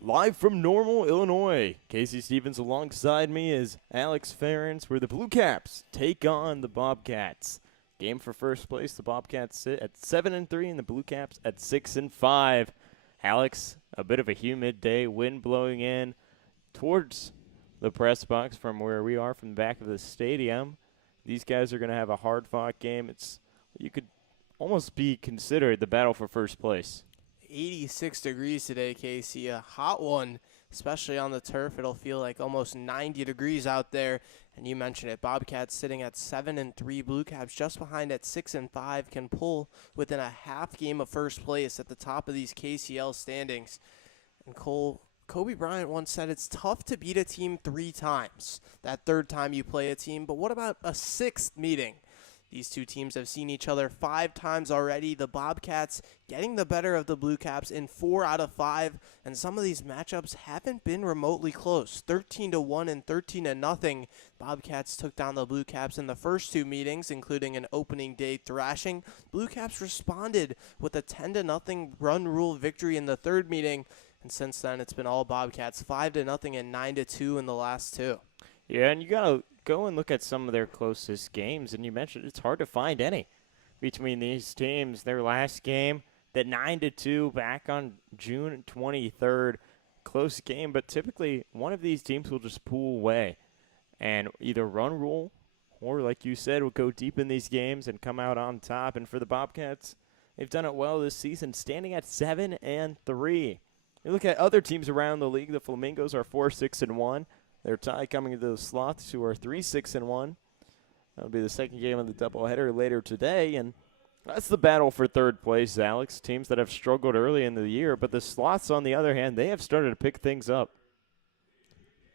Live from Normal, Illinois, Casey Stevens alongside me is Alex Ferens, where the Bluecaps take on the Bobcats. Game for first place, the Bobcats sit at 7-3 and the Bluecaps at 6-5. Alex, a bit of a humid day, wind blowing in towards the press box from where we are from the back of the stadium. These guys are going to have a hard-fought game. You could almost be considered the battle for first place. 86 degrees today, Casey. A hot one, especially on the turf. It'll feel like almost 90 degrees out there. And you mentioned it, Bobcats sitting at 7-3. Bluecaps just behind at 6-5 can pull within a half game of first place at the top of these KCL standings. And Kobe Bryant once said it's tough to beat a team 3 times. That third time you play a team, but what about a 6th meeting? These two teams have seen each other 5 times already. The Bobcats getting the better of the Bluecaps in 4 out of 5, and some of these matchups haven't been remotely close. 13-1 and 13-0. Bobcats took down the Bluecaps in the first 2 meetings, including an opening day thrashing. Bluecaps responded with a 10-0 run rule victory in the third meeting, and since then it's been all Bobcats, 5-0 and 9-2 in the last 2. Yeah, and you got to go and look at some of their closest games, and you mentioned it's hard to find any between these teams. Their last game, that 9-2 back on June 23rd, close game, but typically one of these teams will just pull away and either run rule or, like you said, will go deep in these games and come out on top. And for the Bobcats, they've done it well this season, standing at 7-3. You look at other teams around the league. The Flamingos are 4-6-1. They're tied coming into the Sloths, who are 3-6-1. That'll be the second game of the doubleheader later today, and that's the battle for third place, Alex. Teams that have struggled early in the year, but the Sloths, on the other hand, they have started to pick things up.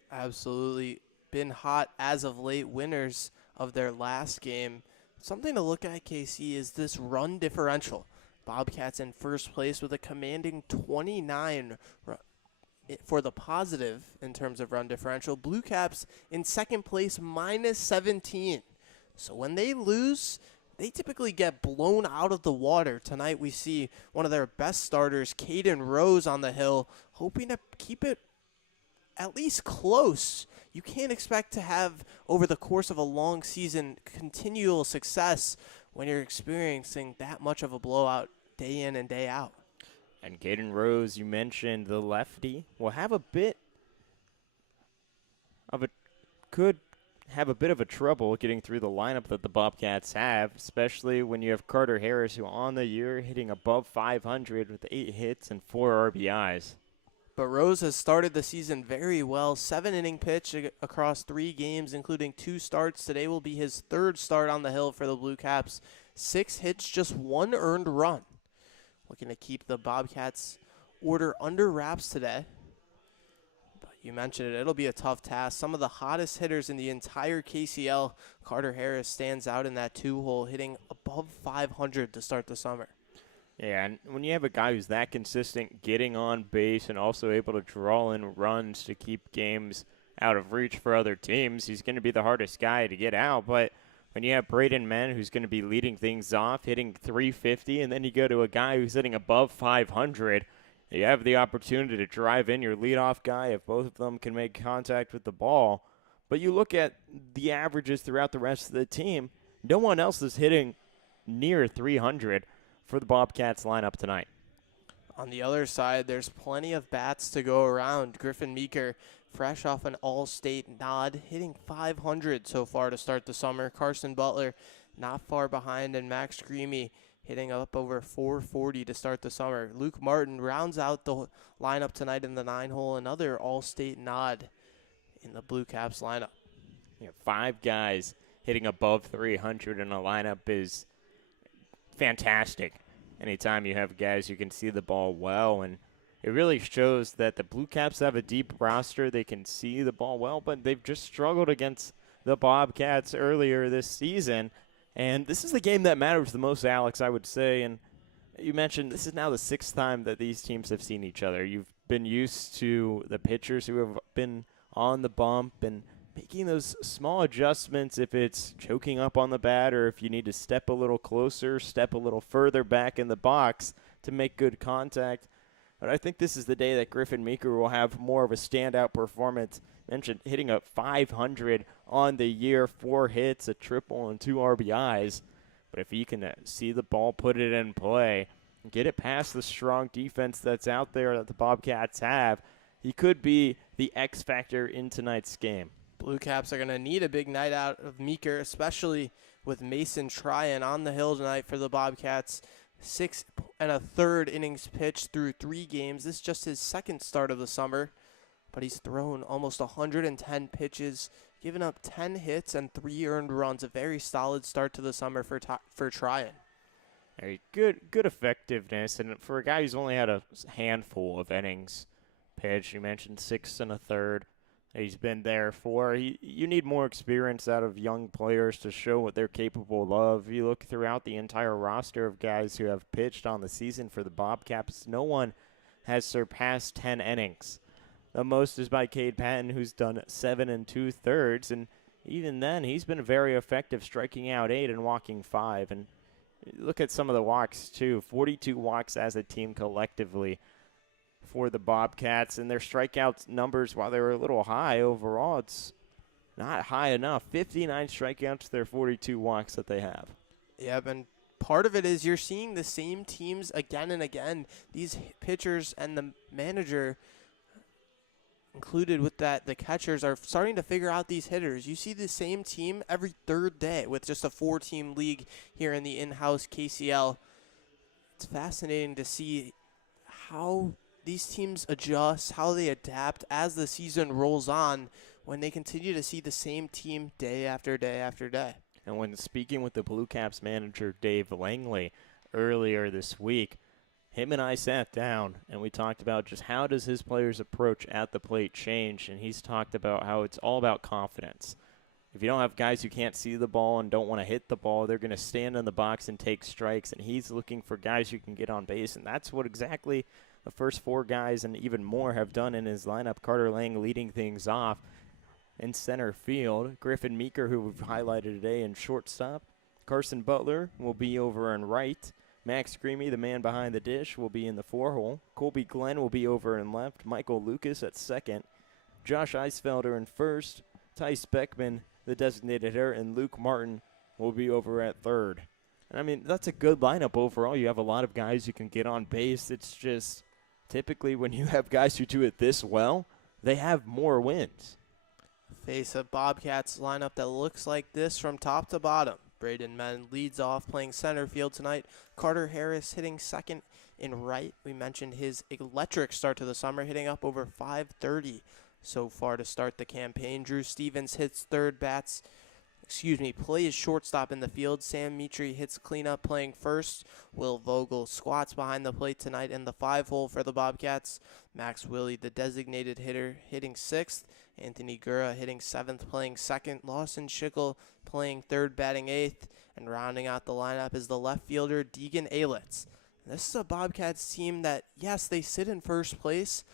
Absolutely been hot as of late, winners of their last game. Something to look at, KC, is this run differential. Bobcats in first place with a commanding 29 for the positive in terms of run differential. Bluecaps in second place, minus 17. So when they lose, they typically get blown out of the water. Tonight we see one of their best starters, Caden Rose, on the hill, hoping to keep it at least close. You can't expect to have, over the course of a long season, continual success when you're experiencing that much of a blowout day in and day out. And Caden Rose, you mentioned the lefty, will have a bit of a trouble getting through the lineup that the Bobcats have, especially when you have Carter Harris, who on the year hitting above 500 with 8 hits and 4 RBIs. But Rose has started the season very well. 7-inning pitch across 3 games, including 2 starts. Today will be his 3rd start on the hill for the Bluecaps. 6 hits, just 1 earned run. Looking to keep the Bobcats' order under wraps today. But you mentioned it, it'll be a tough task. Some of the hottest hitters in the entire KCL, Carter Harris stands out in that 2-hole, hitting above 500 to start the summer. Yeah, and when you have a guy who's that consistent, getting on base and also able to draw in runs to keep games out of reach for other teams, he's going to be the hardest guy to get out. But when you have Braden Mann, who's going to be leading things off, hitting 350, and then you go to a guy who's hitting above 500, you have the opportunity to drive in your leadoff guy if both of them can make contact with the ball. But you look at the averages throughout the rest of the team, no one else is hitting near 300 for the Bobcats lineup tonight. On the other side, there's plenty of bats to go around. Griffin Meeker, fresh off an all-state nod, hitting 500 so far to start the summer. Carson Butler not far behind, and Max Creamy hitting up over 440 to start the summer. Luke Martin rounds out the lineup tonight in the 9-hole, another all-state nod in the Bluecaps lineup. Yeah, 5 guys hitting above 300 in a lineup is fantastic. Anytime you have guys who can see the ball well, and it really shows that the Bluecaps have a deep roster. They can see the ball well, but they've just struggled against the Bobcats earlier this season. And this is the game that matters the most, Alex, I would say. And you mentioned this is now the 6th time that these teams have seen each other. You've been used to the pitchers who have been on the bump and making those small adjustments if it's choking up on the bat or if you need to step a little closer, step a little further back in the box to make good contact. But I think this is the day that Griffin Meeker will have more of a standout performance. Mentioned hitting a 500 on the year, 4 hits, a triple, and 2 RBIs. But if he can see the ball, put it in play, get it past the strong defense that's out there that the Bobcats have, he could be the X factor in tonight's game. Bluecaps are going to need a big night out of Meeker, especially with Mason Tryon on the hill tonight for the Bobcats. 6 1/3 innings pitched through 3 games. This is just his second start of the summer, but he's thrown almost 110 pitches, given up 10 hits and 3 earned runs. A very solid start to the summer for Tryon. Very good effectiveness, and for a guy who's only had a handful of innings pitched, you mentioned 6 1/3. He's been there for. You need more experience out of young players to show what they're capable of. You look throughout the entire roster of guys who have pitched on the season for the Bobcats, no one has surpassed 10 innings. The most is by Cade Patton, who's done 7 2/3, and even then, he's been very effective, striking out 8 and walking 5. And look at some of the walks, too. 42 walks as a team collectively for the Bobcats, and their strikeout numbers, while they were a little high overall, it's not high enough. 59 strikeouts to their 42 walks that they have. Yep, and part of it is you're seeing the same teams again and again. These pitchers and the manager included with that, the catchers are starting to figure out these hitters. You see the same team every third day with just a 4-team league here in the in-house KCL. It's fascinating to see how these teams adjust, how they adapt as the season rolls on when they continue to see the same team day after day after day. And when speaking with the Bluecaps manager, Dave Langley, earlier this week, him and I sat down and we talked about just how does his players' approach at the plate change, and he's talked about how it's all about confidence. If you don't have guys who can't see the ball and don't want to hit the ball, they're going to stand in the box and take strikes, and he's looking for guys who can get on base, and that's what exactly the first 4 guys and even more have done in his lineup. Carter Lang leading things off in center field. Griffin Meeker, who we've highlighted today, in shortstop. Carson Butler will be over in right. Max Creamy, the man behind the dish, will be in the 4-hole. Colby Glenn will be over in left. Michael Lucas at second. Josh Eisfelder in first. Tice Beckman, the designated hitter, and Luke Martin will be over at third. And I mean, that's a good lineup overall. You have a lot of guys who can get on base. It's just typically when you have guys who do it this well, they have more wins. Face a Bobcats lineup that looks like this from top to bottom. Braden Mann leads off playing center field tonight. Carter Harris hitting second in right. We mentioned his electric start to the summer, hitting up over 530 so far to start the campaign. Drew Stevens hits plays shortstop in the field. Sam Mitri hits cleanup playing first. Will Vogel squats behind the plate tonight in the 5-hole for the Bobcats. Max Willie, the designated hitter, hitting 6th. Anthony Gura hitting 7th, playing 2nd. Lawson Schickel playing 3rd, batting 8th. And rounding out the lineup is the left fielder, Deegan Aylitz. This is a Bobcats team that, yes, they sit in first place,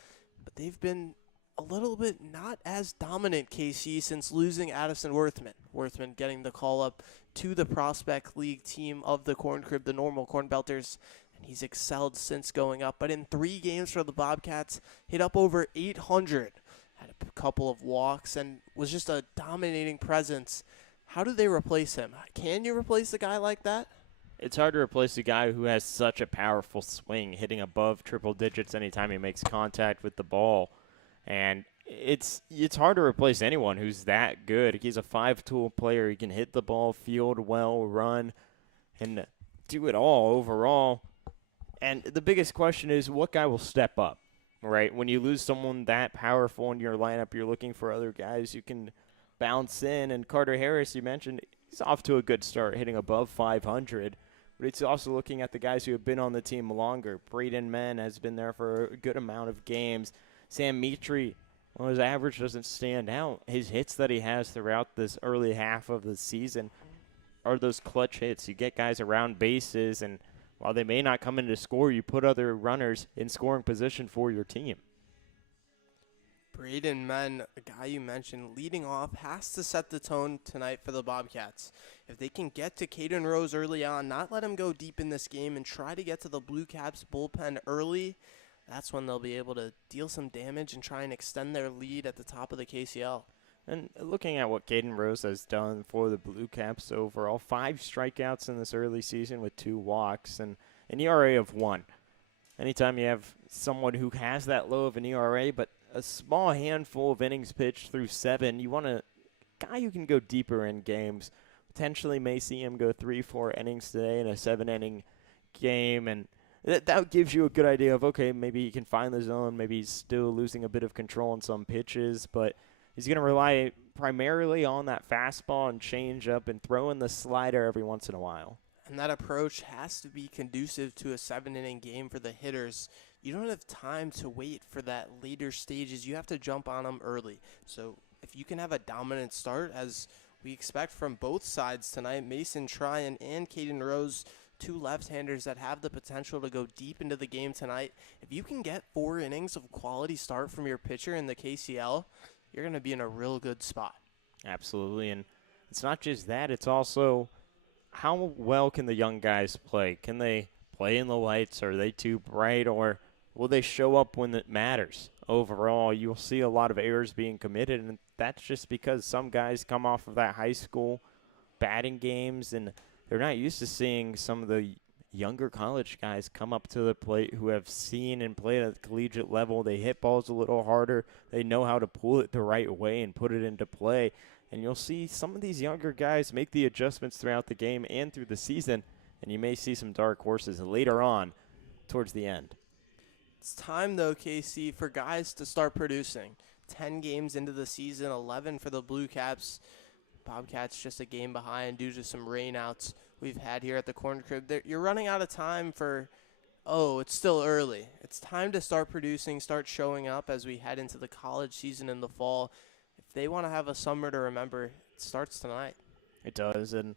but they've been a little bit not as dominant, KC, since losing Addison Worthman. Worthman getting the call up to the Prospect League team of the Corn Crib, the normal Corn Belters, and he's excelled since going up. But in 3 games for the Bobcats, hit up over 800, had a couple of walks, and was just a dominating presence. How do they replace him? Can you replace a guy like that? It's hard to replace a guy who has such a powerful swing, hitting above triple digits anytime he makes contact with the ball. And it's hard to replace anyone who's that good. He's a 5-tool player. He can hit the ball, field well, run, and do it all overall. And the biggest question is what guy will step up, right? When you lose someone that powerful in your lineup, you're looking for other guys who can bounce in. And Carter Harris, you mentioned, he's off to a good start, hitting above 500. But it's also looking at the guys who have been on the team longer. Braden Mann has been there for a good amount of games. Sam Mitri, well, his average doesn't stand out. His hits that he has throughout this early half of the season are those clutch hits. You get guys around bases, and while they may not come in to score, you put other runners in scoring position for your team. Braden Mann, a guy you mentioned, leading off, has to set the tone tonight for the Bobcats. If they can get to Caden Rose early on, not let him go deep in this game, and try to get to the Bluecaps bullpen early, that's when they'll be able to deal some damage and try and extend their lead at the top of the KCL. And looking at what Caden Rose has done for the Bluecaps overall, 5 strikeouts in this early season with 2 walks and an ERA of 1. Anytime you have someone who has that low of an ERA, but a small handful of innings pitched through 7, you want a guy who can go deeper in games. Potentially may see him go 3-4 innings today in a 7-inning game, and that gives you a good idea of, okay, maybe he can find the zone, maybe he's still losing a bit of control on some pitches, but he's going to rely primarily on that fastball and changeup and throw in the slider every once in a while. And that approach has to be conducive to a 7-inning game for the hitters. You don't have time to wait for that later stages. You have to jump on them early. So if you can have a dominant start, as we expect from both sides tonight, Mason Tryon and Caden Rose, 2 left-handers that have the potential to go deep into the game tonight. If you can get 4 innings of quality start from your pitcher in the KCL, you're going to be in a real good spot. Absolutely, and it's not just that, it's also how well can the young guys play? Can they play in the lights? Are they too bright, or will they show up when it matters? Overall, you'll see a lot of errors being committed, and that's just because some guys come off of that high school batting games, and they're not used to seeing some of the younger college guys come up to the plate who have seen and played at the collegiate level. They hit balls a little harder. They know how to pull it the right way and put it into play. And you'll see some of these younger guys make the adjustments throughout the game and through the season, and you may see some dark horses later on towards the end. It's time, though, KC, for guys to start producing. 10 games into the season, 11 for the Bluecaps. Bobcats just a game behind due to some rainouts we've had here at the Corn Crib. You're running out of time for, it's still early. It's time to start producing, start showing up as we head into the college season in the fall. If they want to have a summer to remember, it starts tonight. It does, and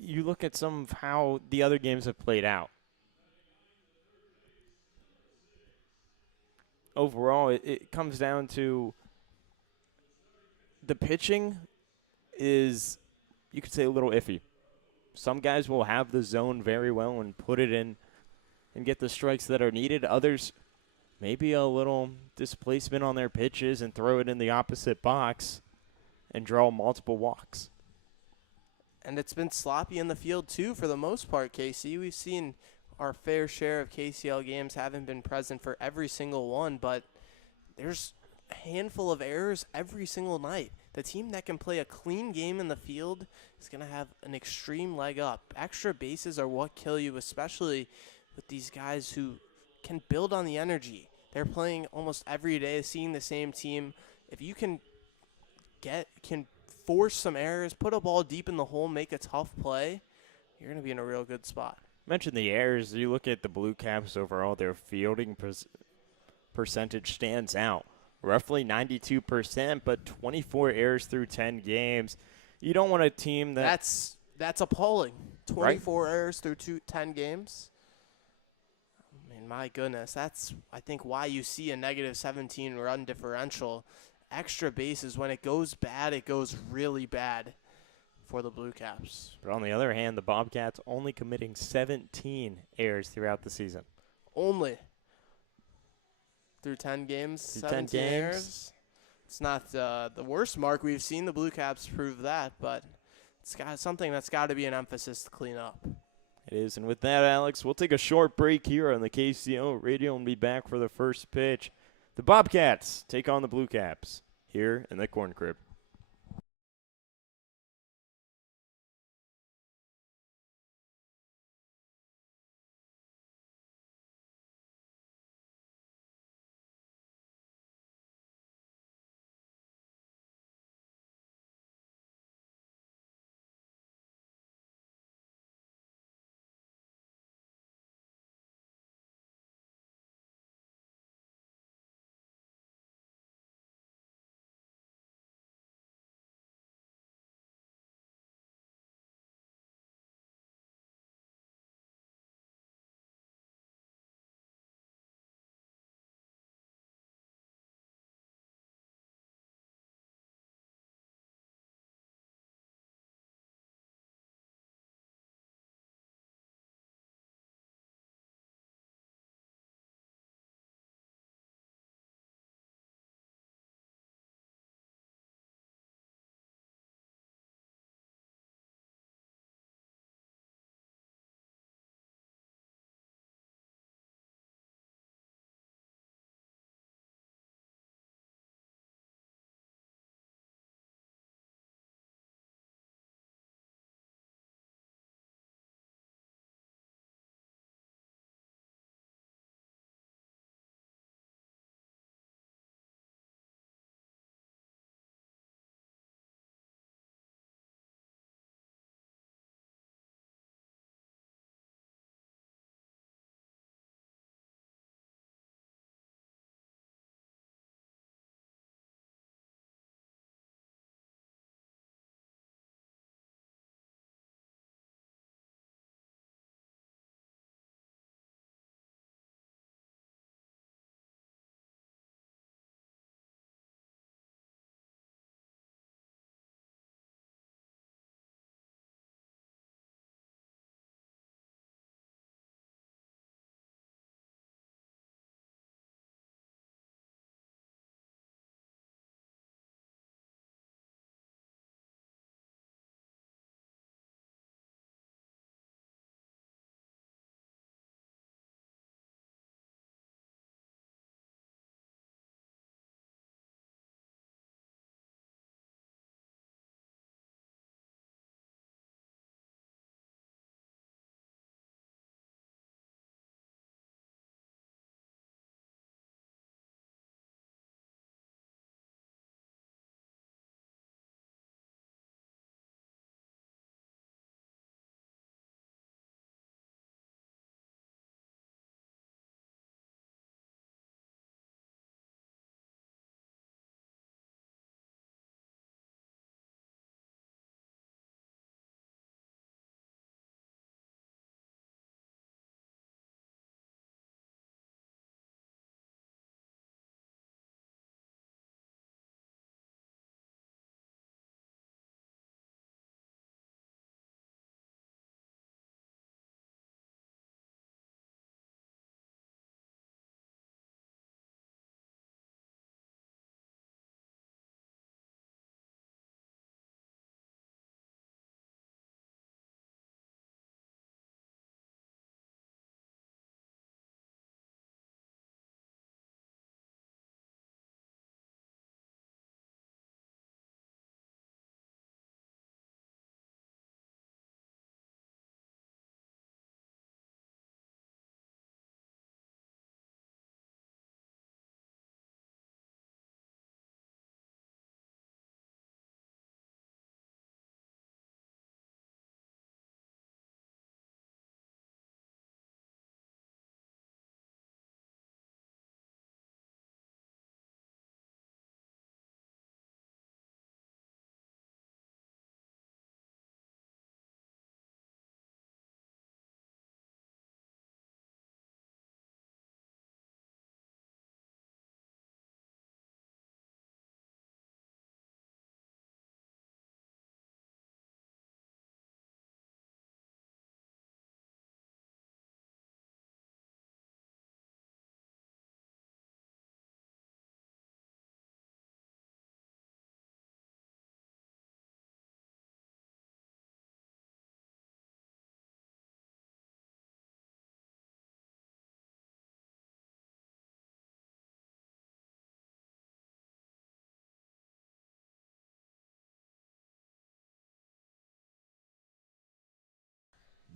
you look at some of how the other games have played out. Overall, it comes down to the pitching is, you could say, a little iffy. Some guys will have the zone very well and put it in and get the strikes that are needed. Others, maybe a little displacement on their pitches and throw it in the opposite box and draw multiple walks. And it's been sloppy in the field, too, for the most part, KC. We've seen our fair share of KCL games, haven't been present for every single one, but there's a handful of errors every single night. The team that can play a clean game in the field is going to have an extreme leg up. Extra bases are what kill you, especially with these guys who can build on the energy. They're playing almost every day, seeing the same team. If you can force some errors, put a ball deep in the hole, make a tough play, you're going to be in a real good spot. Mentioned the errors. You look at the Bluecaps overall, their fielding percentage stands out. Roughly 92%, but 24 errors through 10 games. You don't want a team That's appalling. 24 right? errors through 10 games. I mean, my goodness. That's, I think, why you see a negative 17 run differential. Extra bases, when it goes bad, it goes really bad for the Bluecaps. But on the other hand, the Bobcats only committing 17 errors throughout the season. Only. Through 10 games, 17 errors. It's not the worst mark we've seen. The Bluecaps prove that, but it's got something that's got to be an emphasis to clean up. It is, and with that, Alex, we'll take a short break here on the KCL radio and be back for the first pitch. The Bobcats take on the Bluecaps here in the Corn Crib.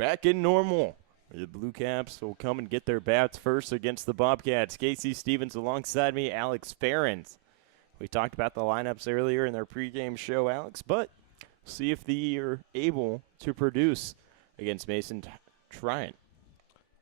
back in normal. The Bluecaps will come and get their bats first against the Bobcats. Casey Stevens alongside me, Alex Ferrens. We talked about the lineups earlier in their pregame show, Alex, but see if they're able to produce against Mason Tryon.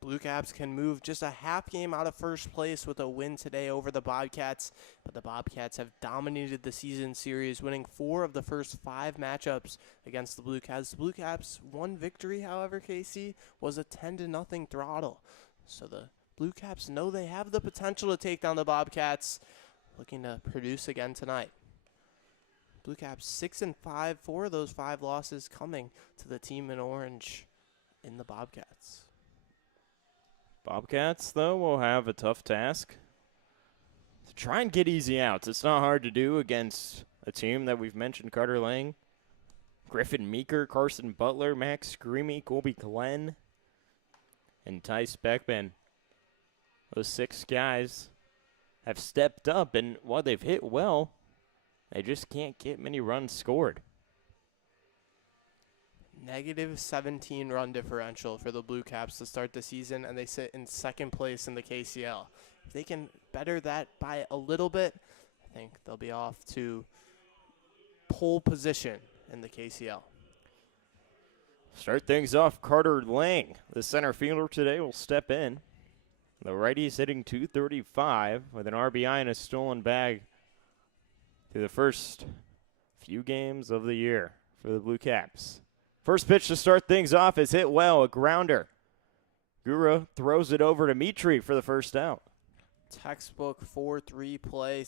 Bluecaps can move just a half game out of first place with a win today over the Bobcats, but the Bobcats have dominated the season series, winning 4 of the first 5 matchups against the Bluecaps. The Bluecaps' one victory, however, KC, was a 10-0 throttle. So the Bluecaps know they have the potential to take down the Bobcats, looking to produce again tonight. Bluecaps 6-5, 4 of those 5 losses coming to the team in orange in the Bobcats. Bobcats, though, will have a tough task to try and get easy outs. It's not hard to do against a team that we've mentioned: Carter Lang, Griffin Meeker, Carson Butler, Max Screamy, Colby Glenn, and Tice Beckman. Those 6 guys have stepped up, and while they've hit well, they just can't get many runs scored. Negative 17 run differential for the Bluecaps to start the season, and they sit in second place in the KCL. If they can better that by a little bit, I think they'll be off to pole position in the KCL. Start things off, Carter Lang, the center fielder today, will step in. The righty's hitting .235 with an RBI and a stolen bag through the first few games of the year for the Bluecaps. First pitch to start things off is hit well, a grounder. Gura throws it over to Mitri for the first out. Textbook 4-3 play.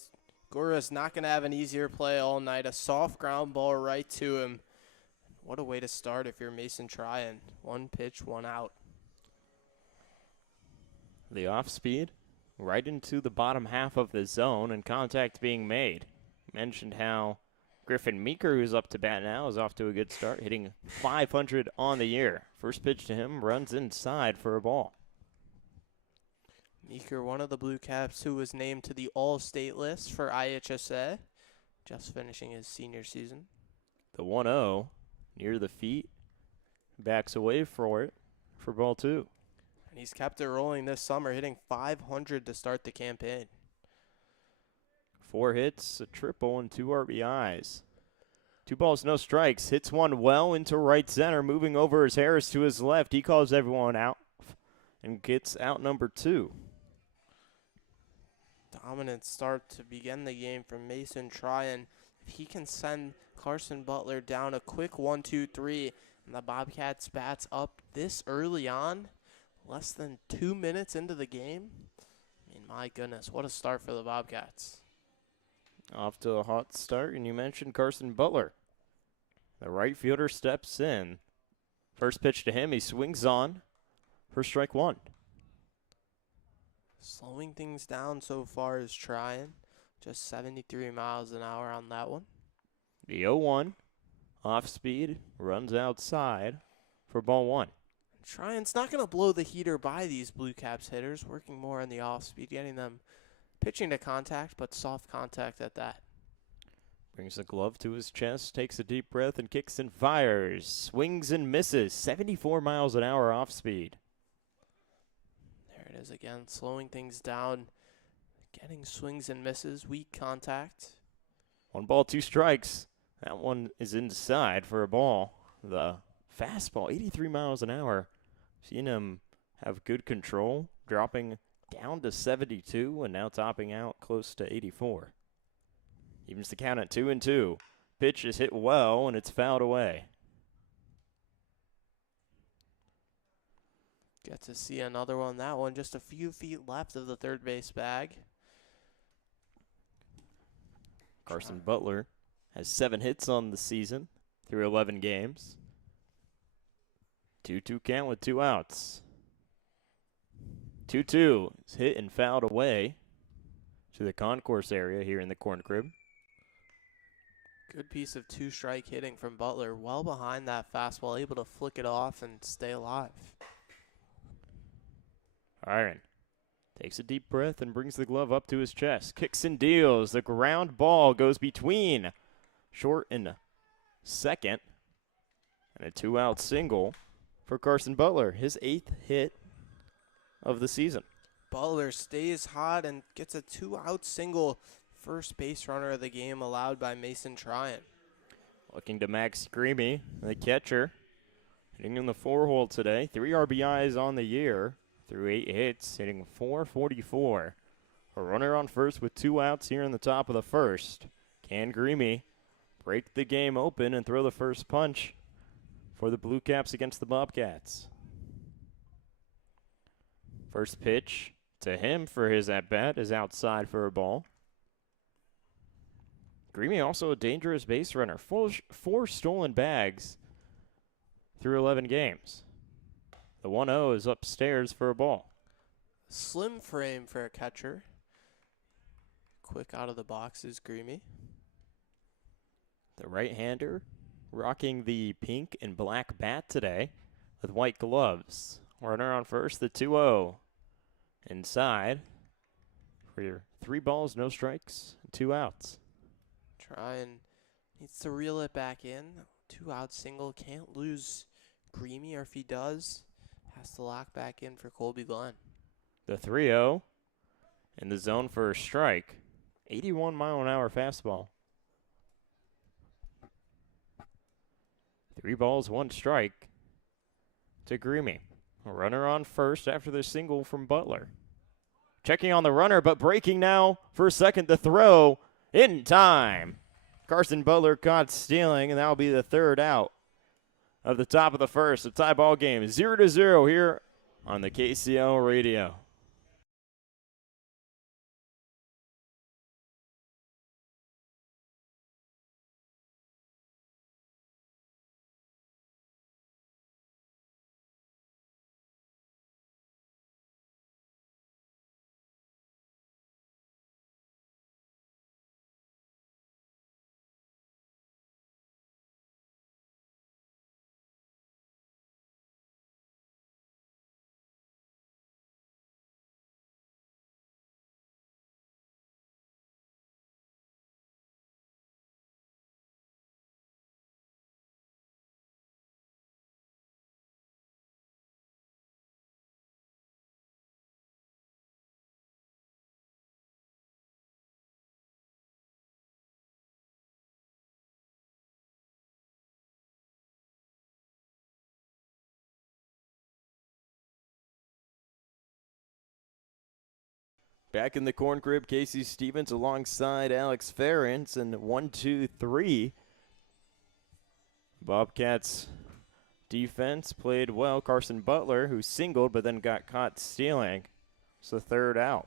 Gura's not going to have an easier play all night. A soft ground ball right to him. What a way to start if you're Mason Tryon. 1 pitch, 1 out. The off speed right into the bottom half of the zone and contact being made. Mentioned how Griffin Meeker, who's up to bat now, is off to a good start, hitting .500 on the year. First pitch to him runs inside for a ball. Meeker, one of the Bluecaps who was named to the All-State list for IHSA, just finishing his senior season. The 1-0 near the feet, backs away for it for ball 2. And he's kept it rolling this summer, hitting .500 to start the campaign. 4 hits, a triple, and 2 RBIs. 2 balls, no strikes. Hits one well into right center. Moving over is Harris to his left. He calls everyone out and gets out number 2. Dominant start to begin the game from Mason Tryon. If he can send Carson Butler down a quick 1-2-3, and the Bobcats bats up this early on, less than 2 minutes into the game, I mean, my goodness, what a start for the Bobcats. Off to a hot start, and you mentioned Carson Butler. The right fielder steps in. First pitch to him, he swings on for strike 1. Slowing things down so far is Tryon. Just 73 miles an hour on that one. The 0-1, off speed, runs outside for ball 1. Tryon's not going to blow the heater by these Bluecaps hitters, working more on the off speed, getting them pitching to contact, but soft contact at that. Brings the glove to his chest, takes a deep breath, and kicks and fires. Swings and misses. 74 miles an hour off speed. There it is again, slowing things down. Getting swings and misses, weak contact. 1 ball, 2 strikes. That one is inside for a ball. The fastball, 83 miles an hour. Seen him have good control, dropping down to 72 and now topping out close to 84. Evens the count at 2-2. Pitch is hit well, and it's fouled away. Get to see another one. That one just a few feet left of the third base bag. Carson Butler has 7 hits on the season through 11 games. 2-2 count with 2 outs. 2-2 is hit and fouled away to the concourse area here in the corn crib. Good piece of 2-strike hitting from Butler. Well behind that fastball, able to flick it off and stay alive. Iron takes a deep breath and brings the glove up to his chest. Kicks and deals. The ground ball goes between short and second. And a 2-out single for Carson Butler, his 8th hit of the season. Butler stays hot and gets a 2-out single. First base runner of the game allowed by Mason Tryon. Looking to Max Greamy, the catcher, hitting in the 4-hole today. 3 RBIs on the year through 8 hits, hitting .444. A runner on first with 2 outs here in the top of the first. Can Greamy break the game open and throw the first punch for the Bluecaps against the Bobcats? First pitch to him for his at-bat is outside for a ball. Greamy also a dangerous base runner. 4 stolen bags through 11 games. The 1-0 is upstairs for a ball. Slim frame for a catcher. Quick out of the box is Greamy. The right-hander rocking the pink and black bat today with white gloves. Runner on first, the 2-0. Inside for your 3 balls, no strikes, 2 outs. Tryon needs to reel it back in. 2-out single, can't lose Greamy, or if he does, has to lock back in for Colby Glenn. The 3-0 in the zone for a strike. 81-mile-an-hour fastball. 3 balls, 1 strike to Greamy. A runner on first after the single from Butler. Checking on the runner, but breaking now for a second. The throw in time. Carson Butler caught stealing, and that will be the 3rd out of the top of the first. A tie ball game, 0-0 here on the KCL radio. Back in the corn crib, Casey Stevens alongside Alex Ferentz, and 1-2-3. Bobcats defense played well. Carson Butler, who singled but then got caught stealing, was the 3rd out.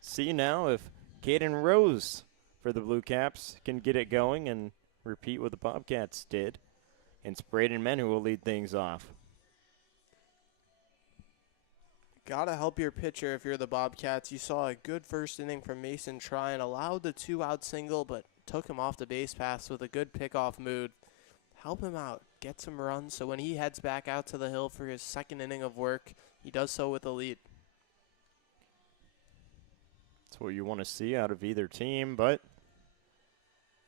See now if Caden Rose for the Bluecaps can get it going and repeat what the Bobcats did. And it's Braden Men who will lead things off. Gotta help your pitcher if you're the Bobcats. You saw a good first inning from Mason Tryon. Allowed the 2-out single, but took him off the base pass with a good pickoff mood. Help him out. Get some runs so when he heads back out to the hill for his 2nd inning of work, he does so with a lead. That's what you want to see out of either team, but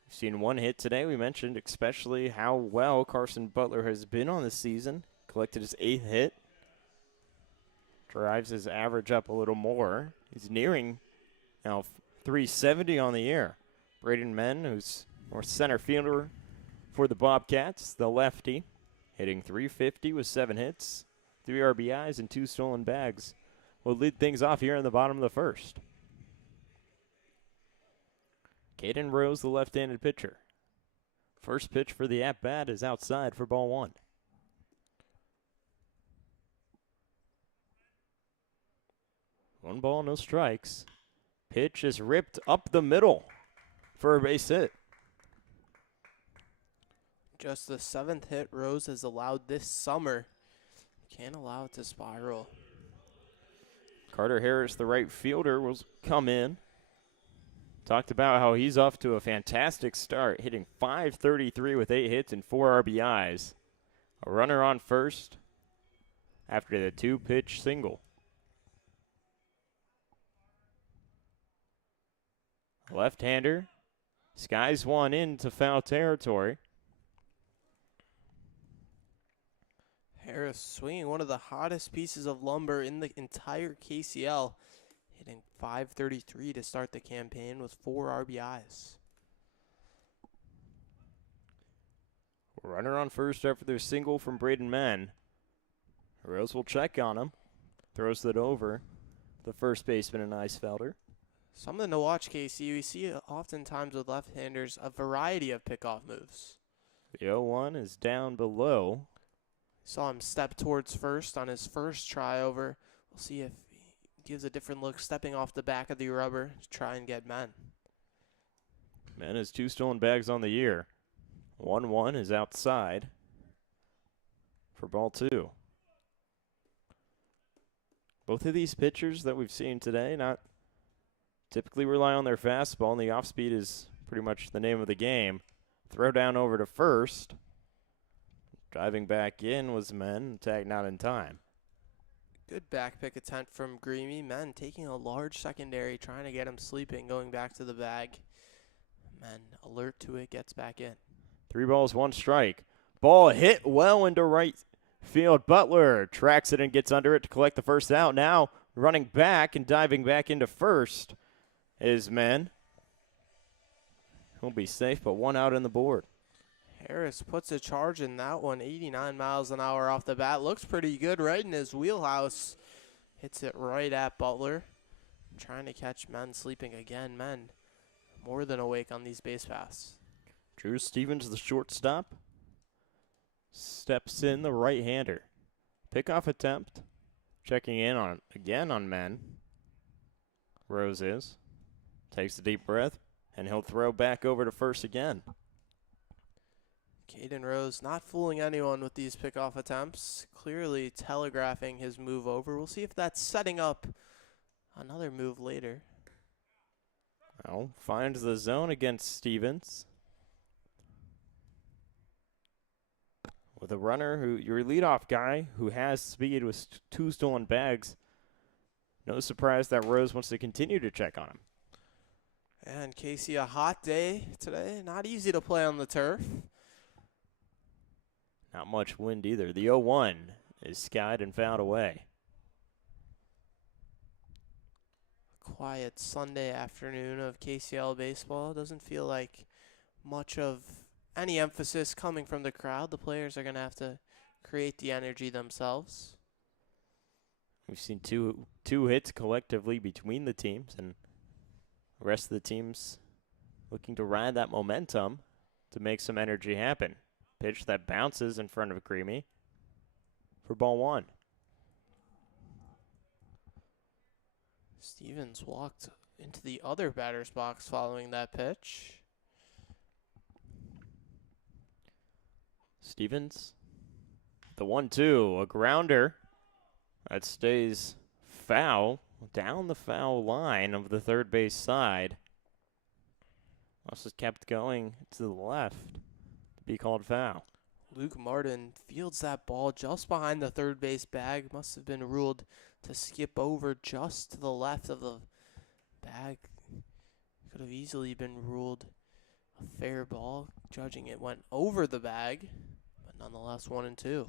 we've seen 1 hit today. We mentioned especially how well Carson Butler has been on the season. Collected his 8th hit. Drives his average up a little more. He's nearing now 370 on the year. Braden Men, who's more center fielder for the Bobcats, the lefty, hitting .350 with 7 hits, 3 RBIs, and 2 stolen bags, will lead things off here in the bottom of the first. Caden Rose, the left-handed pitcher. First pitch for the at-bat is outside for ball 1. One ball, no strikes. Pitch is ripped up the middle for a base hit. Just the 7th hit Rose has allowed this summer. Can't allow it to spiral. Carter Harris, the right fielder, will come in. Talked about how he's off to a fantastic start, hitting .533 with 8 hits and 4 RBIs. A runner on first after the 2-pitch single. Left-hander skies one into foul territory. Harris swinging one of the hottest pieces of lumber in the entire KCL, hitting .533 to start the campaign with 4 RBIs. Runner on first after their single from Braden Mann. Rose will check on him. Throws that over the first baseman in Eisfelder. Something to watch, Casey. We see oftentimes with left-handers a variety of pickoff moves. The 0-1 is down below. Saw him step towards first on his first try over. We'll see if he gives a different look stepping off the back of the rubber to try and get men. Man has 2 stolen bags on the year. 1-1 is outside for ball 2. Both of these pitchers that we've seen today not typically rely on their fastball, and the off speed is pretty much the name of the game. Throw down over to first. Driving back in was Men, tagged not in time. Good back pick attempt from Greamy. Men taking a large secondary, trying to get him sleeping, going back to the bag. Men alert to it, gets back in. 3 balls, 1 strike. Ball hit well into right field. Butler tracks it and gets under it to collect the first out. Now running back and diving back into first is Men. He'll be safe, but 1 out on the board. Harris puts a charge in that one, 89 miles an hour off the bat. Looks pretty good right in his wheelhouse. Hits it right at Butler. Trying to catch Men sleeping again. Men more than awake on these base paths. Drew Stevens, the shortstop, steps in, the right-hander. Pickoff attempt. Checking in on again on Men. Rose is. Takes a deep breath, and he'll throw back over to first again. Caden Rose not fooling anyone with these pickoff attempts. Clearly telegraphing his move over. We'll see if that's setting up another move later. Well, finds the zone against Stevens. With a runner who, your leadoff guy, who has speed with 2 stolen bags. No surprise that Rose wants to continue to check on him. And Casey, a hot day today. Not easy to play on the turf. Not much wind either. The 0-1 is skied and fouled away. Quiet Sunday afternoon of KCL baseball. Doesn't feel like much of any emphasis coming from the crowd. The players are going to have to create the energy themselves. We've seen two hits collectively between the teams, and the rest of the teams looking to ride that momentum to make some energy happen. Pitch that bounces in front of Creamy for ball 1. Stevens walked into the other batter's box following that pitch. Stevens, the 1-2, a grounder that stays foul down the foul line of the third base side. Also kept going to the left to be called foul. Luke Martin fields that ball just behind the third base bag. Must have been ruled to skip over just to the left of the bag. Could have easily been ruled a fair ball. Judging it went over the bag, but nonetheless 1-2.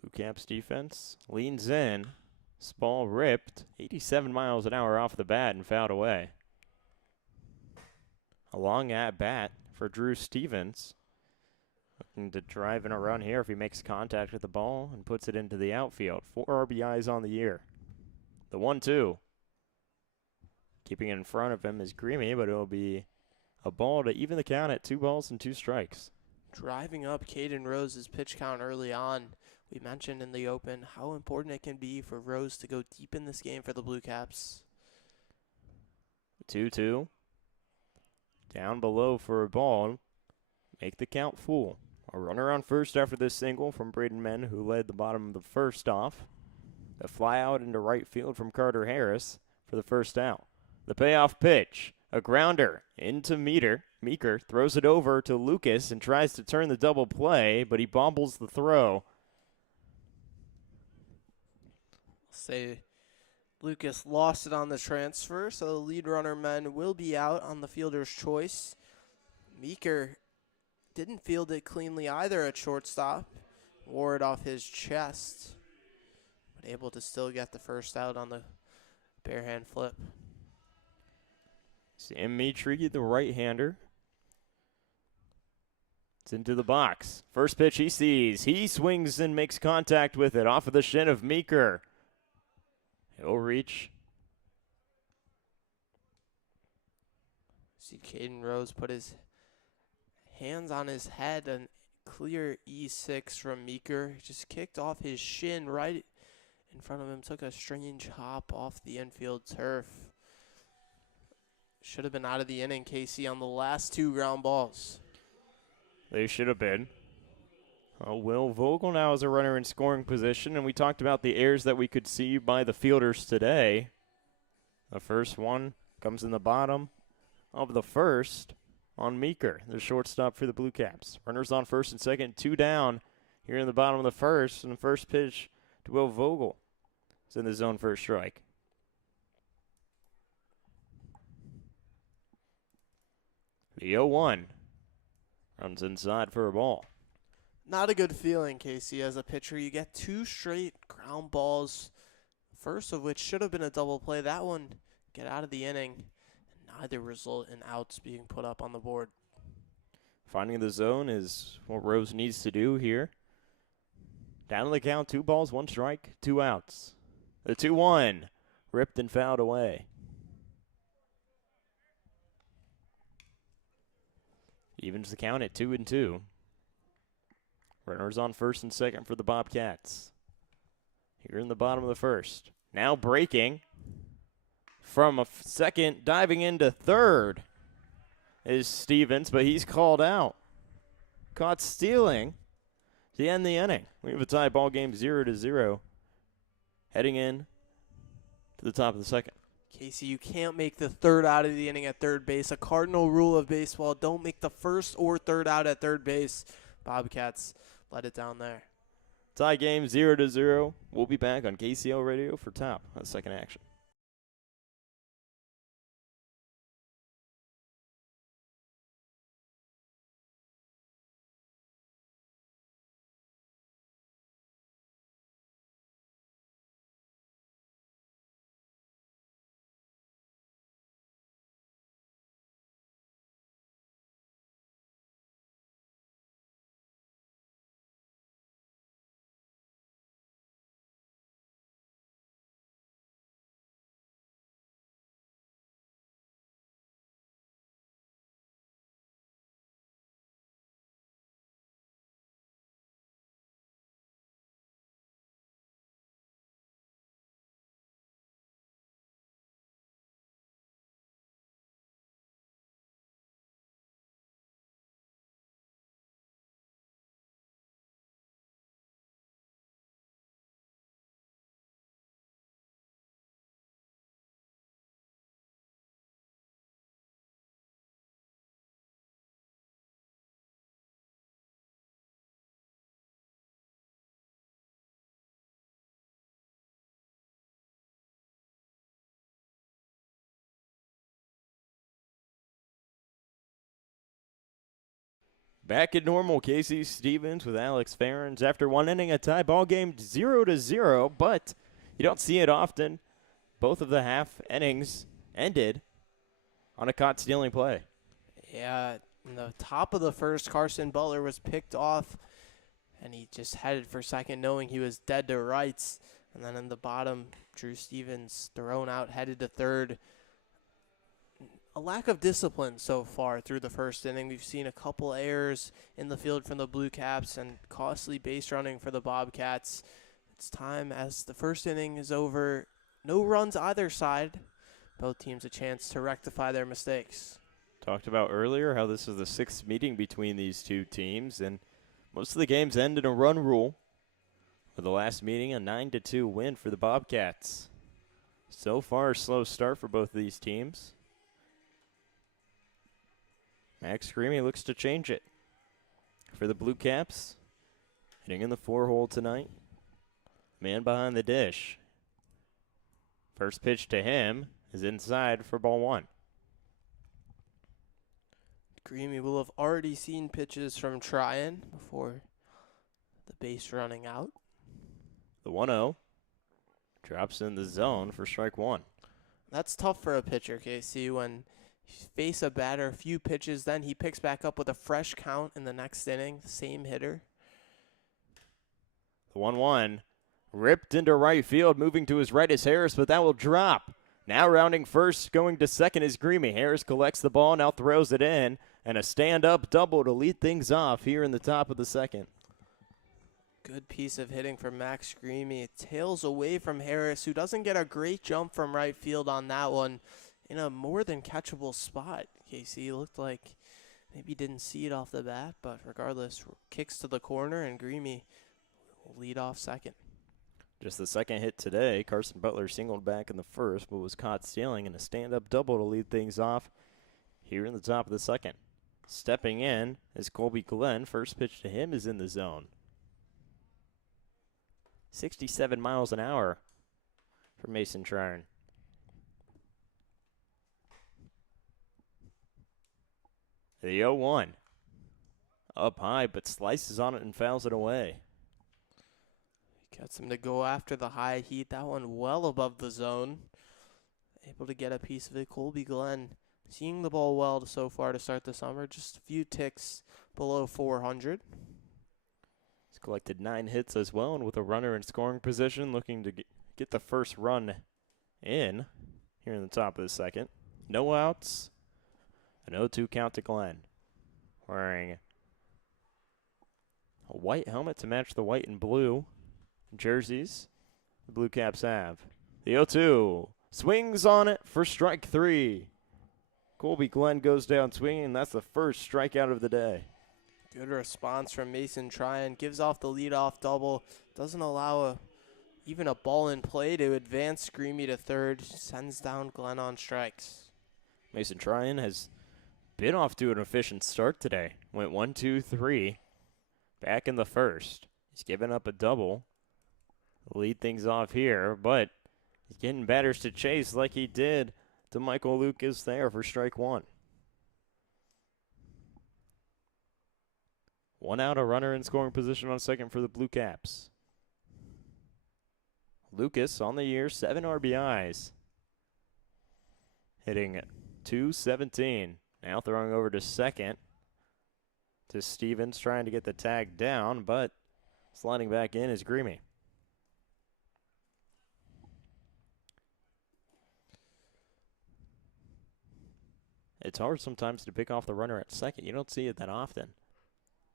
Bluecaps defense leans in. This ball ripped 87 miles an hour off the bat and fouled away. A long at bat for Drew Stevens. Looking to drive in a run here if he makes contact with the ball and puts it into the outfield. 4 RBIs on the year. The 1-2. Keeping it in front of him is Greamy, but it'll be a ball to even the count at 2 balls and 2 strikes. Driving up Caden Rose's pitch count early on. We mentioned in the open how important it can be for Rose to go deep in this game for the Bluecaps. 2-2. Down below for a ball. Make the count full. A runner on first after this single from Braden Mann, who led the bottom of the first off. A fly out into right field from Carter Harris for the first out. The payoff pitch. A grounder into Meeker throws it over to Lucas and tries to turn the double play, but he bobbles the throw. Say Lucas lost it on the transfer, so the lead runner Men will be out on the fielder's choice. Meeker didn't field it cleanly either at shortstop. Wore it off his chest, but able to still get the first out on the barehand flip. Sam Mitri, the right-hander. It's into the box. First pitch he sees. He swings and makes contact with it off of the shin of Meeker. He'll reach. See Caden Rose put his hands on his head, and clear E6 from Meeker. Just kicked off his shin right in front of him. Took a strange hop off the infield turf. Should have been out of the inning, Casey, on the last 2 ground balls. They should have been. Will Vogel now is a runner in scoring position, and we talked about the errors that we could see by the fielders today. The first one comes in the bottom of the first on Meeker, the shortstop for the Bluecaps. Runners on first and second, 2 down here in the bottom of the first, and the first pitch to Will Vogel is in the zone for a strike. The 0-1 runs inside for a ball. Not a good feeling, Casey, as a pitcher. You get 2 straight ground balls, first of which should have been a double play. That one get out of the inning, and neither result in outs being put up on the board. Finding the zone is what Rose needs to do here. Down to the count, 2 balls, 1 strike, 2 outs. The 2-1 ripped and fouled away. Evens the count at 2-2. Runners on first and second for the Bobcats. Here in the bottom of the first. Now breaking from a second, diving into third is Stevens, but he's called out. Caught stealing to end the inning. We have a tie ball game 0-0. Heading in to the top of the second. Casey, you can't make the third out of the inning at third base. A cardinal rule of baseball, don't make the first or third out at third base. Bobcats let it down there. Tie game 0-0. We'll be back on KCL Radio for top of the second action. Back at normal, Casey Stevens with Alex Ferens after 1 inning, a tie ball game 0-0, but you don't see it often. Both of the half innings ended on a caught stealing play. Yeah, in the top of the first, Carson Butler was picked off, and he just headed for second knowing he was dead to rights. And then in the bottom, Drew Stevens thrown out, headed to third. A lack of discipline so far through the first inning. We've seen a couple errors in the field from the Bluecaps and costly base running for the Bobcats. It's time, as the first inning is over, no runs either side. Both teams a chance to rectify their mistakes. Talked about earlier how this is the 6th meeting between these two teams, and most of the games end in a run rule. With the last meeting, a 9-2 win for the Bobcats. So far, a slow start for both of these teams. Max Creamy looks to change it for the Bluecaps. Hitting in the 4-hole tonight. Man behind the dish. First pitch to him is inside for ball 1. Greamy will have already seen pitches from Tryon before the base running out. The 1-0 drops in the zone for strike one. That's tough for a pitcher, KC, when you face a batter a few pitches, then he picks back up with a fresh count in the next inning, same hitter. The 1-1 ripped into right field, moving to his right is Harris, but that will drop. Now rounding first, going to second is Greamy. Harris collects the ball, now throws it in, and a stand-up double to lead things off here in the top of the second. Good piece of hitting from Max Greamy. It tails away from Harris, who doesn't get a great jump from right field on that one in a more than catchable spot. Casey looked like maybe didn't see it off the bat, but regardless, kicks to the corner, and Greamy will lead off second. Just the second hit today. Carson Butler singled back in the first, but was caught stealing in a stand-up double to lead things off here in the top of the second. Stepping in is Colby Glenn. First pitch to him is in the zone. 67 miles an hour for Mason Tryon. The 0-1. Up high, but slices on it and fouls it away. Gets him to go after the high heat. That one well above the zone. Able to get a piece of it. Colby Glenn seeing the ball well so far to start the summer. Just a few ticks below 400. He's collected 9 hits as well, and with a runner in scoring position, looking to get the first run in here in the top of the second. No outs. An 0-2 count to Glenn. Wearing a white helmet to match the white and blue jerseys the Bluecaps have. The 0-2 swings on it for strike 3. Colby Glenn goes down swinging, and that's the first strikeout of the day. Good response from Mason Tryon. Gives off the leadoff double. Doesn't allow even a ball in play to advance Greamy to third. Sends down Glenn on strikes. Mason Tryon has been off to an efficient start today. Went 1-2-3 back in the first. He's given up a double. Lead things off here, but he's getting batters to chase like he did to Michael Lucas there for strike one. 1 out, a runner in scoring position on second for the Bluecaps. Lucas on the year, 7 RBIs. Hitting .217. Now throwing over to second to Stevens, trying to get the tag down, but sliding back in is Greamy. It's hard sometimes to pick off the runner at second. You don't see it that often.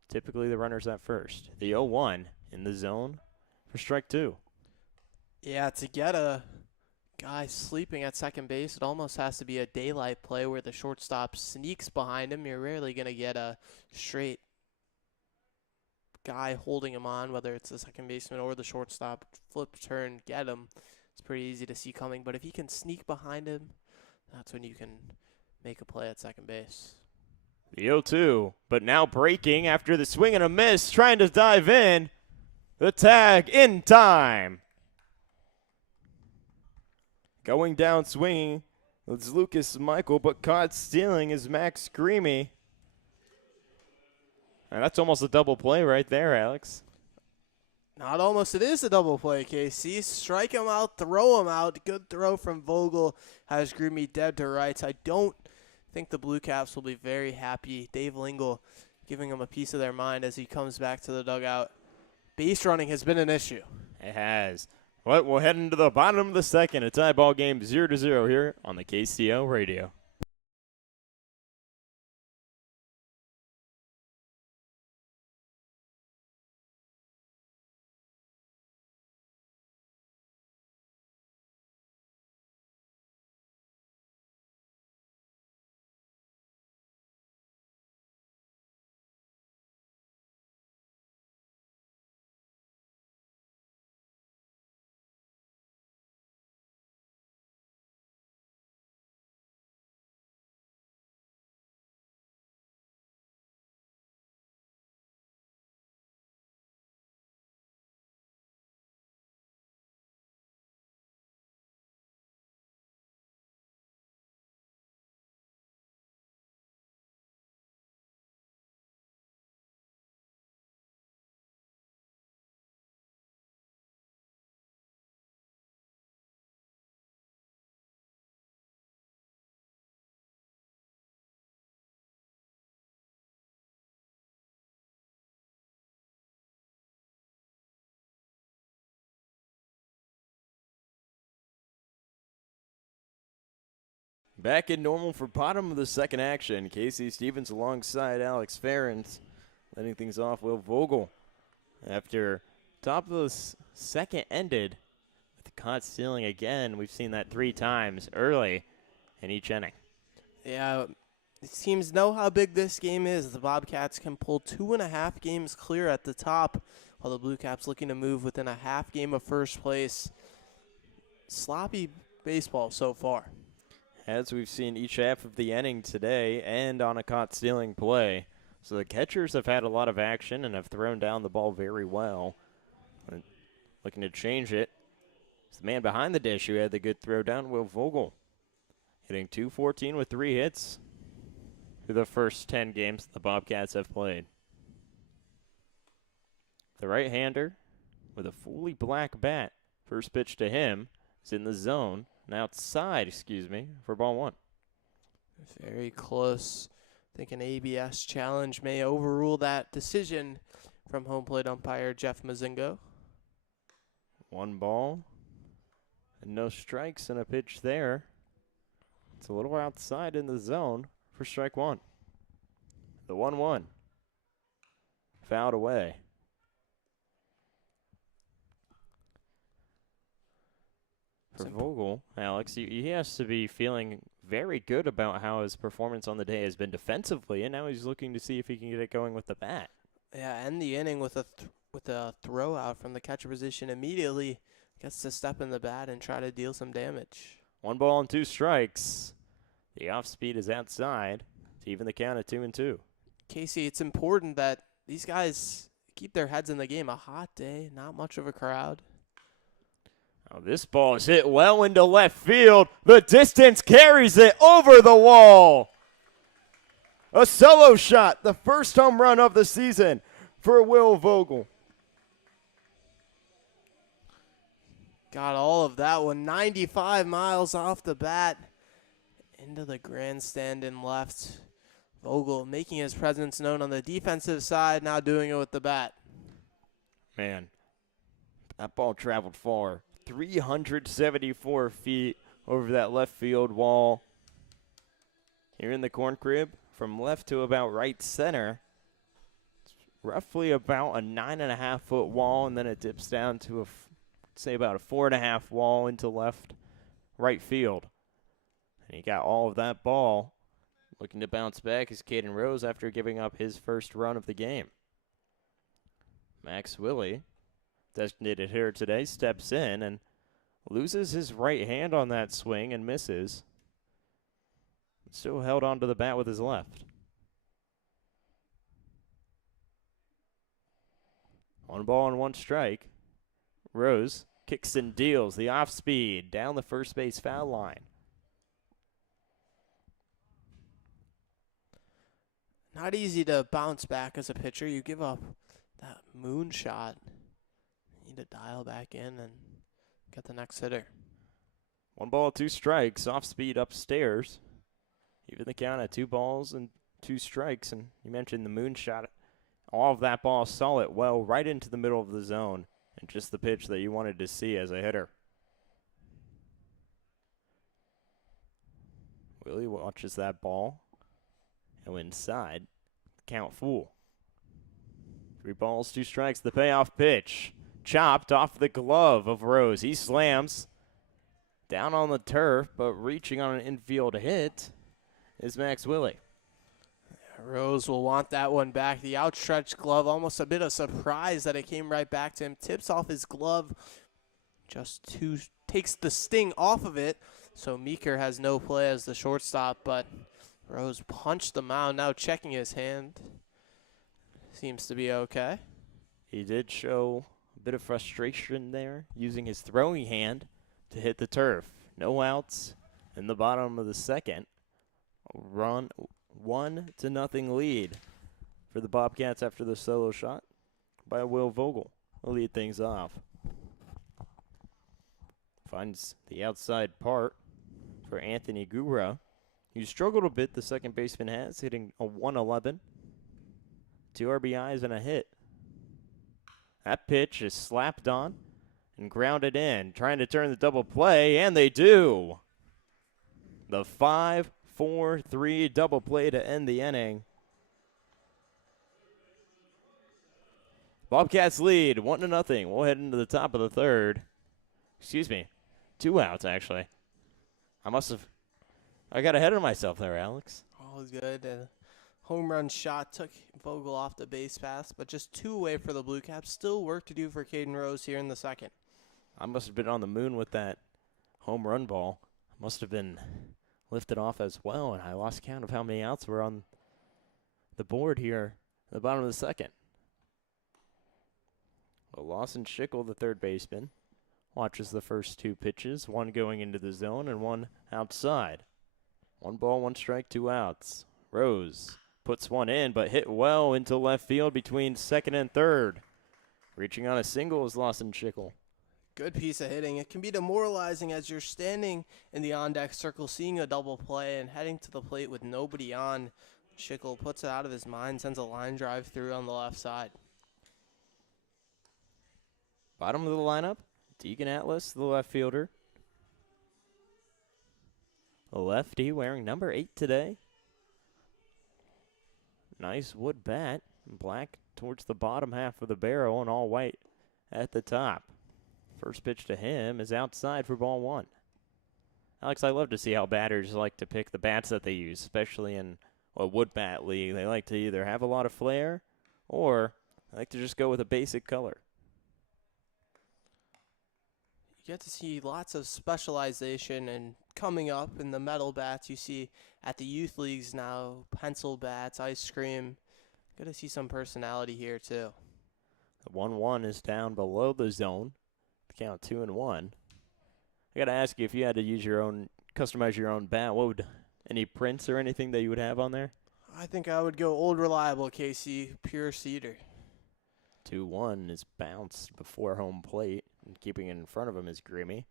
Typically the runner's at first. The 0-1 in the zone for strike 2. Yeah, to get a guy sleeping at second base, it almost has to be a daylight play where the shortstop sneaks behind him. You're rarely going to get a straight guy holding him on, whether it's the second baseman or the shortstop. Flip, turn, get him. It's pretty easy to see coming. But if he can sneak behind him, that's when you can make a play at second base. The 0-2, but now breaking after the swing and a miss, trying to dive in. The tag in time. Going down swinging, it's Lucas Michael, but caught stealing is Max Greamy. And that's almost a double play right there, Alex. Not almost, it is a double play, KC. Strike him out, throw him out. Good throw from Vogel. Has Greamy dead to rights. I don't think the Bluecaps will be very happy. Dave Lingle giving him a piece of their mind as he comes back to the dugout. Base running has been an issue. It has. But we'll head into the bottom of the second. A tie ball game 0-0 here on the KCL radio. Back in normal for bottom of the second action. Casey Stevens alongside Alex Ferentz. Letting things off, Will Vogel. After top of the second ended with the caught stealing again. We've seen that 3 times early in each inning. Yeah, it teams know how big this game is. The Bobcats can pull 2.5 games clear at the top, while the Bluecaps looking to move within a half game of first place. Sloppy baseball so far. As we've seen each half of the inning today and on a caught stealing play. So the catchers have had a lot of action and have thrown down the ball very well. And looking to change it. It's the man behind the dish who had the good throw down, Will Vogel. Hitting .214 with 3 hits through the first 10 games the Bobcats have played. The right-hander with a fully black bat. First pitch to him is in the zone. And outside, for ball 1. Very close. I think an ABS challenge may overrule that decision from home plate umpire Jeff Mazingo. 1 ball and no strikes and a pitch there. It's a little outside in the zone for strike 1. The 1-1. Fouled away. For Vogel, Alex, he has to be feeling very good about how his performance on the day has been defensively, and now he's looking to see if he can get it going with the bat. Yeah, end the inning with a throw out from the catcher position immediately. Gets to step in the bat and try to deal some damage. 1 ball and 2 strikes. The off speed is outside to even the count at 2-2. Casey, it's important that these guys keep their heads in the game. A hot day, not much of a crowd. Oh, this ball is hit well into left field. The distance carries it over the wall. A solo shot, the first home run of the season for Will Vogel. Got all of that one. 95 miles off the bat. Into the grandstand and left. Vogel making his presence known on the defensive side, now doing it with the bat. Man, that ball traveled far. 374 feet over that left field wall. Here in the corn crib, from left to about right center. It's roughly about a 9.5-foot wall, and then it dips down to say about a 4.5 wall into left right field. And he got all of that ball. Looking to bounce back is Caden Rose after giving up his first run of the game. Max Willie, designated hitter today, steps in and loses his right hand on that swing and misses. Still held onto the bat with his left. 1 ball and 1 strike. Rose kicks and deals the off speed down the first base foul line. Not easy to bounce back as a pitcher. You give up that moonshot. You need to dial back in and get the next hitter. 1 ball, 2 strikes. Off speed upstairs. Even the count at 2 balls and 2 strikes. And you mentioned the moonshot. All of that ball saw it well right into the middle of the zone. And just the pitch that you wanted to see as a hitter. Willie watches that ball. Go inside. Count full. 3 balls, 2 strikes. The payoff pitch. Chopped off the glove of Rose. He slams down on the turf, but reaching on an infield hit is Max Willie. Rose will want that one back. The outstretched glove, almost a bit of surprise that it came right back to him. Tips off his glove, takes the sting off of it. So Meeker has no play as the shortstop, but Rose punched the mound, now checking his hand. Seems to be okay. He did show a bit of frustration there, using his throwing hand to hit the turf. No outs in the bottom of the second. Run 1-0 lead for the Bobcats after the solo shot by Will Vogel. Will lead things off. Finds the outside part for Anthony Gura. He struggled a bit, the second baseman has, hitting a 111. 2 RBIs and a hit. That pitch is slapped on and grounded in, trying to turn the double play, and they do. The 5-4-3 double play to end the inning. Bobcats lead 1-0. We'll head into the top of the third. Excuse me. 2 outs, actually. I got ahead of myself there, Alex. All good. Home run shot took Vogel off the base pass, but just 2 away for the Bluecaps. Still work to do for Caden Rose here in the second. I must have been on the moon with that home run ball. Must have been lifted off as well, and I lost count of how many outs were on the board here at the bottom of the second. Well, Lawson Schickel, the third baseman, watches the first 2 pitches, one going into the zone and one outside. 1 ball, 1 strike, 2 outs. Rose puts one in, but hit well into left field between second and third. Reaching on a single is Lawson Schickel. Good piece of hitting. It can be demoralizing as you're standing in the on-deck circle, seeing a double play and heading to the plate with nobody on. Schickel puts it out of his mind, sends a line drive through on the left side. Bottom of the lineup, Deegan Atlas, the left fielder. A lefty wearing number 8 today. Nice wood bat, black towards the bottom half of the barrel and all white at the top. First pitch to him is outside for ball 1. Alex, I love to see how batters like to pick the bats that they use, especially in a wood bat league. They like to either have a lot of flair or they like to just go with a basic color. You get to see lots of specialization, and coming up in the metal bats you see at the youth leagues now, pencil bats, ice cream. Good to see some personality here too. The 1-1 is down below the zone. Count 2-1. I got to ask you, if you had to use your own, customize your own bat, what would, any prints or anything that you would have on there? I think I would go old reliable KC, pure cedar. 2-1 is bounced before home plate, and keeping it in front of him is Grimmy.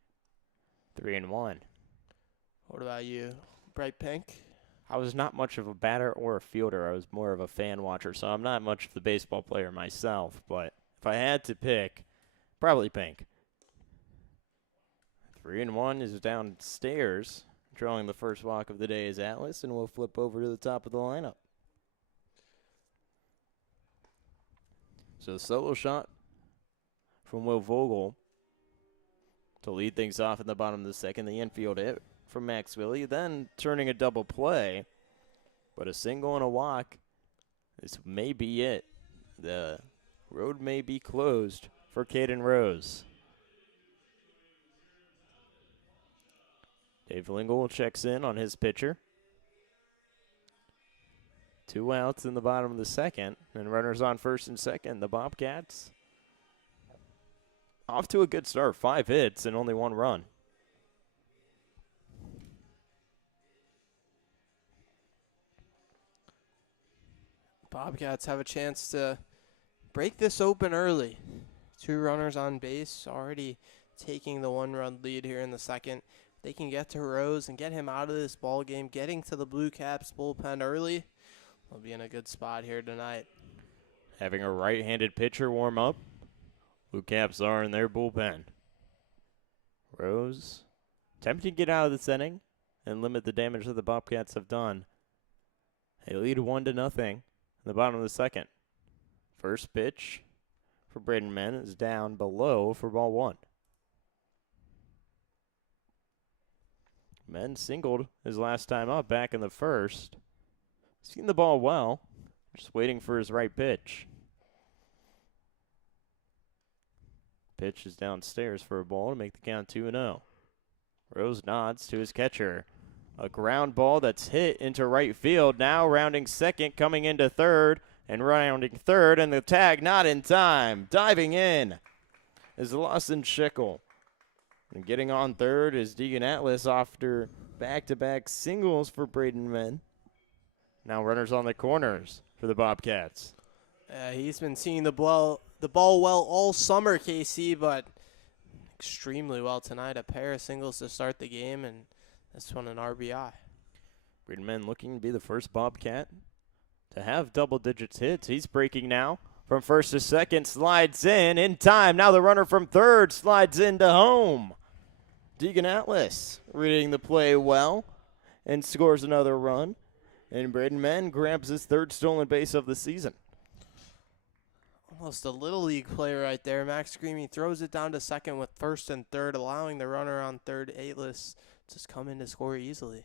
3-1. What about you? Bright pink? I was not much of a batter or a fielder. I was more of a fan watcher, so I'm not much of the baseball player myself, but if I had to pick, probably pink. 3-1 is downstairs. Drawing the first walk of the day is Atlas, and we'll flip over to the top of the lineup. So the solo shot from Will Vogel to lead things off in the bottom of the second. The infield hit from Max Willie, then turning a double play. But a single and a walk, this may be it. The road may be closed for Caden Rose. Dave Lingle checks in on his pitcher. 2 outs in the bottom of the second, and runners on first and second. The Bobcats off to a good start. 5 hits and only 1 run. Bobcats have a chance to break this open early. 2 runners on base, already taking the 1-run lead here in the second. They can get to Rose and get him out of this ball game, getting to the Bluecaps bullpen early. They'll be in a good spot here tonight. Having a right-handed pitcher warm up. Bluecaps are in their bullpen. Rose attempting to get out of this inning and limit the damage that the Bobcats have done. They lead 1-0 in the bottom of the second. First pitch for Braden Mann is down below for ball 1. Mann singled his last time up back in the first. Seen the ball well, just waiting for his right pitch. Pitch is downstairs for a ball to make the count 2-0. Rose nods to his catcher. A ground ball that's hit into right field. Now rounding second, coming into third, and rounding third, and the tag not in time. Diving in is Lawson Schickel. And getting on third is Deegan Atlas after back-to-back singles for Braden Mann. Now runners on the corners for the Bobcats. He's been seeing the ball well all summer, KC, but extremely well tonight. A pair of singles to start the game, and this one an RBI. Braden Mann looking to be the first Bobcat to have double digits hits. He's breaking now from first to second, slides in time. Now the runner from third slides into home. Deegan Atlas reading the play well and scores another run. And Braden Mann grabs his third stolen base of the season. Almost a little league player right there. Max Greamy throws it down to second with first and third, allowing the runner on third, Aitless, to come in to score easily.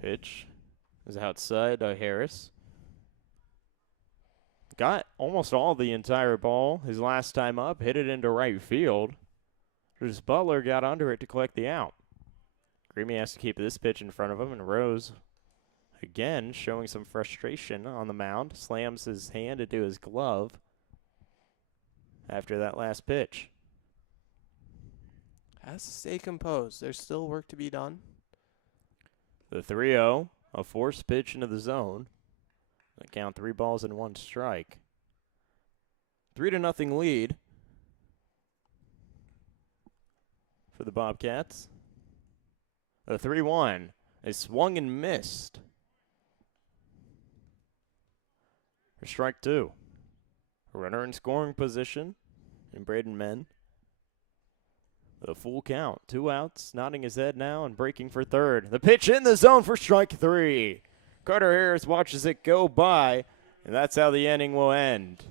Pitch is outside Harris. Got almost all the entire ball his last time up, hit it into right field. Just Butler got under it to collect the out. Greamy has to keep this pitch in front of him, and Rose, again, showing some frustration on the mound, slams his hand into his glove after that last pitch. Has to stay composed. There's still work to be done. The 3-0, a forced pitch into the zone. Count 3 balls and 1 strike. 3-0 lead for the Bobcats. The 3-1 is swung and missed for strike 2. Runner in scoring position in Braden Mann. The full count. 2 outs, nodding his head now and breaking for third. The pitch in the zone for strike 3. Carter Harris watches it go by, and that's how the inning will end.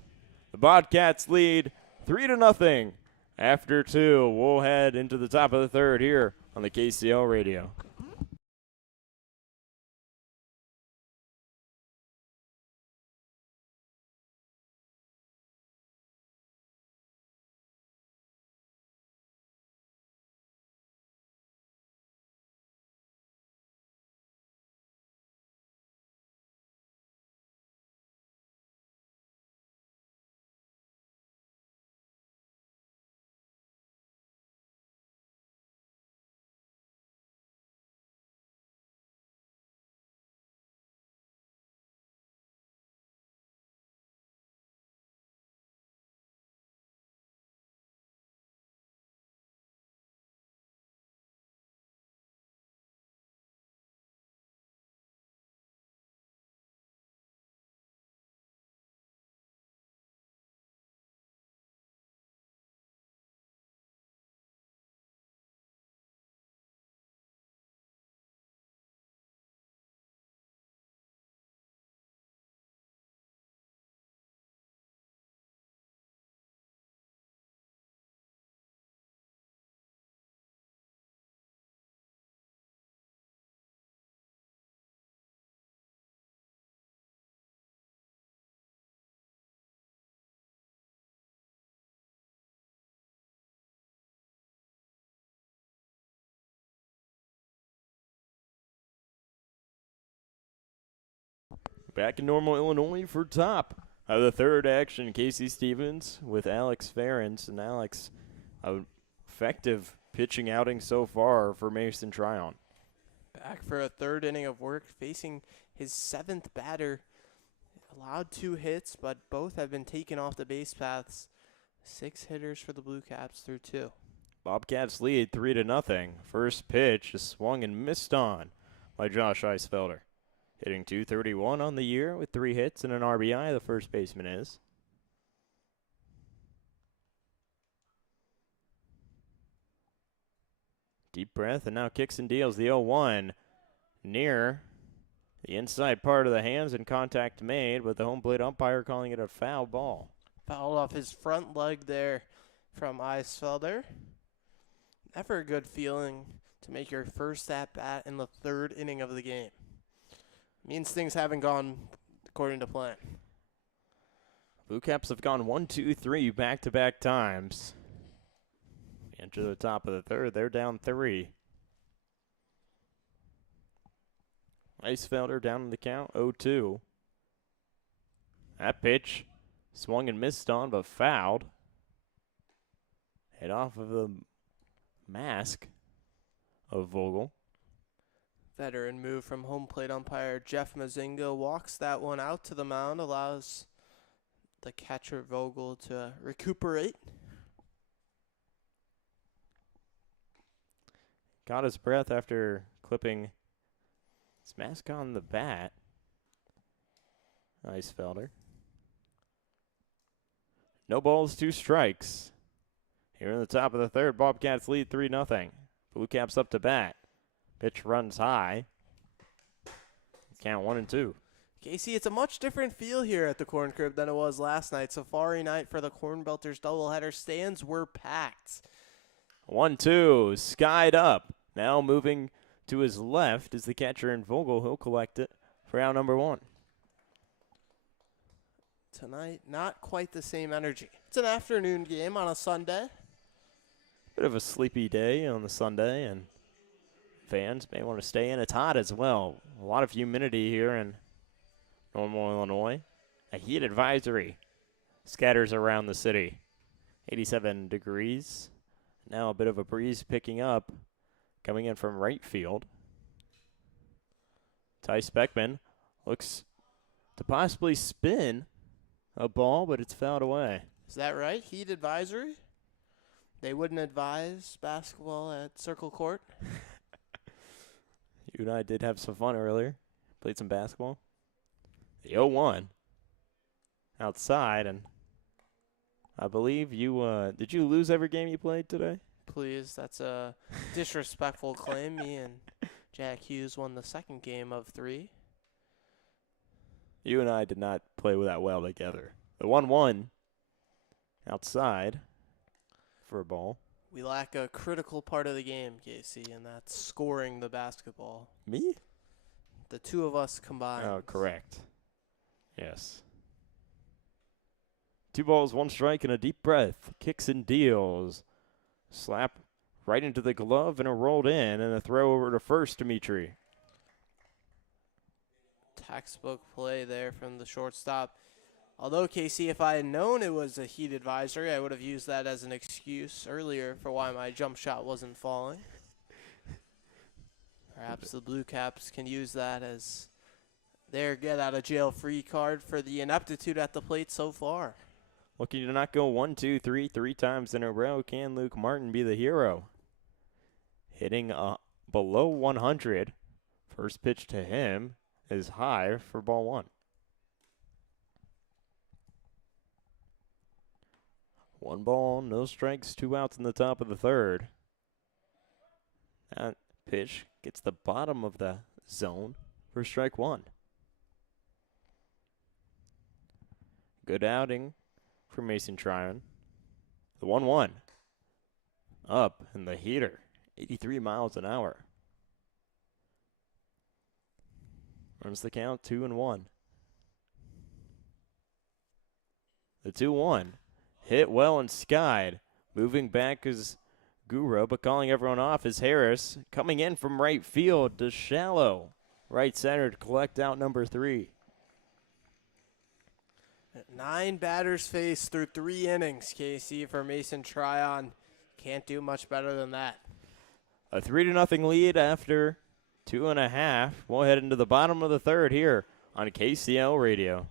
The Bobcats lead 3-0 after 2. We'll head into the top of the third here on the KCL radio. Back in normal Illinois for top of the third action, Casey Stevens with Alex Ferentz. And Alex, an effective pitching outing so far for Mason Tryon. Back for a third inning of work, facing his 7th batter. Allowed 2 hits, but both have been taken off the base paths. 6 hitters for the Bluecaps through 2. Bobcats lead 3-0. First pitch is swung and missed on by Josh Eisfelder. Hitting .231 on the year with 3 hits and an RBI, the first baseman is. Deep breath, and now kicks and deals the 0-1 near the inside part of the hands, and contact made, but the home plate umpire calling it a foul ball. Fouled off his front leg there from Eisfelder. Never a good feeling to make your first at-bat in the 3rd inning of the game. Means things haven't gone according to plan. Bluecaps have gone 1-2-3 back-to-back times. Enter the top of the third. They're down 3. Eisfelder down in the count, 0-2. That pitch swung and missed on, but fouled. Hit off of the mask of Vogel. Veteran move from home plate umpire Jeff Mazinga walks that one out to the mound, allows the catcher Vogel to recuperate. Got his breath after clipping his mask on the bat. Eisfelder. No balls, 2 strikes. Here in the top of the third, Bobcats lead 3-0. Bluecaps up to bat. Pitch runs high. Count 1-2. Casey, it's a much different feel here at the Corn Crib than it was last night. Safari night for the Corn Belters doubleheader. Stands were packed. 1-2. Skied up. Now moving to his left is the catcher in Vogel. He'll collect it for out number 1. Tonight, not quite the same energy. It's an afternoon game on a Sunday. Bit of a sleepy day on the Sunday, and fans may want to stay in. It's hot as well. A lot of humidity here in Normal, Illinois. A heat advisory scatters around the city. 87 degrees. Now a bit of a breeze picking up, coming in from right field. Ty Speckman looks to possibly spin a ball, but it's fouled away. Is that right? Heat advisory? They wouldn't advise basketball at Circle Court? You and I did have some fun earlier. Played some basketball. The 0-1 outside, and I believe you did you lose every game you played today? Please, that's a disrespectful claim. Me and Jack Hughes won the second game of 3. You and I did not play that well together. The 1-1 outside for a ball. We lack a critical part of the game, Casey, and that's scoring the basketball. Me? The two of us combined. Oh, correct. Yes. 2 balls, 1 strike, and a deep breath. Kicks and deals. Slap right into the glove and a rolled in, and a throw over to first, Dimitri. Textbook play there from the shortstop. Although, Casey, if I had known it was a heat advisory, I would have used that as an excuse earlier for why my jump shot wasn't falling. Perhaps the Bluecaps can use that as their get-out-of-jail-free card for the ineptitude at the plate so far. Looking to not go 1, 2, 3, 3 times in a row. Can Luke Martin be the hero? Hitting below 100. First pitch to him is high for ball 1. 1 ball, no strikes, 2 outs in the top of the 3rd. That pitch gets the bottom of the zone for strike 1. Good outing for Mason Tryon. The 1-1 up in the heater, 83 miles an hour. Runs the count 2-1. The 2-1 hit well and skied. Moving back is Guru, but calling everyone off is Harris. Coming in from right field to shallow right center to collect out number 3. 9 batters faced through 3 innings, Casey, for Mason Tryon. Can't do much better than that. A 3-0 lead after 2.5. We'll head into the bottom of the 3rd here on KCL Radio.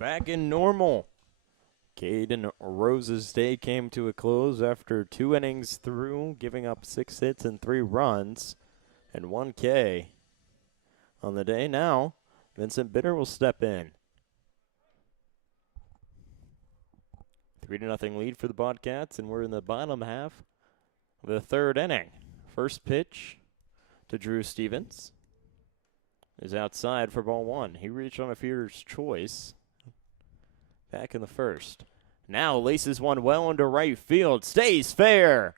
back in normal. Caden Rose's day came to a close after 2 innings through, giving up 6 hits and 3 runs and 1 K. On the day now, Vincent Bitter will step in. 3-0 lead for the Bobcats, and we're in the bottom half of the 3rd inning. First pitch to Drew Stevens is outside for ball 1. He reached on a fielder's choice back in the first. Now laces one well into right field. Stays fair.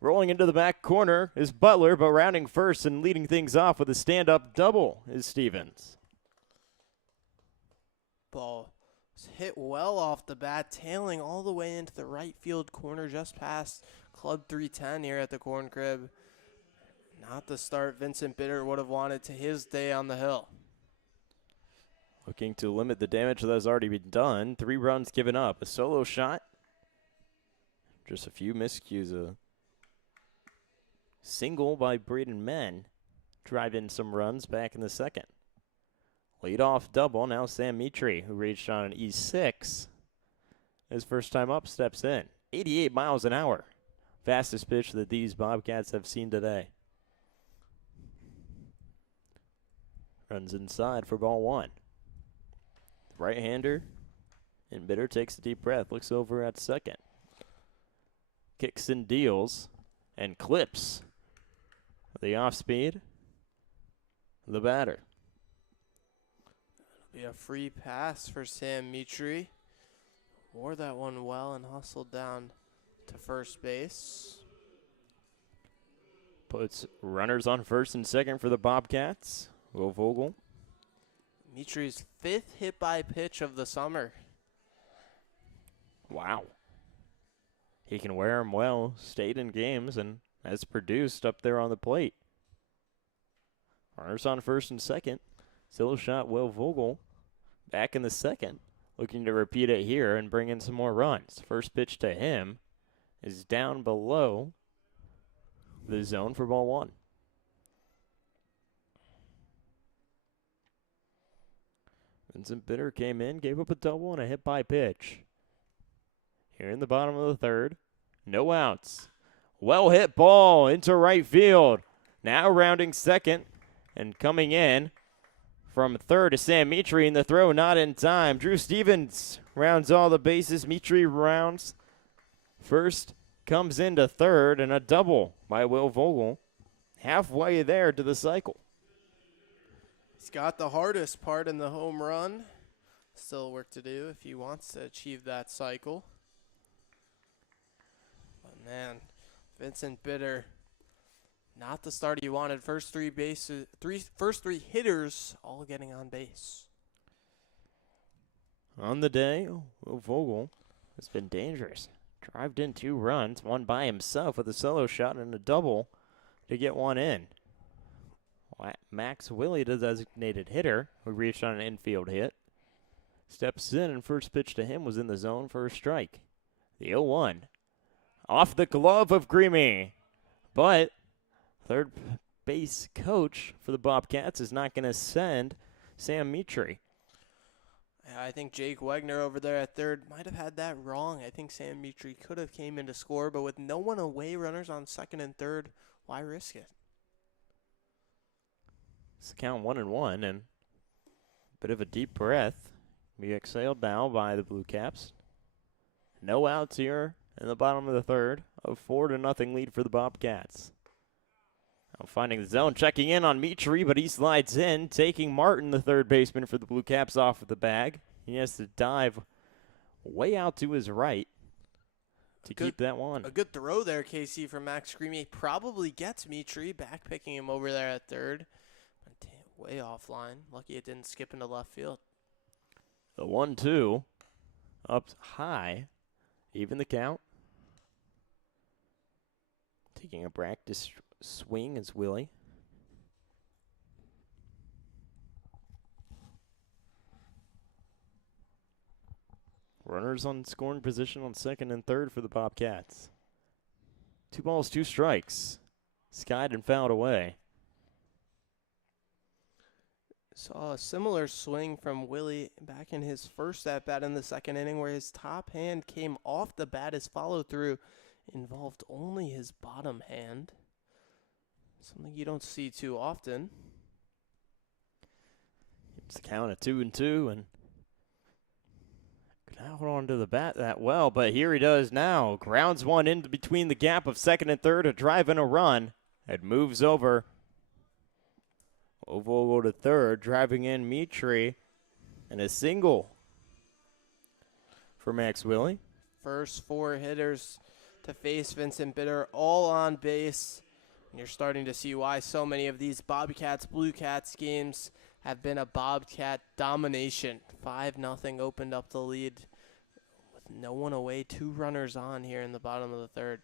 Rolling into the back corner is Butler, but rounding first and leading things off with a stand-up double is Stevens. Ball was hit well off the bat, tailing all the way into the right field corner just past Club 310 here at the Corn Crib. Not the start Vincent Bitter would have wanted to his day on the hill. Looking to limit the damage that has already been done. 3 runs given up. A solo shot. Just a few miscues. A single by Braden Men. Drive in some runs back in the second. Leadoff double. Now Sam Mitri, who reached on an E6. His first time up, steps in. 88 miles an hour. Fastest pitch that these Bobcats have seen today. Runs inside for ball 1. Right-hander, and Bitter takes a deep breath, looks over at second. Kicks and deals, and clips the off-speed, the batter. It'll be a free pass for Sam Mitri. Wore that one well and hustled down to first base. Puts runners on first and second for the Bobcats. Will Vogel. Mitri's 5th hit by pitch of the summer. Wow. He can wear them well, stayed in games, and has produced up there on the plate. Runners on first and second. Still a shot, Will Vogel back in the second. Looking to repeat it here and bring in some more runs. First pitch to him is down below the zone for ball 1. Vincent Bitter came in, gave up a double and a hit by pitch. Here in the bottom of the 3rd. No outs. Well hit ball into right field. Now rounding second and coming in from 3rd to Sam Mitri, and the throw not in time. Drew Stevens rounds all the bases. Mitri rounds first, comes into 3rd, and a double by Will Vogel. Halfway there to the cycle. He's got the hardest part in the home run. Still work to do if he wants to achieve that cycle. But man, Vincent Bitter, not the start he wanted. First 3 hitters all getting on base. On the day, Will Vogel has been dangerous. Drived in 2 runs, one by himself with a solo shot and a double to get one in. Max Willie, the designated hitter, who reached on an infield hit, steps in, and first pitch to him was in the zone for a strike. The 0-1. Off the glove of Greamy. But third base coach for the Bobcats is not going to send Sam Mitri. I think Jake Wegner over there at 3rd might have had that wrong. I think Sam Mitri could have came in to score, but with no one away, runners on 2nd and 3rd, why risk it? It's the count 1-1, and a bit of a deep breath. Be exhaled now by the Bluecaps. No outs here in the bottom of the 3rd. A 4-0 lead for the Bobcats. Now finding the zone, checking in on Mitri, but he slides in, taking Martin, the 3rd baseman for the Bluecaps, off of the bag. He has to dive way out to his right to keep that one. A good throw there, KC, from Max Greamy. Probably gets Mitri, back picking him over there at 3rd. Way offline. Lucky it didn't skip into left field. The 1-2 up high. Even the count. Taking a practice swing is Willie. Runners on scoring position on 2nd and 3rd for the Bobcats. 2 balls, 2 strikes. Skied and fouled away. Saw a similar swing from Willie back in his first at bat in the second inning, where his top hand came off the bat. His follow through involved only his bottom hand. Something you don't see too often. It's the count of 2-2, and could not hold on to the bat that well, but here he does now. Grounds one in between the gap of second and third, a drive and a run. It moves over. Oval will go to third, driving in Mitri, and a single for Max Willie. First four hitters to face Vincent Bitter, all on base. And you're starting to see why so many of these Bobcats, Bluecaps games have been a Bobcat domination. 5-0 opened up the lead with no one away, 2 runners on here in the bottom of the third.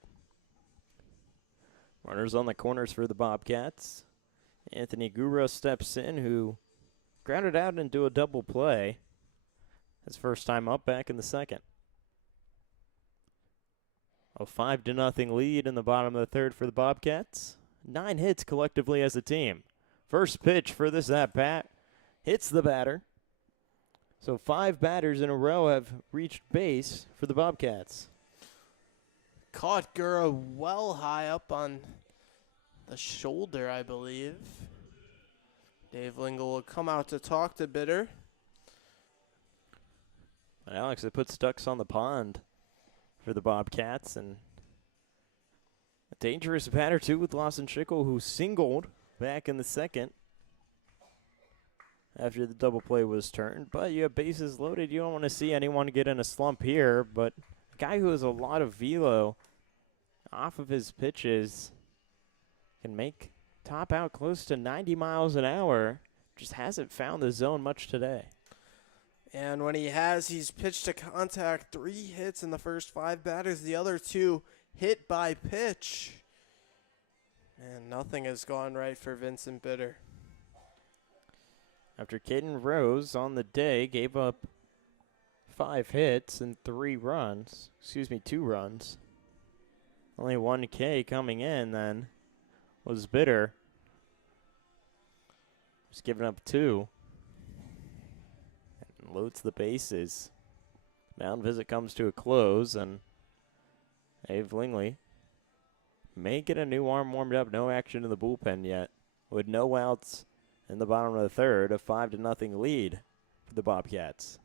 Runners on the corners for the Bobcats. Anthony Gura steps in, who grounded out into a double play. His first time up back in the second. A 5-0 lead in the bottom of the third for the Bobcats. 9 hits collectively as a team. First pitch for this at-bat hits the batter. So 5 batters in a row have reached base for the Bobcats. Caught Gura well high up on the shoulder, I believe. Dave Lingle will come out to talk to Bitter. And Alex, it puts ducks on the pond for the Bobcats, and a dangerous batter too with Lawson Schickel, who singled back in the second after the double play was turned. But you have bases loaded. You don't want to see anyone get in a slump here, but a guy who has a lot of velo off of his pitches can make top out close to 90 miles an hour. Just hasn't found the zone much today. And when he has, he's pitched to contact, 3 hits in the first 5 batters, the other 2 hit by pitch. And nothing has gone right for Vincent Bitter. After Caden Rose on the day gave up 5 hits and 2 runs. Only 1 K coming in then was Bitter. Just giving up 2. And loads the bases. Mound visit comes to a close, and Dave Lingley may get a new arm warmed up. No action in the bullpen yet. With no outs in the bottom of the third, a 5-0 lead for the Bobcats.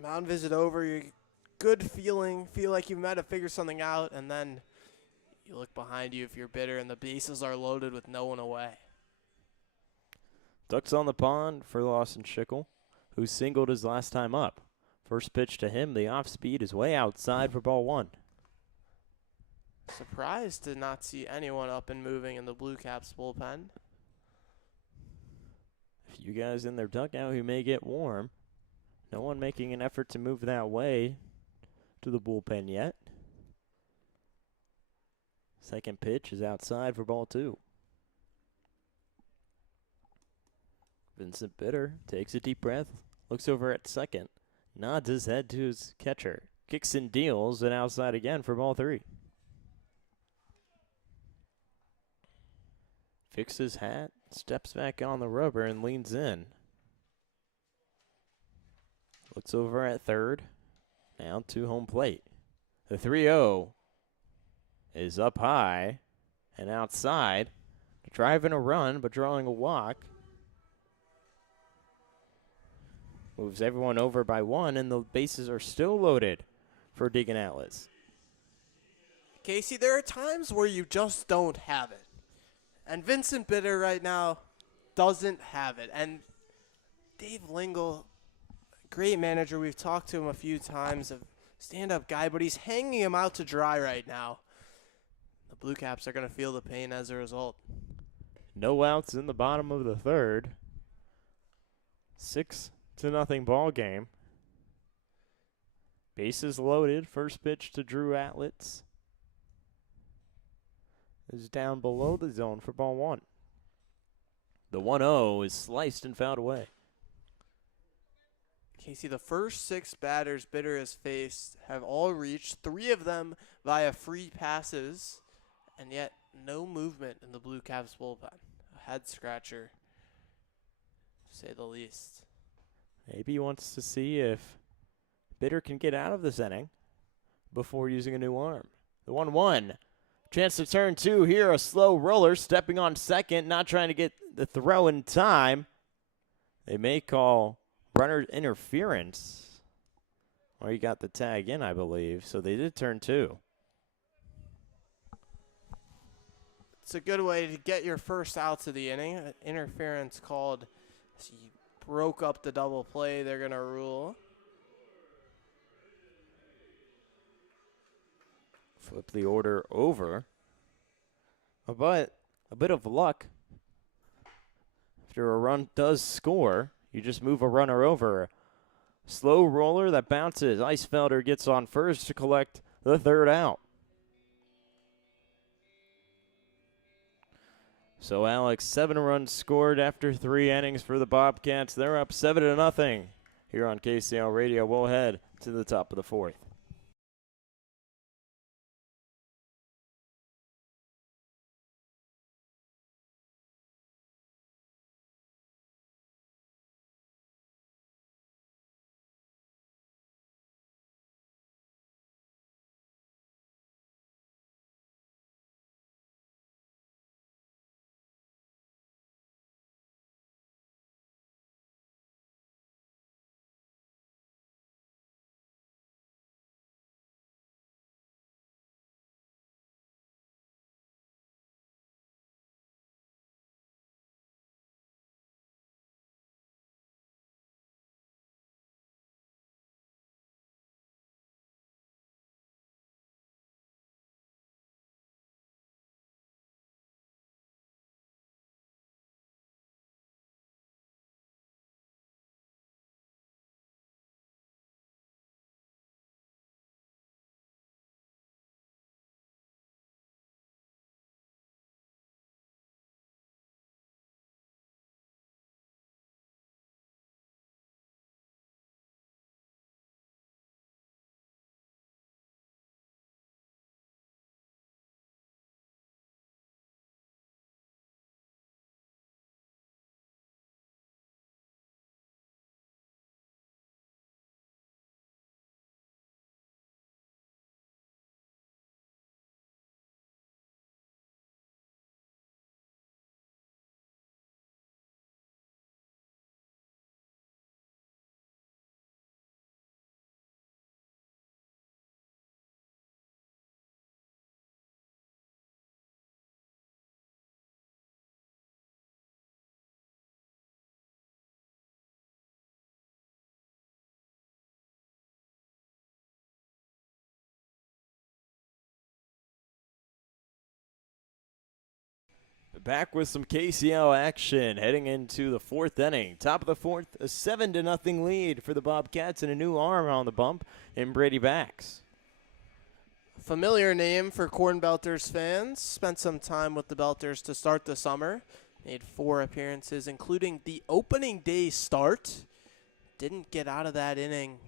Mound visit over, you good feeling, feel like you might have figured something out, and then you look behind you if you're Bitter and the bases are loaded with no one away. Ducks on the pond for Lawson Schickel, who singled his last time up. First pitch to him, the off speed is way outside for ball 1. Surprised to not see anyone up and moving in the Bluecaps bullpen. A few guys in their dugout who may get warm. No one making an effort to move that way to the bullpen yet. Second pitch is outside for ball 2. Vincent Bitter takes a deep breath, looks over at second, nods his head to his catcher, kicks and deals, and outside again for ball 3. Fixes his hat, steps back on the rubber, and leans in. Looks over at third, now to home plate. The 3-0 is up high and outside, driving a run but drawing a walk. Moves everyone over by 1, and the bases are still loaded for Deegan Atlas. Casey, there are times where you just don't have it. And Vincent Bitter right now doesn't have it. And Dave Lingle, great manager, we've talked to him a few times, a stand-up guy, but he's hanging him out to dry right now. The Bluecaps are going to feel the pain as a result. No outs in the bottom of the third. 6-0 ball game. Bases loaded. First pitch to Drew Atlitz is down below the zone for ball 1. The 1-0 is sliced and fouled away. Casey, the first 6 batters Bitter has faced have all reached, 3 of them via free passes, and yet no movement in the Bluecaps bullpen. A head scratcher, to say the least. Maybe he wants to see if Bitter can get out of this inning before using a new arm. The 1-1. Chance to turn two here. A slow roller stepping on second, not trying to get the throw in time. They may call runner interference. Or he got the tag in, I believe. So they did turn two. It's a good way to get your first outs of the inning. Interference called. So you broke up the double play. They're going to rule. Flip the order over. But a bit of luck. After a run does score, you just move a runner over. Slow roller that bounces. Eisfelder gets on first to collect the third out. So, Alex, 7 runs scored after 3 innings for the Bobcats. They're up 7-0 here on KCL Radio. We'll head to the top of the 4th. Back with some KCL action heading into the 4th inning. Top of the 4th, a 7-0 lead for the Bobcats and a new arm on the bump in Brady Bax. Familiar name for Corn Belters fans. Spent some time with the Belters to start the summer. Made 4 appearances, including the opening day start. Didn't get out of that inning.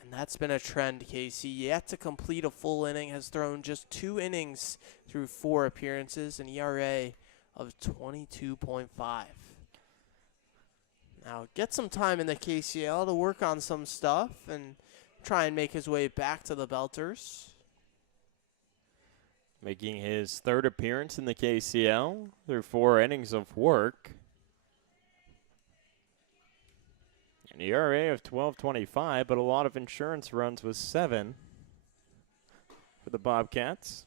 And that's been a trend, Casey. Yet to complete a full inning. Has thrown just 2 innings through 4 appearances. An ERA of 22.5. Now, get some time in the KCL to work on some stuff and try and make his way back to the Belters. Making his 3rd appearance in the KCL through 4 innings of work. An ERA of 12.25, but a lot of insurance runs with 7 for the Bobcats.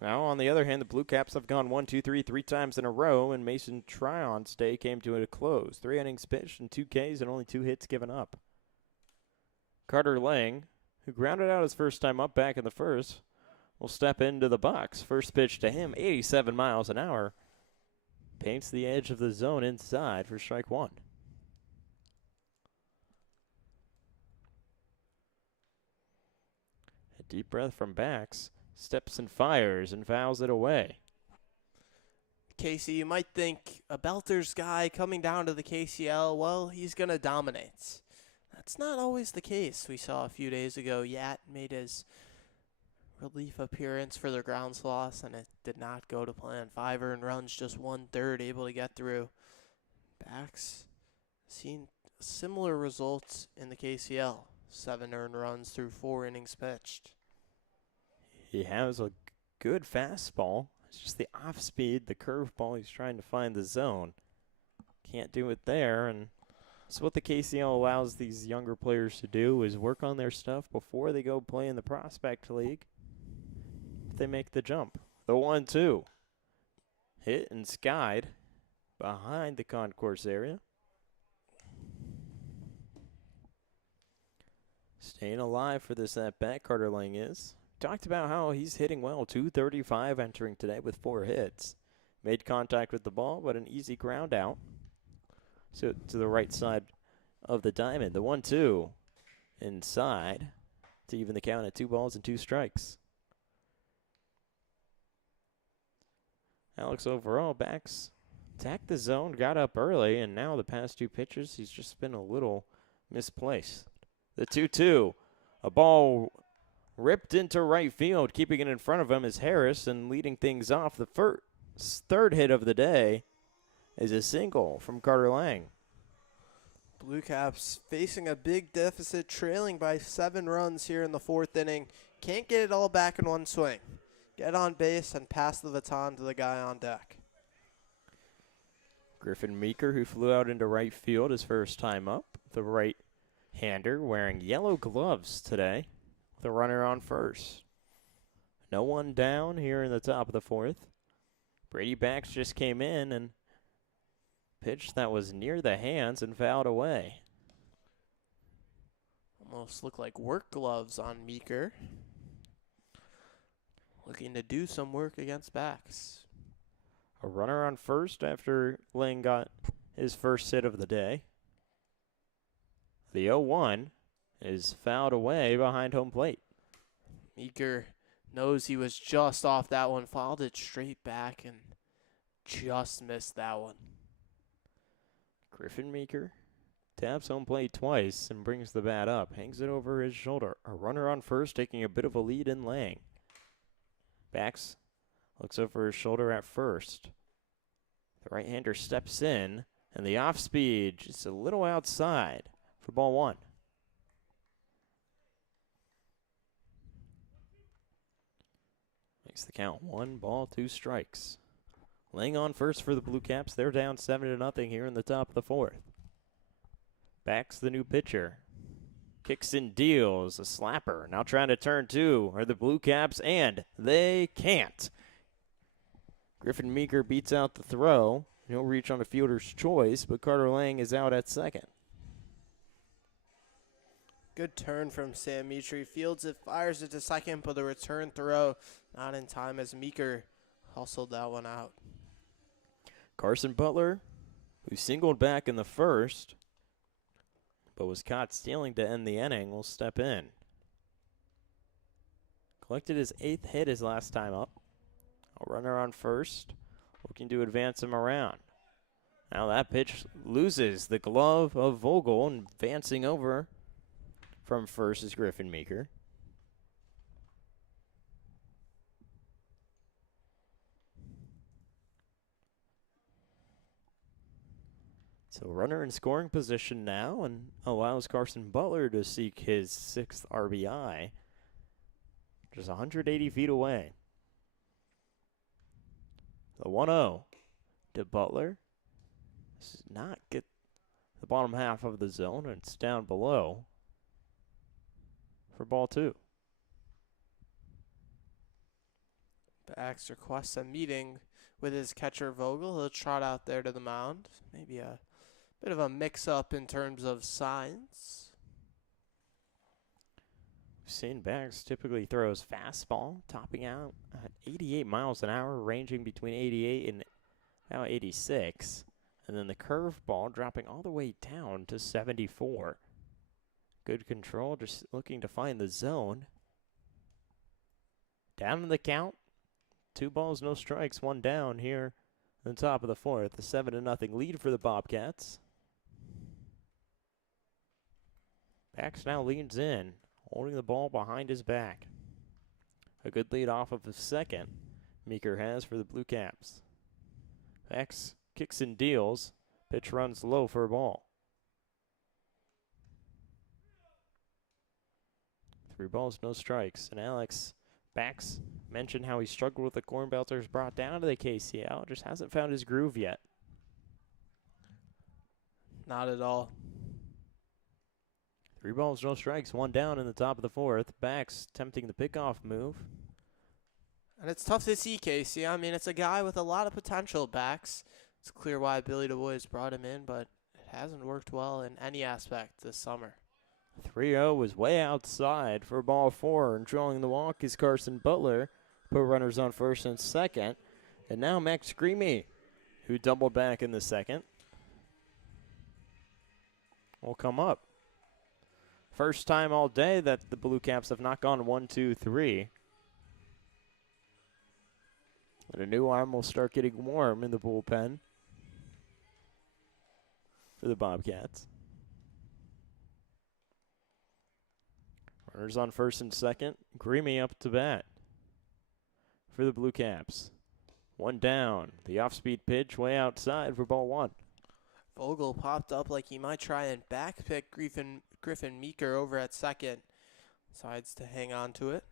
Now, on the other hand, the Bluecaps have gone 1-2-3 times in a row, and Mason Tryon's day came to a close. 3 innings pitched and 2 Ks and only 2 hits given up. Carter Lang, who grounded out his first time up back in the 1st, will step into the box. First pitch to him, 87 miles an hour. Paints the edge of the zone inside for strike 1. A deep breath from Bax. Steps and fires and fouls it away. Casey, you might think a Belters guy coming down to the KCL, well, he's going to dominate. That's not always the case. We saw a few days ago, Yat made his relief appearance for the grounds loss, and it did not go to plan. 5 earned runs, just 1/3 able to get through. Backs seen similar results in the KCL. 7 earned runs through 4 innings pitched. He has a good fastball. It's just the off speed, the curveball. He's trying to find the zone. Can't do it there, and so what the KCL allows these younger players to do is work on their stuff before they go play in the prospect league. If they make the jump. The 1-2. Hit and skied behind the concourse area. Staying alive for this at bat, Carter Lang is. Talked about how he's hitting well. 235 entering today with 4 hits. Made contact with the ball, but an easy ground out. So to the right side of the diamond. The 1-2 inside to even the count at 2 balls and 2 strikes. Alex overall backs attacked the zone, got up early, and now the past 2 pitches he's just been a little misplaced. The 2-2, a ball ripped into right field. Keeping it in front of him is Harris, and leading things off, the third hit of the day is a single from Carter Lang. Bluecaps facing a big deficit, trailing by 7 runs here in the 4th inning. Can't get it all back in one swing. Get on base and pass the baton to the guy on deck. Griffin Meeker, who flew out into right field his first time up. The right-hander wearing yellow gloves today. The runner on first. No one down here in the top of the 4th. Brady Backs just came in and pitch that was near the hands and fouled away. Almost look like work gloves on Meeker. Looking to do some work against Backs. A runner on first after Lang got his first hit of the day. The 0-1 is fouled away behind home plate. Meeker knows he was just off that one, fouled it straight back and just missed that one. Griffin Meeker taps home plate twice and brings the bat up. Hangs it over his shoulder. A runner on first, taking a bit of a lead in Lang. Backs looks over his shoulder at first. The right-hander steps in, and the off-speed just a little outside for ball 1. Makes the count 1 ball, 2 strikes. Lang on first for the Bluecaps. They're down 7-0 here in the top of the 4th. Backs the new pitcher. Kicks and deals. A slapper. Now trying to turn 2 are the Bluecaps, and they can't. Griffin Meeker beats out the throw. He'll reach on a fielder's choice, but Carter Lang is out at second. Good turn from Sam Mitri. Fields it, fires it to second, but the return throw not in time as Meeker hustled that one out. Carson Butler, who singled back in the first, but was caught stealing to end the inning, will step in. Collected his 8th hit his last time up. A runner on first, looking to advance him around. Now that pitch loses the glove of Vogel, and advancing over from first is Griffin Meeker. So runner in scoring position now, and allows Carson Butler to seek his 6th RBI. Just 180 feet away. The 1-0 to Butler. This does not get the bottom half of the zone, and it's down below for ball 2. Backs requests a meeting with his catcher Vogel. He'll trot out there to the mound. Maybe a bit of a mix-up in terms of signs. We've seen Backs typically throws fastball, topping out at 88 miles an hour, ranging between 88 and now 86. And then the curveball dropping all the way down to 74. Good control, just looking to find the zone. Down in the count. 2 balls, no strikes, 1 down here on the top of the 4th. The 7-0 lead for the Bobcats. Backs now leans in, holding the ball behind his back. A good lead off of the second. Meeker has for the Bluecaps. X kicks and deals. Pitch runs low for a ball. 3 balls, no strikes. And Alex Bax mentioned how he struggled with the Corn Belters brought down to the KCL. Just hasn't found his groove yet. Not at all. 3 balls, no strikes. 1 down in the top of the 4th. Bax attempting the pickoff move. And it's tough to see, Casey. I mean, it's a guy with a lot of potential, Bax. It's clear why Billy DuBois brought him in, but it hasn't worked well in any aspect this summer. 3-0 was way outside for ball 4, and drawing the walk is Carson Butler. Put runners on first and second. And now Max Greamy, who doubled back in the second, will come up. First time all day that the Bluecaps have not gone 1-2-3. And a new arm will start getting warm in the bullpen for the Bobcats. Runners on first and second. Greamy up to bat for the Bluecaps. 1 down. The off-speed pitch way outside for ball 1. Vogel popped up like he might try and backpick Griffin Meeker over at second. Decides to hang on to it.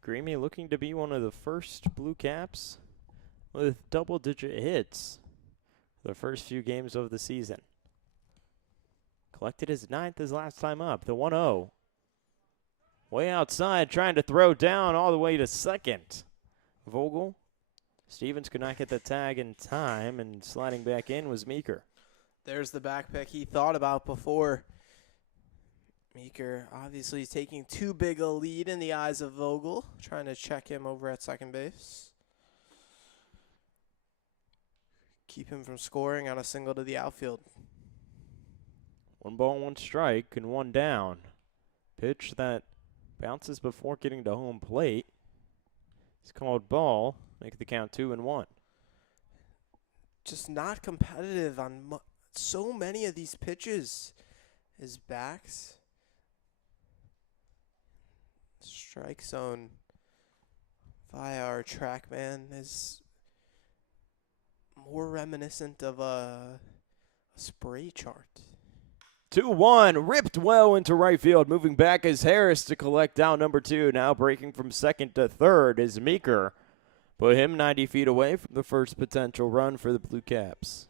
Greamy looking to be one of the first Bluecaps with double-digit hits the first few games of the season. Collected his 9th his last time up. The 1-0. Way outside, trying to throw down all the way to second. Vogel. Stevens could not get the tag in time, and sliding back in was Meeker. There's the backpick he thought about before. Meeker obviously taking too big a lead in the eyes of Vogel, trying to check him over at second base. Keep him from scoring on a single to the outfield. 1 ball, 1 strike, and 1 down. Pitch that bounces before getting to home plate. It's called ball. Make the count 2-1. Just not competitive on so many of these pitches. His backs. Strike zone via our TrackMan is more reminiscent of a spray chart. 2-1, ripped well into right field. Moving back is Harris to collect down number 2. Now breaking from second to third is Meeker. Put him 90 feet away from the first potential run for the Bluecaps.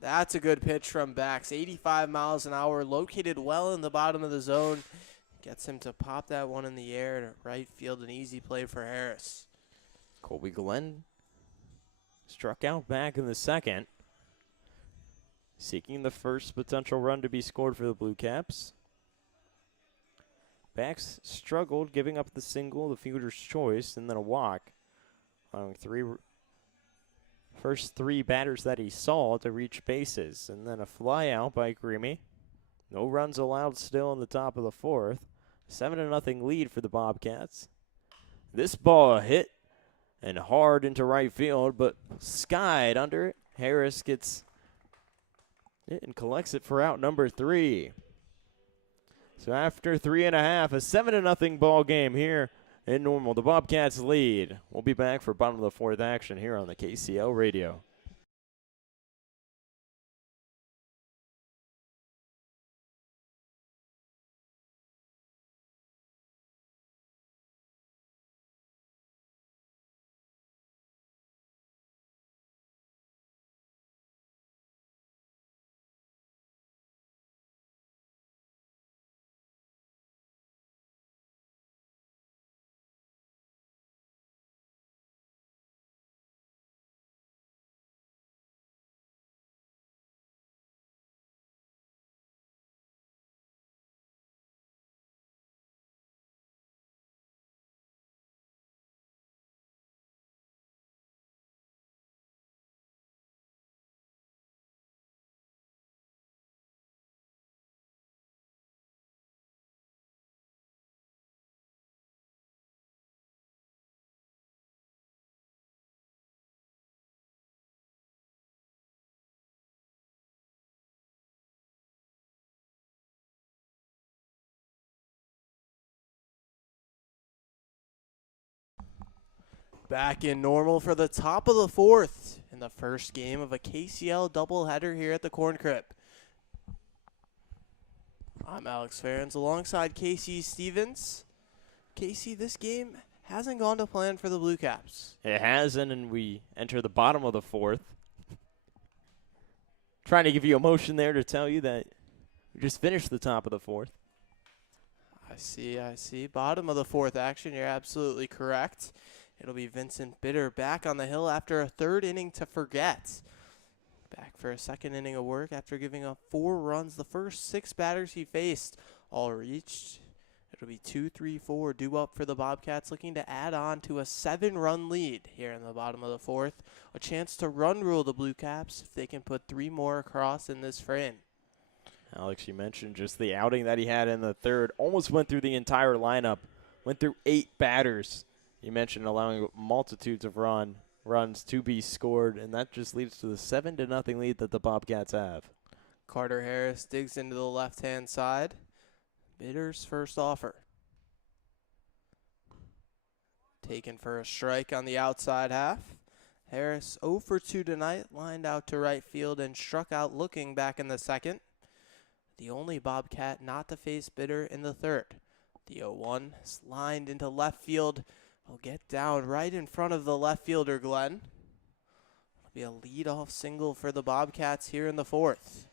That's a good pitch from Bax. 85 miles an hour, located well in the bottom of the zone. Gets him to pop that one in the air to right field. An easy play for Harris. Colby Glenn struck out back in the second, seeking the first potential run to be scored for the Bluecaps. Bax struggled, giving up the single, the fielder's choice, and then a walk, allowing first 3 batters that he saw to reach bases, and then a fly out by Greamy. No runs allowed still in the top of the 4th. 7-0 lead for the Bobcats. This ball hit and hard into right field, but skied under it. Harris gets it and collects it for out number 3. So after 3.5, a 7-0 ball game here in Normal. The Bobcats lead. We'll be back for bottom of the 4th action here on the KCL Radio. Back in normal for the top of the fourth in the first game of a KCL doubleheader here at the Corn Crib. I'm Alex Ferens alongside Casey Stevens. Casey, this game hasn't gone to plan for the Bluecaps. It hasn't, and we enter the bottom of the fourth. Trying to give you emotion there to tell you that we just finished the top of the fourth. I see. Bottom of the fourth action, you're absolutely correct. It'll be Vincent Bitter back on the hill after a third inning to forget. Back for a second inning of work after giving up 4 runs. The first 6 batters he faced all reached. It'll be 2-3-4 due up for the Bobcats, looking to add on to a 7-run lead here in the bottom of the fourth. A chance to run rule the Bluecaps if they can put 3 more across in this frame. Alex, you mentioned just the outing that he had in the third. Almost went through the entire lineup. Went through 8 batters. You mentioned allowing multitudes of runs to be scored, and that just leads to the 7-0 lead that the Bobcats have. Carter Harris digs into the left-hand side. Bitter's first offer. Taken for a strike on the outside half. Harris 0 for 2 tonight, lined out to right field and struck out looking back in the second. The only Bobcat not to face Bitter in the third. The 0-1 is lined into left field. Will get down right in front of the left fielder, Glenn. It'll be a leadoff single for the Bobcats here in the fourth.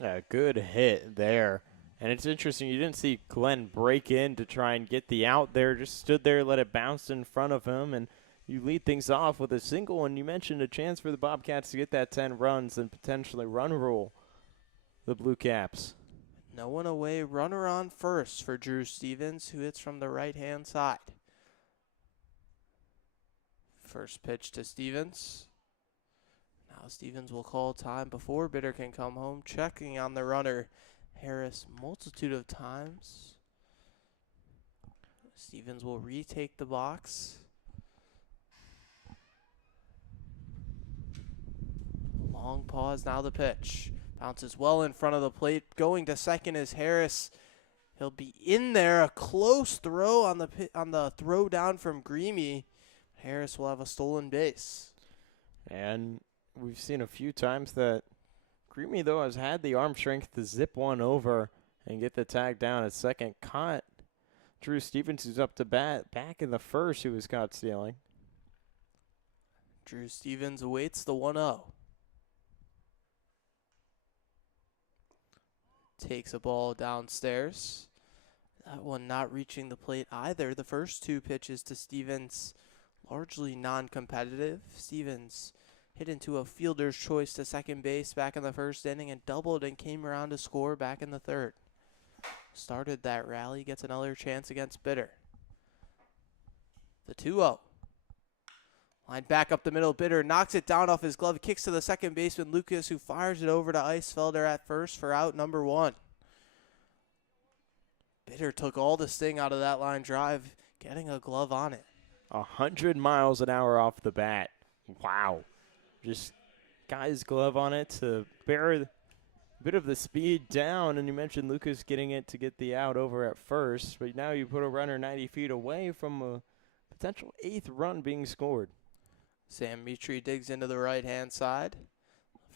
Yeah, good hit there. And it's interesting, you didn't see Glenn break in to try and get the out there. Just stood there, let it bounce in front of him, and you lead things off with a single. And you mentioned a chance for the Bobcats to get that 10 runs and potentially run rule the Bluecaps. No one away, runner on first for Drew Stevens, who hits from the right-hand side. First pitch to Stevens. Now Stevens will call time before Bitter can come home, checking on the runner. Harris multitude of times. Stevens will retake the box. Long pause, now the pitch. Bounces well in front of the plate. Going to second is Harris. He'll be in there. A close throw on the throw down from Greamy. Harris will have a stolen base. And we've seen a few times that Greamy, though, has had the arm strength to zip one over and get the tag down at second. Caught Drew Stevens, who's up to bat, back in the first, who was caught stealing. Drew Stevens awaits the 1-0. Takes a ball downstairs. That one not reaching the plate either. The first 2 pitches to Stevens largely non-competitive. Stevens hit into a fielder's choice to second base back in the first inning and doubled and came around to score back in the third. Started that rally, gets another chance against Bitter. The 2-0. Line back up the middle, Bitter knocks it down off his glove, kicks to the second baseman Lucas, who fires it over to Eisfelder at first for out number 1. Bitter took all the sting out of that line drive, getting a glove on it. 100 miles an hour off the bat. Wow. Just got his glove on it to bear a bit of the speed down, and you mentioned Lucas getting it to get the out over at first, but now you put a runner 90 feet away from a potential 8th run being scored. Sam Mitri digs into the right-hand side.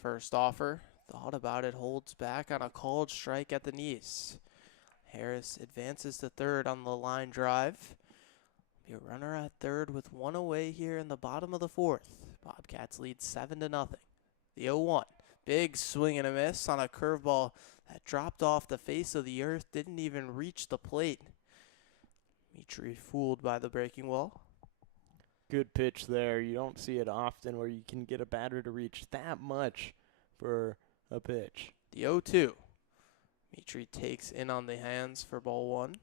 First offer, thought about it, holds back on a called strike at the knees. Harris advances to third on the line drive. Be a runner at third with 1 away here in the bottom of the fourth. Bobcats lead 7-0. The 0-1. Big swing and a miss on a curveball that dropped off the face of the earth. Didn't even reach the plate. Mitri fooled by the breaking ball. Good pitch there. You don't see it often where you can get a batter to reach that much for a pitch. The 0-2. Mitri takes in on the hands for ball 1.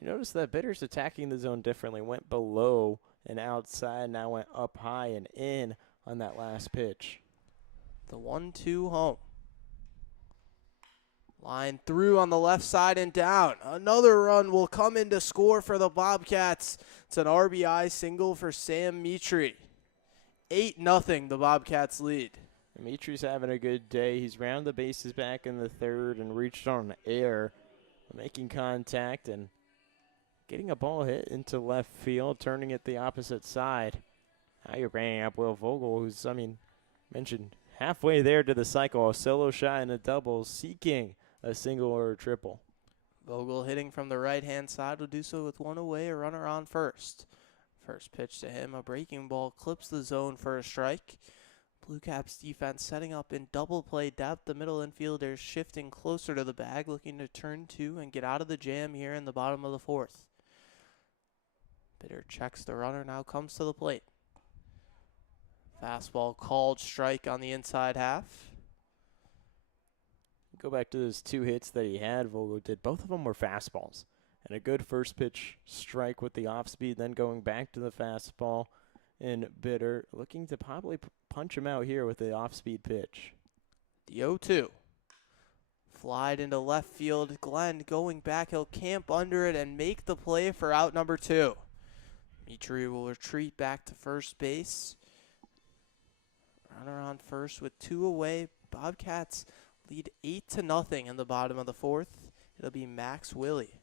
You notice that Bitter's attacking the zone differently. Went below and outside, now went up high and in on that last pitch. The 1-2 home. Line through on the left side and down. Another run will come in to score for the Bobcats. It's an RBI single for Sam Mitri. 8-0 the Bobcats lead. Mitri's having a good day. He's round the bases back in the third and reached on air, making contact and getting a ball hit into left field, turning it the opposite side. Now you're bringing up Will Vogel, who's, mentioned halfway there to the cycle, a solo shot and a double, seeking a single or a triple. Vogel hitting from the right-hand side will do so with one away, a runner on first. First pitch to him, a breaking ball clips the zone for a strike. Bluecaps defense setting up in double play depth. The middle infielders shifting closer to the bag, looking to turn two and get out of the jam here in the bottom of the fourth. Bitter checks the runner, now comes to the plate. Fastball called, strike on the inside half. Go back to those 2 hits that he had, Vogel did. Both of them were fastballs. And a good first pitch strike with the off speed, then going back to the fastball. And Bitter looking to probably punch him out here with the off speed pitch. The 0-2. Flied into left field. Glenn going back. He'll camp under it and make the play for out number 2. Mitri will retreat back to first base. Runner on first with 2 away. Bobcats lead 8-0 in the bottom of the fourth. It'll be Max Willie.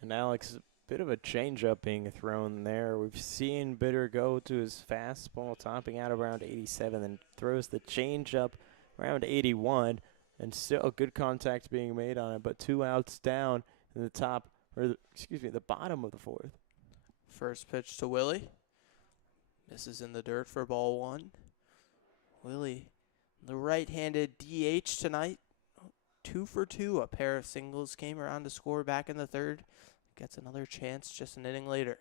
And Alex, a bit of a changeup being thrown there. We've seen Bitter go to his fastball, topping out around 87, and throws the changeup around 81, and still good contact being made on it. But 2 outs down in the bottom of the fourth. First pitch to Willie. Misses in the dirt for ball 1. Willie, the right-handed DH tonight. 2 for 2. A pair of singles came around to score back in the third. Gets another chance just an inning later.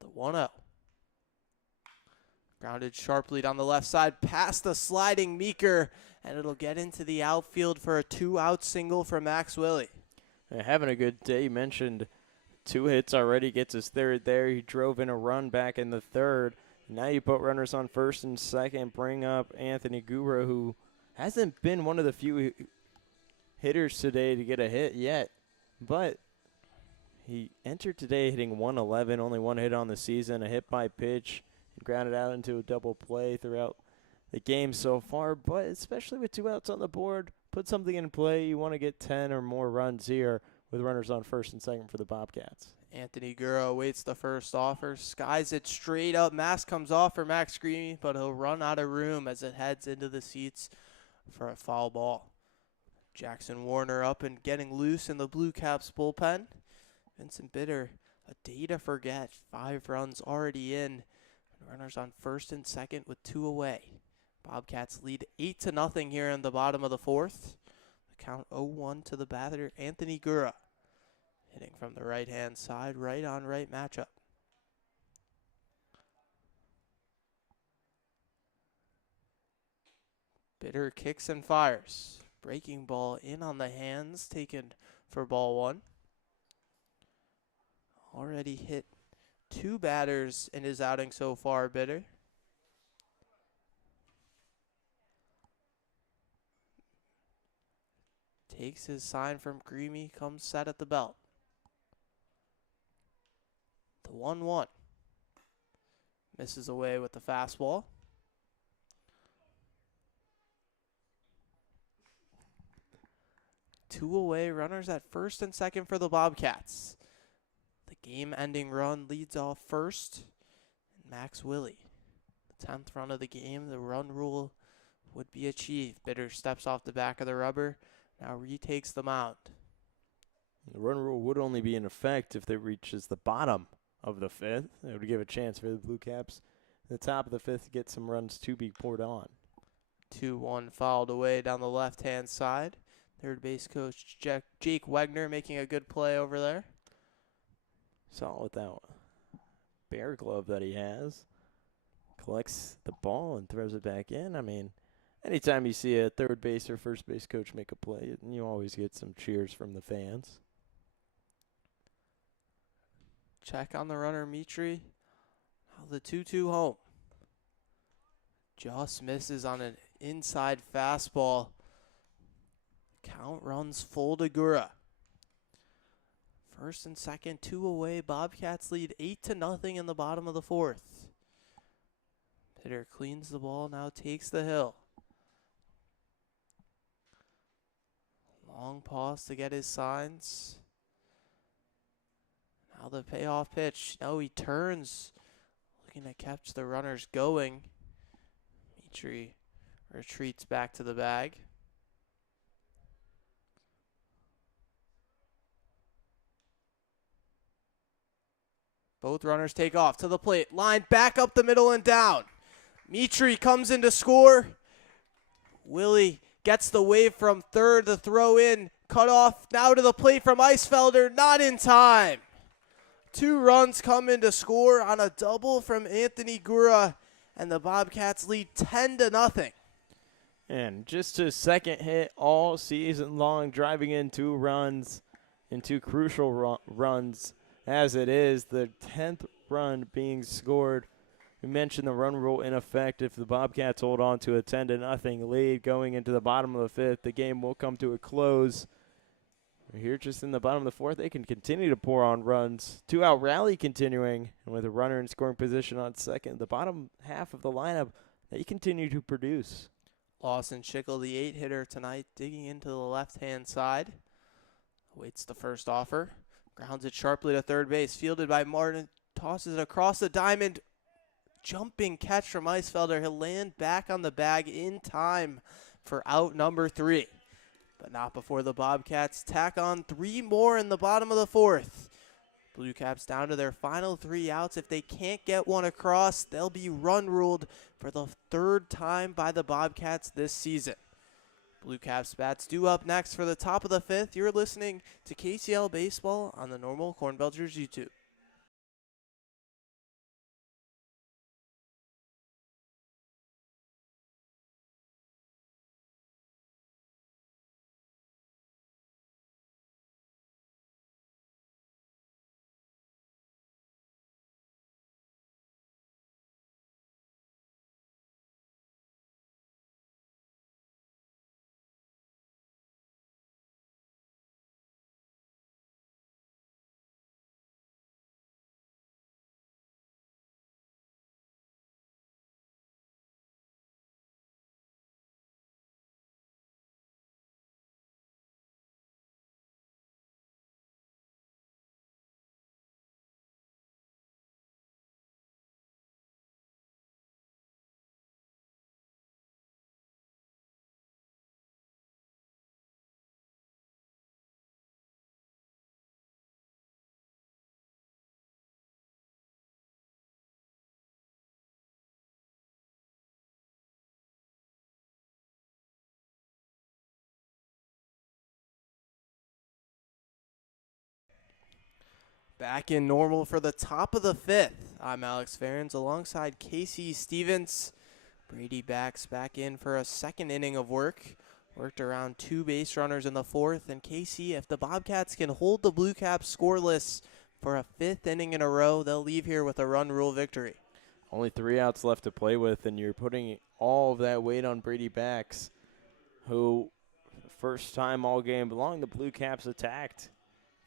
The 1-0. Grounded sharply down the left side past the sliding Meeker, and it'll get into the outfield for a 2-out single for Max Willie. Having a good day. You mentioned 2 hits already, gets his third there. He drove in a run back in the third. Now you put runners on first and second, bring up Anthony Gura, who hasn't been one of the few hitters today to get a hit yet. But he entered today hitting 111, only 1 hit on the season, a hit by pitch, and grounded out into a double play throughout the game so far. But especially with 2 outs on the board, put something in play. You want to get 10 or more runs here with runners on first and second for the Bobcats. Anthony Gura awaits the first offer, skies it straight up. Mask comes off for Max Greeny, but he'll run out of room as it heads into the seats for a foul ball. Jackson Warner up and getting loose in the Bluecaps bullpen. Vincent Bitter, a day to forget. 5 runs already in. Runners on first and second with 2 away. Bobcats lead 8-0 here in the bottom of the fourth. The count 0-1 to the batter, Anthony Gura. Hitting from the right-hand side, right-on-right matchup. Bitter kicks and fires. Breaking ball in on the hands, taken for ball 1. Already hit 2 batters in his outing so far, Bitter. Takes his sign from Greamy, comes set at the belt. The 1-1. Misses away with the fastball. Two away, runners at first and second for the Bobcats. The game-ending run leads off first. Max Willie. The 10th run of the game, the run rule would be achieved. Bitter steps off the back of the rubber, now retakes the mound. The run rule would only be in effect if it reaches the bottom of the 5th. It would give a chance for the Bluecaps at the top of the 5th to get some runs to be poured on. 2-1 fouled away down the left-hand side. Third base coach Jake Wegner making a good play over there. Saw with that bear glove that he has. Collects the ball and throws it back in. I mean, anytime you see a third base or first base coach make a play, you always get some cheers from the fans. Check on the runner, Mitri. The 2-2 home. Just misses on an inside fastball. Count runs full to Gura. First and second, 2 away. Bobcats lead 8-0 in the bottom of the fourth. Bitter cleans the ball, now takes the hill. Long pause to get his signs. Now the payoff pitch. No, he turns. Looking to catch the runners going. Mitri retreats back to the bag. Both runners take off to the plate. Line back up the middle and down. Mitri comes in to score. Willie gets the wave from third. The throw in. Cut off. Now to the plate from Eisfelder. Not in time. 2 runs come in to score on a double from Anthony Gura. And the Bobcats lead 10-0. And just his second hit all season long, driving in 2 runs in 2 crucial runs. As it is, the 10th run being scored. We mentioned the run rule in effect. If the Bobcats hold on to a 10-0 lead going into the bottom of the 5th, the game will come to a close. Here just in the bottom of the 4th, they can continue to pour on runs. 2-out rally continuing, and with a runner in scoring position on second. The bottom half of the lineup, they continue to produce. Lawson Schickel, the 8-hitter tonight, digging into the left-hand side. Awaits the first offer. Grounds it sharply to third base. Fielded by Martin. Tosses it across the diamond. Jumping catch from Eisfelder. He'll land back on the bag in time for out number 3. But not before the Bobcats tack on 3 more in the bottom of the 4th. Bluecaps down to their final 3 outs. If they can't get one across, they'll be run ruled for the 3rd time by the Bobcats this season. Bluecaps bats due up next for the top of the 5th. You're listening to KCL Baseball on the Normal Corn Belchers YouTube. Back in Normal for the top of the 5th. I'm Alex Ferens alongside Casey Stevens. Brady backs back in for a 2nd inning of work. Worked around 2 base runners in the 4th. And Casey, if the Bobcats can hold the Bluecaps scoreless for a 5th inning in a row, they'll leave here with a run rule victory. Only 3 outs left to play with, and you're putting all of that weight on Brady Backs, who first time all game long the Bluecaps attacked.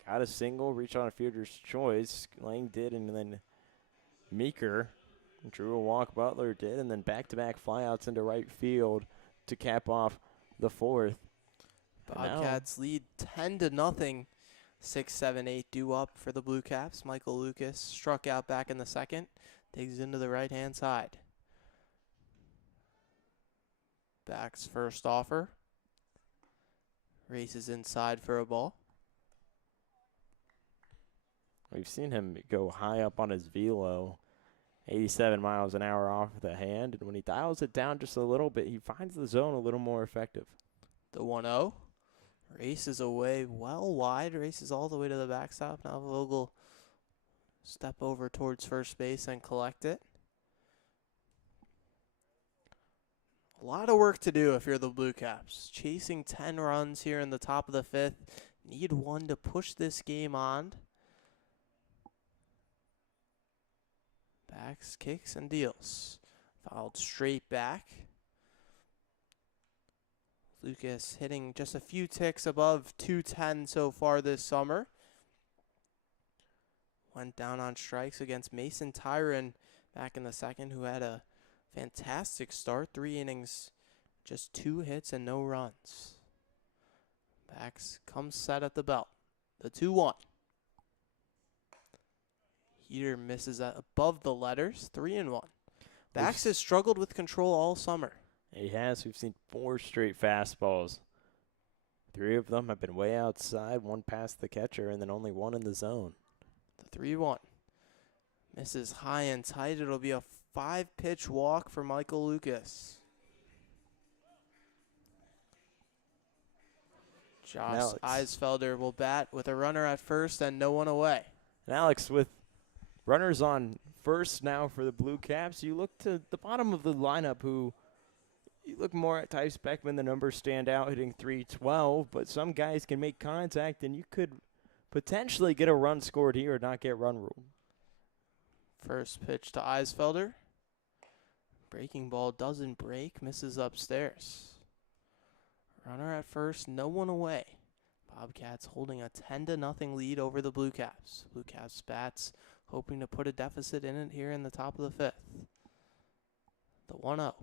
Got a single, reached on a fielder's choice. Lang did, and then Meeker drew a walk. Butler did, and then back-to-back flyouts into right field to cap off the 4th. Bobcats lead 10-0. 6, 7, 8 due up for the Bluecaps. Michael Lucas struck out back in the 2nd. Digs into the right-hand side. Backs first offer. Races inside for a ball. We've seen him go high up on his velo, 87 miles an hour off the hand, and when he dials it down just a little bit, he finds the zone a little more effective. The 1-0. Races away well wide. Races all the way to the backstop. Now Vogel step over towards first base and collect it. A lot of work to do if you're the Bluecaps. Chasing 10 runs here in the top of the 5th. Need one to push this game on. Backs, kicks, and deals. Fouled straight back. Lucas hitting just a few ticks above 210 so far this summer. Went down on strikes against Mason Tyron back in the 2nd, who had a fantastic start. 3 innings, just 2 hits and no runs. Backs comes set at the belt. The 2-1. Heater misses that above the letters. 3-1. Bax has struggled with control all summer. He has. We've seen 4 straight fastballs. 3 of them have been way outside, 1 past the catcher, and then only 1 in the zone. The 3-1. Misses high and tight. It'll be a 5-pitch walk for Michael Lucas. Josh Eisfelder will bat with a runner at first and no one away. And Alex, with runners on first now for the Bluecaps, you look to the bottom of the lineup you look more at Tice Beckman. The numbers stand out, hitting .312, but some guys can make contact, and you could potentially get a run scored here or not get run ruled. First pitch to Eisfelder. Breaking ball doesn't break, misses upstairs. Runner at first, no one away. Bobcats holding a 10-0 lead over the Bluecaps. Bluecaps bats hoping to put a deficit in it here in the top of the 5th. The 1-0.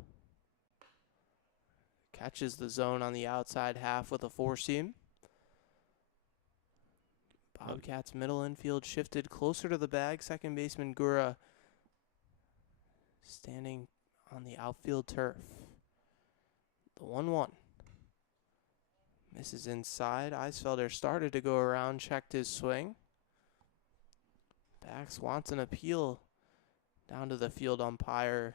Catches the zone on the outside half with a 4-seam. Bobcats middle infield shifted closer to the bag. Second baseman Gura standing on the outfield turf. The 1-1. Misses inside. Eisfelder started to go around, checked his swing. Bax wants an appeal down to the field umpire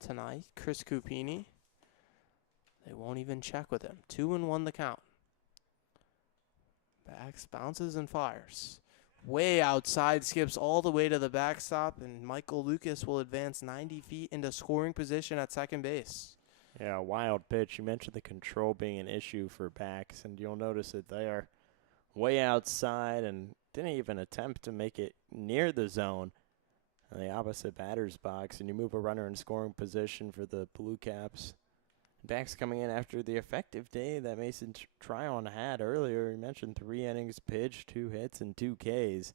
tonight, Chris Cupini. They won't even check with him. 2-1 the count. Bax bounces and fires. Way outside, skips all the way to the backstop, and Michael Lucas will advance 90 feet into scoring position at second base. Yeah, wild pitch. You mentioned the control being an issue for Bax, and you'll notice that they are way outside and didn't even attempt to make it near the zone in the opposite batter's box, and you move a runner in scoring position for the Bluecaps. Bax coming in after the effective day that Mason Tryon had earlier. He mentioned 3 innings pitched, 2 hits, and 2 Ks.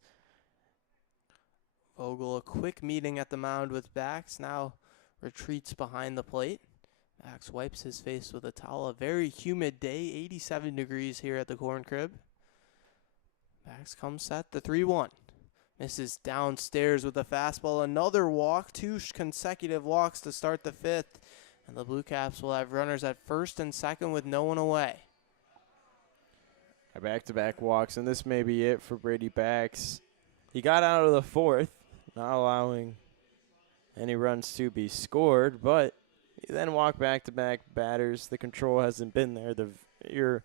Vogel, a quick meeting at the mound with Bax, now retreats behind the plate. Bax wipes his face with a towel. A very humid day, 87 degrees here at the Corn Crib. Bax comes set, the 3-1. Misses downstairs with a fastball. Another walk, 2 consecutive walks to start the 5th. And the Bluecaps will have runners at first and second with no one away. Back-to-back walks, and this may be it for Brady Bax. He got out of the 4th, not allowing any runs to be scored, but you then walk back-to-back batters. The control hasn't been there. You're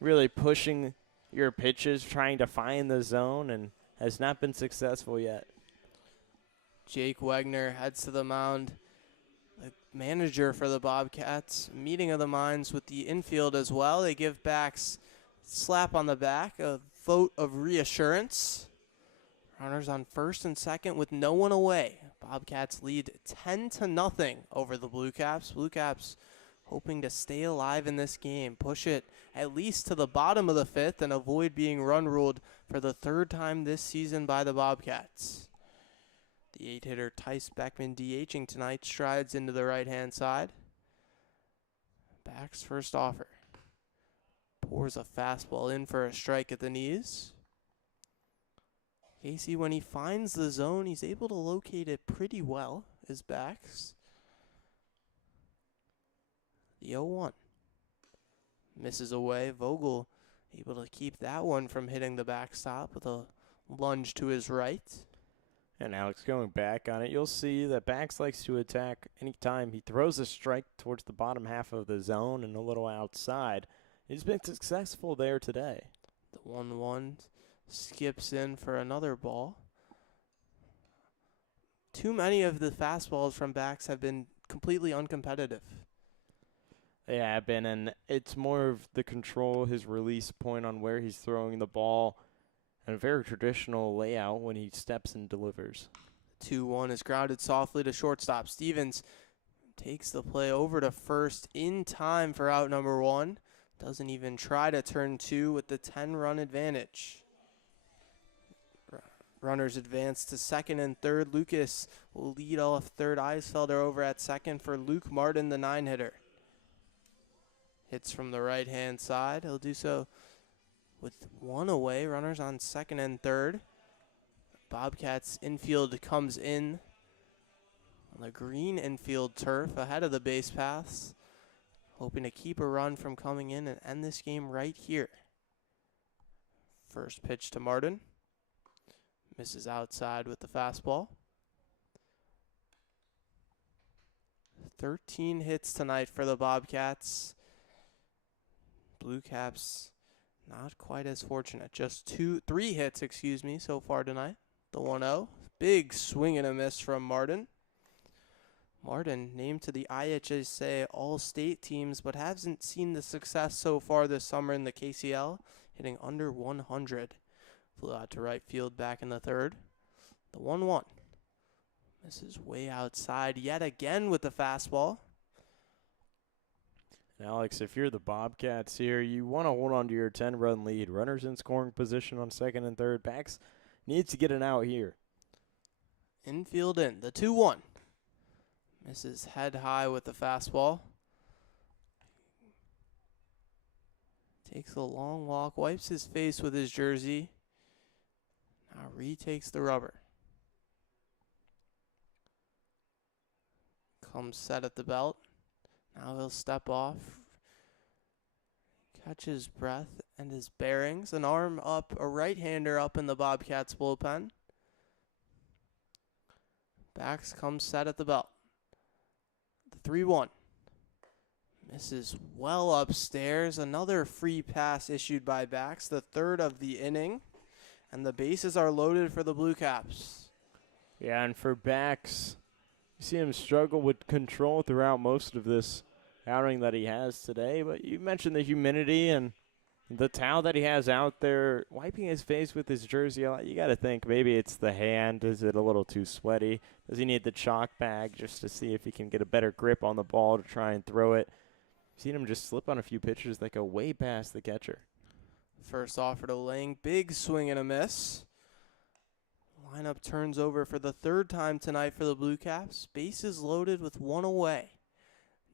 really pushing your pitches, trying to find the zone, and has not been successful yet. Jake Wegner heads to the mound. The manager for the Bobcats, meeting of the minds with the infield as well. They give Bax a slap on the back, a vote of reassurance. Runners on first and second with no one away. Bobcats lead 10-0 over the Bluecaps. Bluecaps hoping to stay alive in this game, push it at least to the bottom of the 5th and avoid being run ruled for the 3rd time this season by the Bobcats. The 8-hitter Tice Beckman DHing tonight strides into the right-hand side. Bax first offer. Pours a fastball in for a strike at the knees. Casey, when he finds the zone, he's able to locate it pretty well, is Bax. The 0-1. Misses away. Vogel able to keep that one from hitting the backstop with a lunge to his right. And Alex, going back on it, you'll see that Bax likes to attack anytime he throws a strike towards the bottom half of the zone and a little outside. He's been successful there today. The 1-1 skips in for another ball. Too many of the fastballs from Bax have been completely uncompetitive. They have been, and it's more of the control, his release point on where he's throwing the ball, and a very traditional layout when he steps and delivers. 2-1 is grounded softly to shortstop. Stevens takes the play over to first in time for out number 1. Doesn't even try to turn 2 with the 10-run advantage. Runners advance to second and third. Lucas will lead off third. Eisfelder over at second for Luke Martin, the 9-hitter. Hits from the right-hand side. He'll do so with 1 away. Runners on second and third. Bobcats infield comes in on the green infield turf ahead of the base paths, hoping to keep a run from coming in and end this game right here. First pitch to Martin. Misses outside with the fastball. 13 hits tonight for the Bobcats. Bluecaps not quite as fortunate. Just three hits, so far tonight. The 1-0. Big swing and a miss from Martin. Martin named to the IHSA All-State teams, but hasn't seen the success so far this summer in the KCL, hitting under 100. Flew out to right field back in the third. The 1-1. This is way outside yet again with the fastball. Alex, if you're the Bobcats here, you want to hold on to your 10-run lead. Runners in scoring position on second and third. Backs needs to get an out here. Infield in. The 2-1. Misses head high with the fastball. Takes a long walk, wipes his face with his jersey. Now retakes the rubber. Comes set at the belt. Now he'll step off. Catch his breath and his bearings. An arm up, a right-hander up in the Bobcats bullpen. Bax comes set at the belt. The 3-1. Misses well upstairs. Another free pass issued by Bax, the third of the inning. And the bases are loaded for the Bluecaps. Yeah, and for Bax, you see him struggle with control throughout most of this outing that he has today. But you mentioned the humidity and the towel that he has out there, wiping his face with his jersey. You got to think maybe it's the hand. Is it a little too sweaty? Does he need the chalk bag just to see if he can get a better grip on the ball to try and throw it? You've seen him just slip on a few pitches that go way past the catcher. First offer to Lang, big swing and a miss. Lineup turns over for the third time tonight for the Bluecaps. Bases loaded with one away.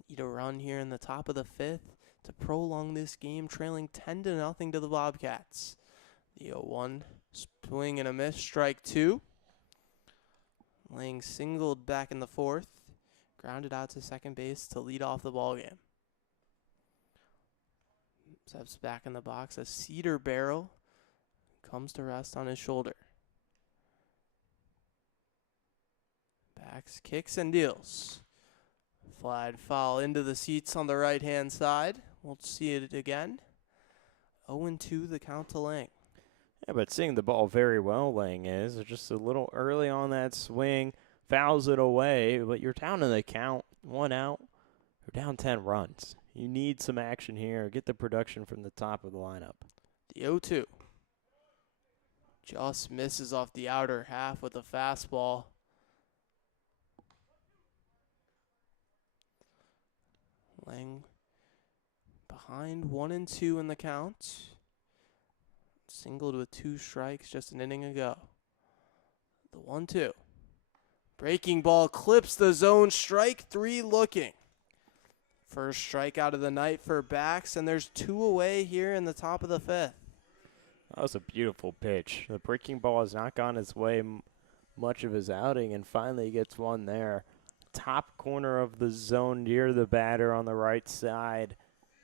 Need a run here in the top of the fifth to prolong this game, trailing 10-0 to the Bobcats. The 0-1 swing and a miss, strike two. Lang singled back in the fourth, grounded out to second base to lead off the ballgame. Steps back in the box, a cedar barrel comes to rest on his shoulder. Bax kicks and deals. Flied foul into the seats on the right-hand side. We'll see it again. 0-2 the count to Lang. Yeah, but seeing the ball very well, Lang is. Just a little early on that swing. Fouls it away, but you're down in the count. One out. You're down 10 runs. You need some action here. Get the production from the top of the lineup. The 0-2. Just misses off the outer half with a fastball. Lang behind 1-2 in the count. Singled with 2 strikes just an inning ago. The 1-2. Breaking ball clips the zone. Strike 3 looking. First strikeout of the night for Bax, and there's 2 away here in the top of the fifth. That was a beautiful pitch. The breaking ball has not gone his way much of his outing, and finally gets one there. Top corner of the zone near the batter on the right side,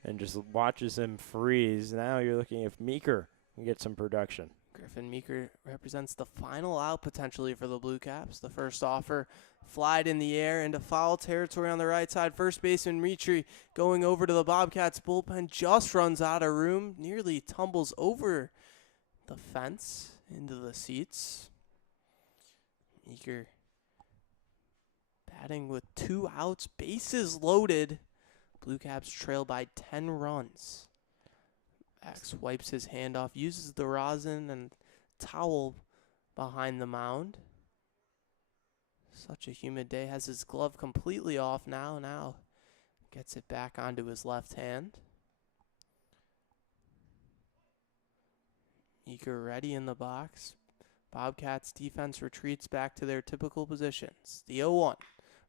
and just watches him freeze. Now you're looking if Meeker can get some production. Griffin Meeker represents the final out potentially for the Bluecaps. The first offer flied in the air into foul territory on the right side. First baseman Mitri going over to the Bobcats bullpen, just runs out of room, nearly tumbles over the fence into the seats. Meeker batting with 2 outs, bases loaded. Bluecaps trail by 10 runs. Bax wipes his hand off, uses the rosin and towel behind the mound. Such a humid day, has his glove completely off now gets it back onto his left hand. Meeker ready in the box. Bobcats defense retreats back to their typical positions. The 0-1.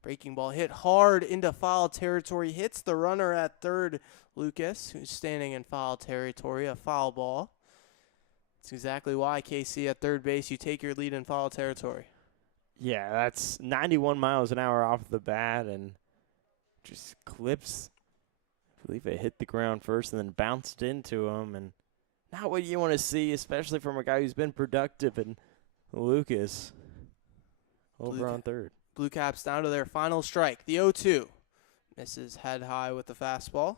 Breaking ball hit hard into foul territory. Hits the runner at third, Lucas, who's standing in foul territory. A foul ball. That's exactly why, KC, at third base, you take your lead in foul territory. Yeah, that's 91 miles an hour off the bat and just clips. I believe it hit the ground first and then bounced into him. And not what you want to see, especially from a guy who's been productive. And Lucas over on third. Bluecaps down to their final strike. The 0-2. Misses head high with the fastball.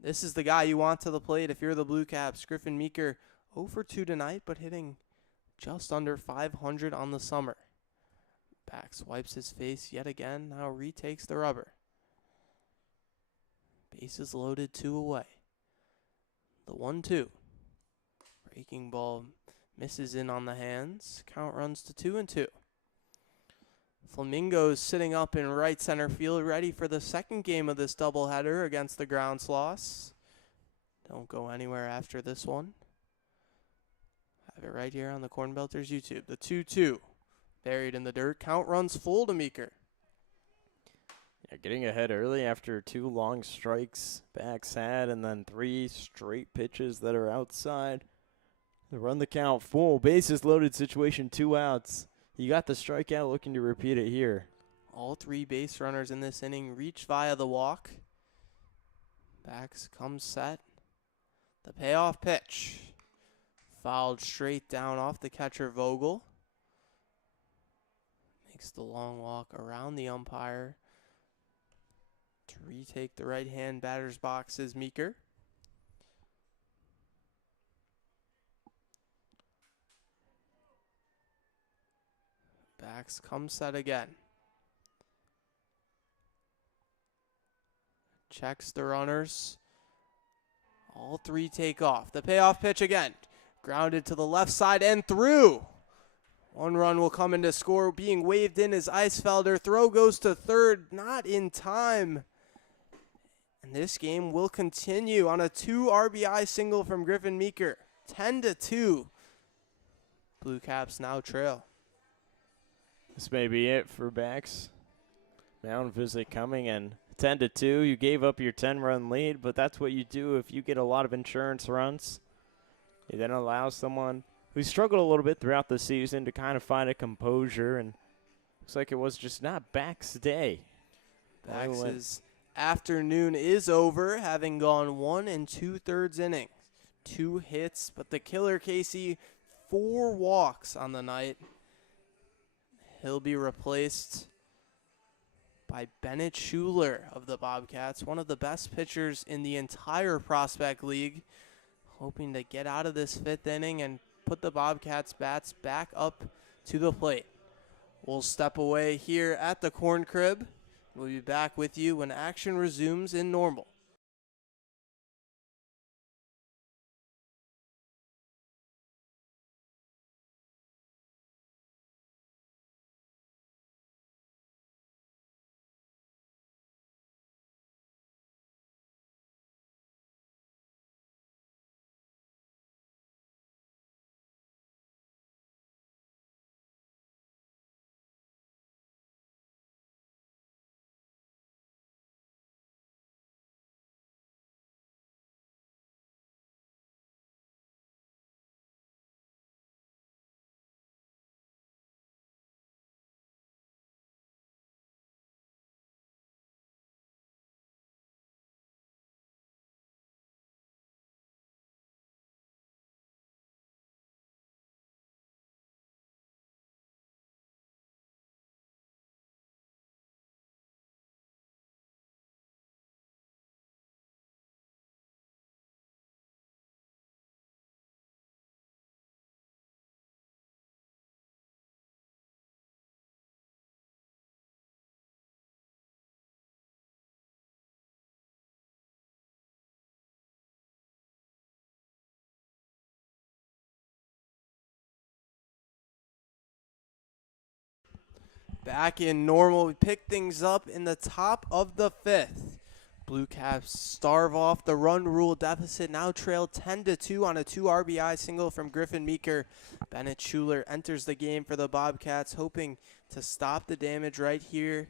This is the guy you want to the plate if you're the Bluecaps. Griffin Meeker 0 for 2 tonight, but hitting just under 500 on the summer. Bax wipes his face yet again, now retakes the rubber. Bases loaded, 2 away. The 1-2. Breaking ball misses in on the hands. Count runs to 2-2. Flamingos sitting up in right center field, ready for the second game of this doubleheader against the Grounds Loss. Don't go anywhere after this one. Have it right here on the Corn Belters YouTube. The 2-2. Buried in the dirt. Count runs full to Meeker. Yeah, getting ahead early after 2 long strikes Bax had, and then 3 straight pitches that are outside. They run the count full. Bases loaded situation, 2 outs. You got the strikeout, looking to repeat it here. All 3 base runners in this inning reach via the walk. Bax comes set. The payoff pitch. Fouled straight down off the catcher Vogel. Makes the long walk around the umpire. To retake the right-hand batter's box is Meeker. Bax comes set again. Checks the runners. All 3 take off. The payoff pitch again. Grounded to the left side and through. 1 run will come in to score. Being waved in is Eisfelder. Throw goes to third. Not in time. And this game will continue on a 2 RBI single from Griffin Meeker. 10-2. Bluecaps now trail. This may be it for Bax. Mound visit coming, and 10-2. You gave up your 10-run lead, but that's what you do if you get a lot of insurance runs. You then allow someone who struggled a little bit throughout the season to kind of find a composure, and looks like it was just not Bax's day. Bax's afternoon is over, having gone 1 2/3 innings. 2 hits, but the killer Casey, 4 walks on the night. He'll be replaced by Bennett Schuler of the Bobcats, one of the best pitchers in the entire Prospect League, hoping to get out of this 5th inning and put the Bobcats bats back up to the plate. We'll step away here at the Corn Crib. We'll be back with you when action resumes in normal. Back in normal, we pick things up in the top of the 5th. Bluecaps starve off the run rule deficit, now trail 10-2 on a 2 RBI single from Griffin Meeker. Bennett Schuler enters the game for the Bobcats, hoping to stop the damage right here.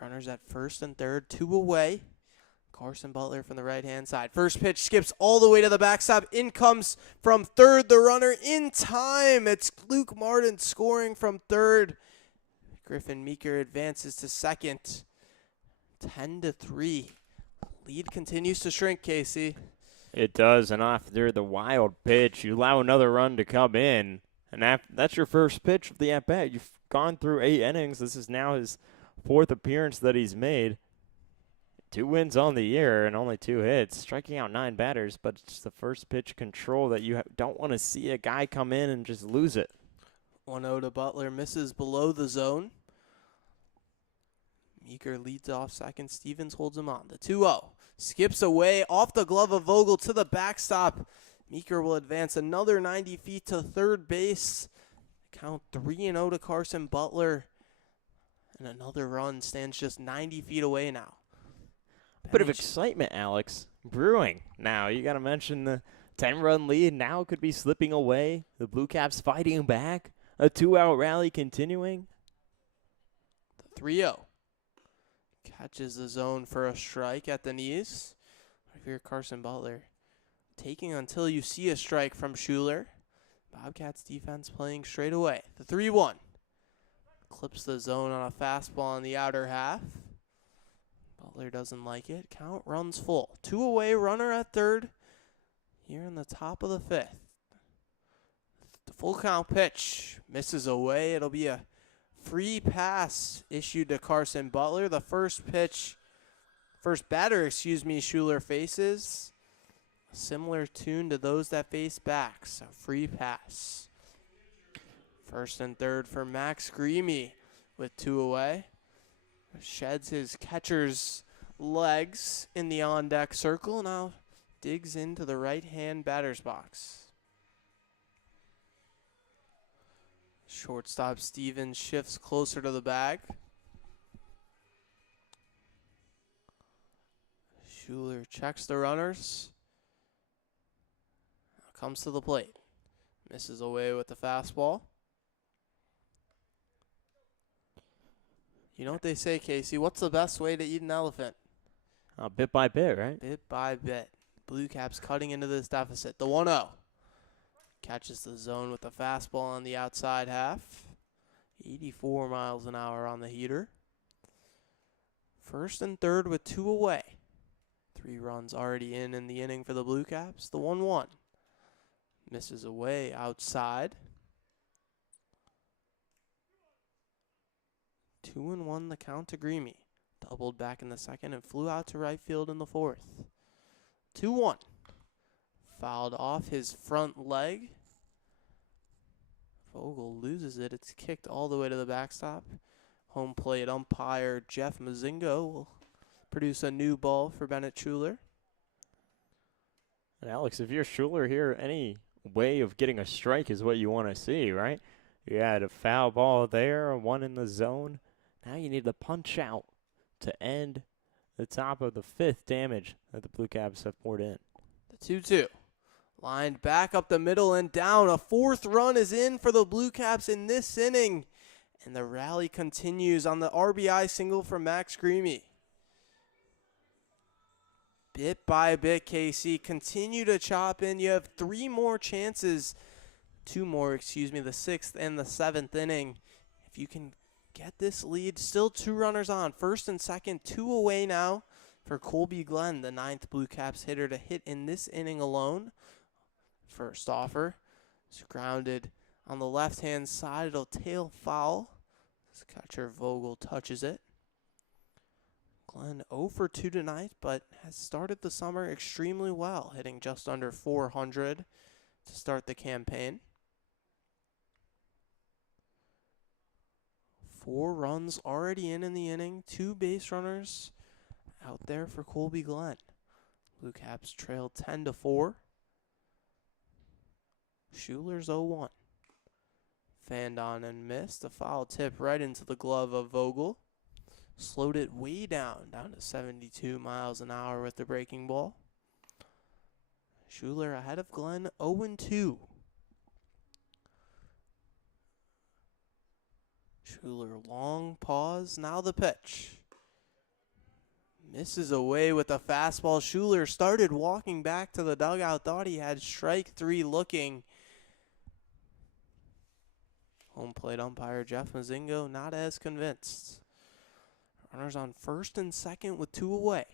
Runners at first and third, 2 away. Carson Butler from the right-hand side. First pitch skips all the way to the backstop. In comes from third the runner in time. It's Luke Martin scoring from third. Griffin Meeker advances to second. 10-3. Lead continues to shrink, Casey. It does, and after the wild pitch, you allow another run to come in, and that's your first pitch of the at-bat. You've gone through 8 innings. This is now his 4th appearance that he's made. 2 wins on the year and only 2 hits, striking out 9 batters, but it's the first pitch control that you don't want to see a guy come in and just lose it. 1-0 to Butler, misses below the zone. Meeker leads off second. Stevens holds him on. The 2-0 skips away off the glove of Vogel to the backstop. Meeker will advance another 90 feet to third base. Count 3-0 to Carson Butler. And another run stands just 90 feet away now. Bit of excitement, Alex, brewing. Now, you got to mention the 10-run lead now could be slipping away. The Bluecaps fighting back. A 2-out rally continuing. The 3-0 catches the zone for a strike at the knees. Right here, Carson Butler taking until you see a strike from Schuler. Bobcats defense playing straight away. The 3-1 clips the zone on a fastball in the outer half. Butler doesn't like it. Count runs full. 2 away, runner at third. Here in the top of the 5th. The full count pitch misses away. It'll be a free pass issued to Carson Butler. The first batter, Schuler faces. A similar tune to those that face back. So free pass. First and third for Max Greamy with 2 away. Sheds his catcher's legs in the on-deck circle. Now digs into the right-hand batter's box. Shortstop Stevens shifts closer to the bag. Schuler checks the runners. Now comes to the plate. Misses away with the fastball. You know what they say, Casey? What's the best way to eat an elephant? Bit by bit, right? Bit by bit. Bluecaps cutting into this deficit. The 1-0. Catches the zone with the fastball on the outside half. 84 miles an hour on the heater. First and third with 2 away. 3 runs already in the inning for the Bluecaps. The 1-1. Misses away outside. 2-1 the count to Greamy. Doubled back in the second and flew out to right field in the 4th. 2-1. Fouled off his front leg. Vogel loses it. It's kicked all the way to the backstop. Home plate umpire Jeff Mazingo will produce a new ball for Bennett Schuler. And Alex, if you're Schuler here, any way of getting a strike is what you want to see, right? You had a foul ball there, 1 in the zone. Now you need to punch out to end the top of the 5th damage that the Bluecaps have poured in. The 2-2. Lined back up the middle and down. A 4th run is in for the Bluecaps in this inning. And the rally continues on the RBI single from Max Greamy. Bit by bit, KC. Continue to chop in. You have 3 more chances. 2 more, the 6th and the 7th inning. If you can get this lead, still 2 runners on. First and second, 2 away now for Colby Glenn, the 9th Bluecaps hitter to hit in this inning alone. First offer is grounded on the left-hand side. It'll tail foul. As catcher Vogel touches it. Glenn 0 for 2 tonight, but has started the summer extremely well, hitting just under 400 to start the campaign. 4 runs already in the inning. 2 base runners out there for Colby Glenn. Bluecaps trailed 10-4. Schuler's 0-1. Fanned on and missed. A foul tip right into the glove of Vogel. Slowed it way down to 72 miles an hour with the breaking ball. Schuler ahead of Glenn, 0-2. Schuler, long pause, now the pitch. Misses away with a fastball. Schuler started walking back to the dugout, thought he had strike three looking. Home plate umpire Jeff Mazingo not as convinced. Runners on first and second with two away.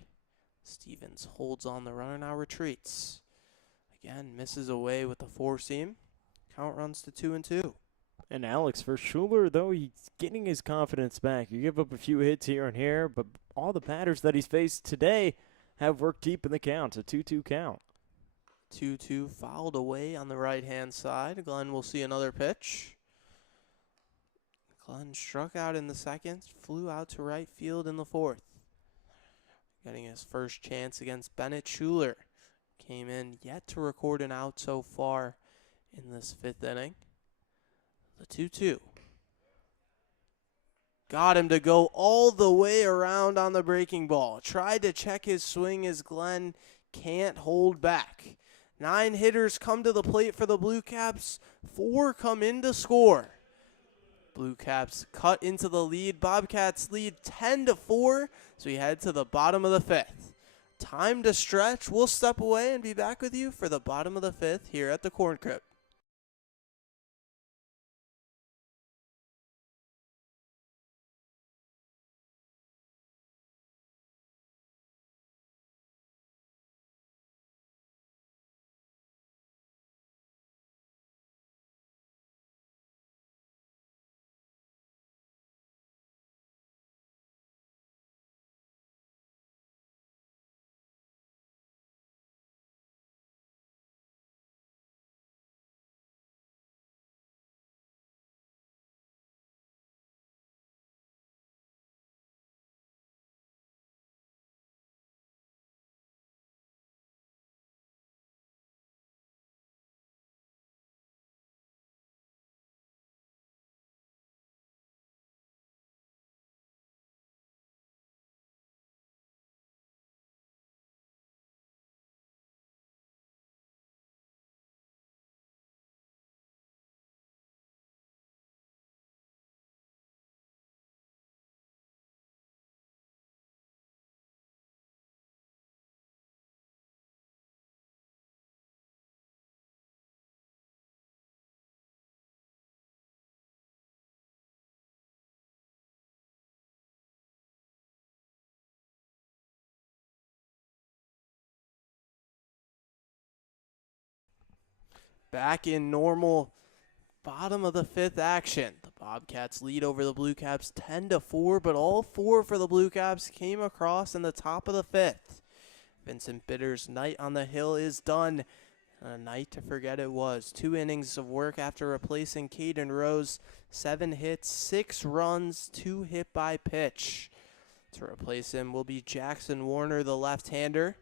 Stevens holds on the runner, now retreats. Again, misses away with the four-seam. Count runs to 2-2. And Alex, for Schuler, though, he's getting his confidence back. You give up a few hits here and here, but all the batters that he's faced today have worked deep in the count. A 2-2 count. 2-2 fouled away on the right-hand side. Glenn will see another pitch. Glenn struck out in the second, flew out to right field in the fourth. Getting his first chance against Bennett. Schuler came in yet to record an out so far in this fifth inning. The 2-2. Got him to go all the way around on the breaking ball. Tried to check his swing as Glenn can't hold back. 9 hitters come to the plate for the Bluecaps. 4 come in to score. Bluecaps cut into the lead. Bobcats lead 10-4, so we head to the bottom of the fifth. Time to stretch. We'll step away and be back with you for the bottom of the fifth here at the Corn Crib. Back in normal bottom of the fifth action. The Bobcats lead over the Bluecaps 10-4, but all 4 for the Bluecaps came across in the top of the fifth. Vincent Bitter's night on the hill is done. A night to forget it was. 2 innings of work after replacing Caden Rose. 7 hits, 6 runs, 2 hit by pitch. To replace him will be Jackson Warner, the left-hander.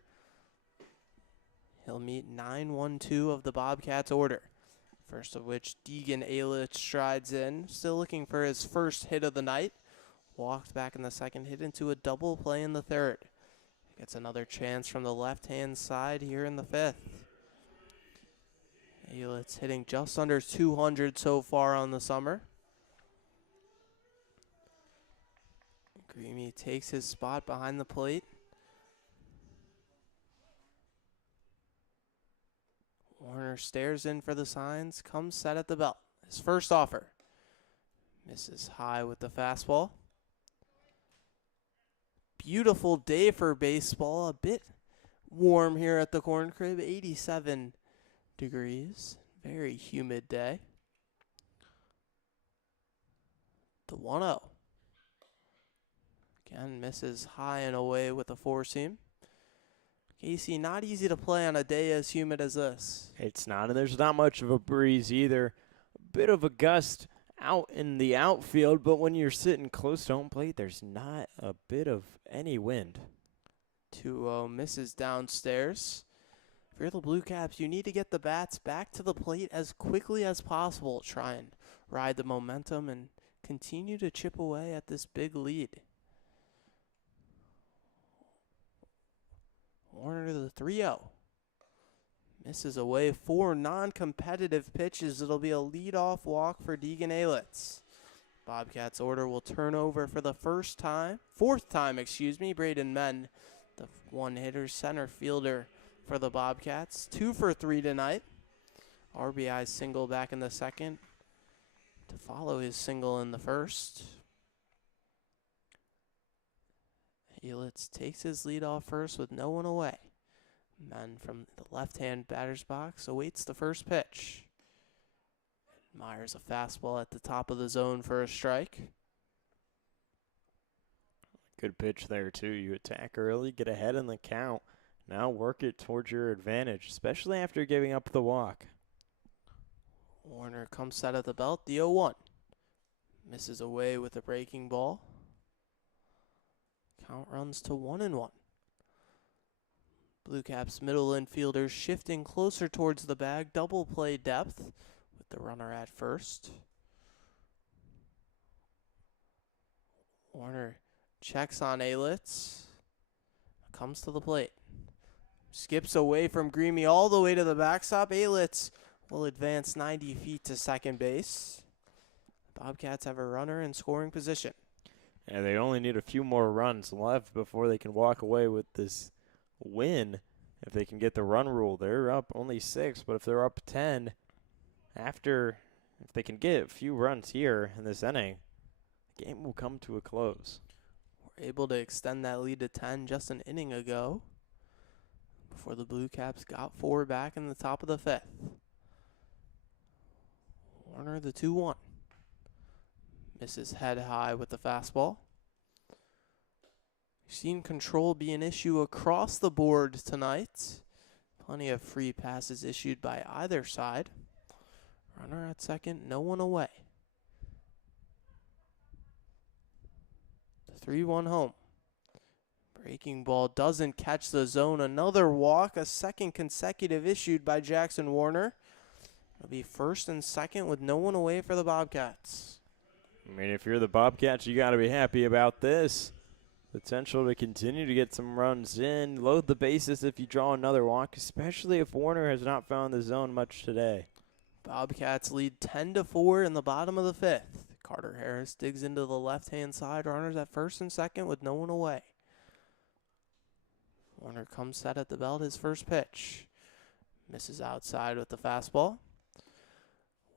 He'll meet 9-1-2 of the Bobcats order. First of which, Deegan Alich strides in, still looking for his first hit of the night. Walked back in the second, hit into a double play in the third. Gets another chance from the left-hand side here in the fifth. Alich hitting just under 200 so far on the summer. Greamy takes his spot behind the plate. Warner stares in for the signs, comes set at the belt. His first offer. Misses high with the fastball. Beautiful day for baseball. A bit warm here at the Corn Crib. 87 degrees. Very humid day. The 1-0. Again, misses high and away with the four-seam. Casey, not easy to play on a day as humid as this. It's not, and there's not much of a breeze either. A bit of a gust out in the outfield, but when you're sitting close to home plate, there's not a bit of any wind. 2-0 misses downstairs. If you're the Bluecaps, you need to get the bats back to the plate as quickly as possible. Try and ride the momentum and continue to chip away at this big lead. Warner to the 3-0. Misses away 4 non-competitive pitches. It'll be a leadoff walk for Deegan Alich. Bobcats order will turn over for the fourth time, Braden Men, the one-hitter center fielder for the Bobcats. 2 for 3 tonight. RBI single back in the second to follow his single in the first. Helitz takes his lead off first with no one away. Men from the left-hand batter's box awaits the first pitch. Myers a fastball at the top of the zone for a strike. Good pitch there, too. You attack early, get ahead in the count. Now work it towards your advantage, especially after giving up the walk. Warner comes set at the belt, the 0-1. Misses away with a breaking ball. Count runs to 1-1. Bluecaps middle infielders shifting closer towards the bag. Double play depth with the runner at first. Warner checks on Helitz. Comes to the plate. Skips away from Greamy all the way to the backstop. Helitz will advance 90 feet to second base. Bobcats have a runner in scoring position. And they only need a few more runs left before they can walk away with this win. If they can get the run rule, they're up only 6, but if they're up 10, if they can get a few runs here in this inning, the game will come to a close. We're able to extend that lead to 10 just an inning ago before the Bluecaps got 4 back in the top of the 5th. Warner the 2-1. Misses head high with the fastball. We've seen control be an issue across the board tonight. Plenty of free passes issued by either side. Runner at second, no one away. The 3-1 home. Breaking ball doesn't catch the zone. Another walk, a second consecutive issued by Jackson Warner. It'll be first and second with no one away for the Bobcats. I mean, if you're the Bobcats, you got to be happy about this. Potential to continue to get some runs in. Load the bases if you draw another walk, especially if Warner has not found the zone much today. Bobcats lead 10-4 in the bottom of the 5th. Carter Harris digs into the left-hand side. Runners at first and second with no one away. Warner comes set at the belt, his first pitch. Misses outside with the fastball.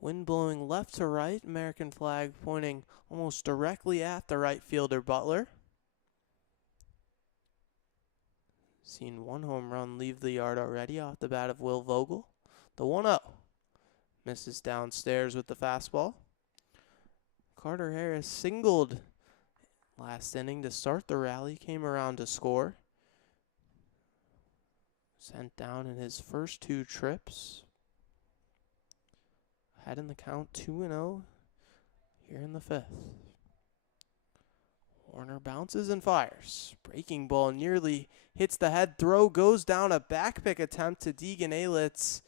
Wind blowing left to right. American flag pointing almost directly at the right fielder, Butler. Seen one home run leave the yard already off the bat of Will Vogel. The 1-0. Misses downstairs with the fastball. Carter Harris singled last inning to start the rally. Came around to score. Sent down in his first 2 trips. Had in the count 2-0 here in the 5th. Warner bounces and fires. Breaking ball nearly hits the head. Throw goes down. A back pick attempt to Deegan Helitz.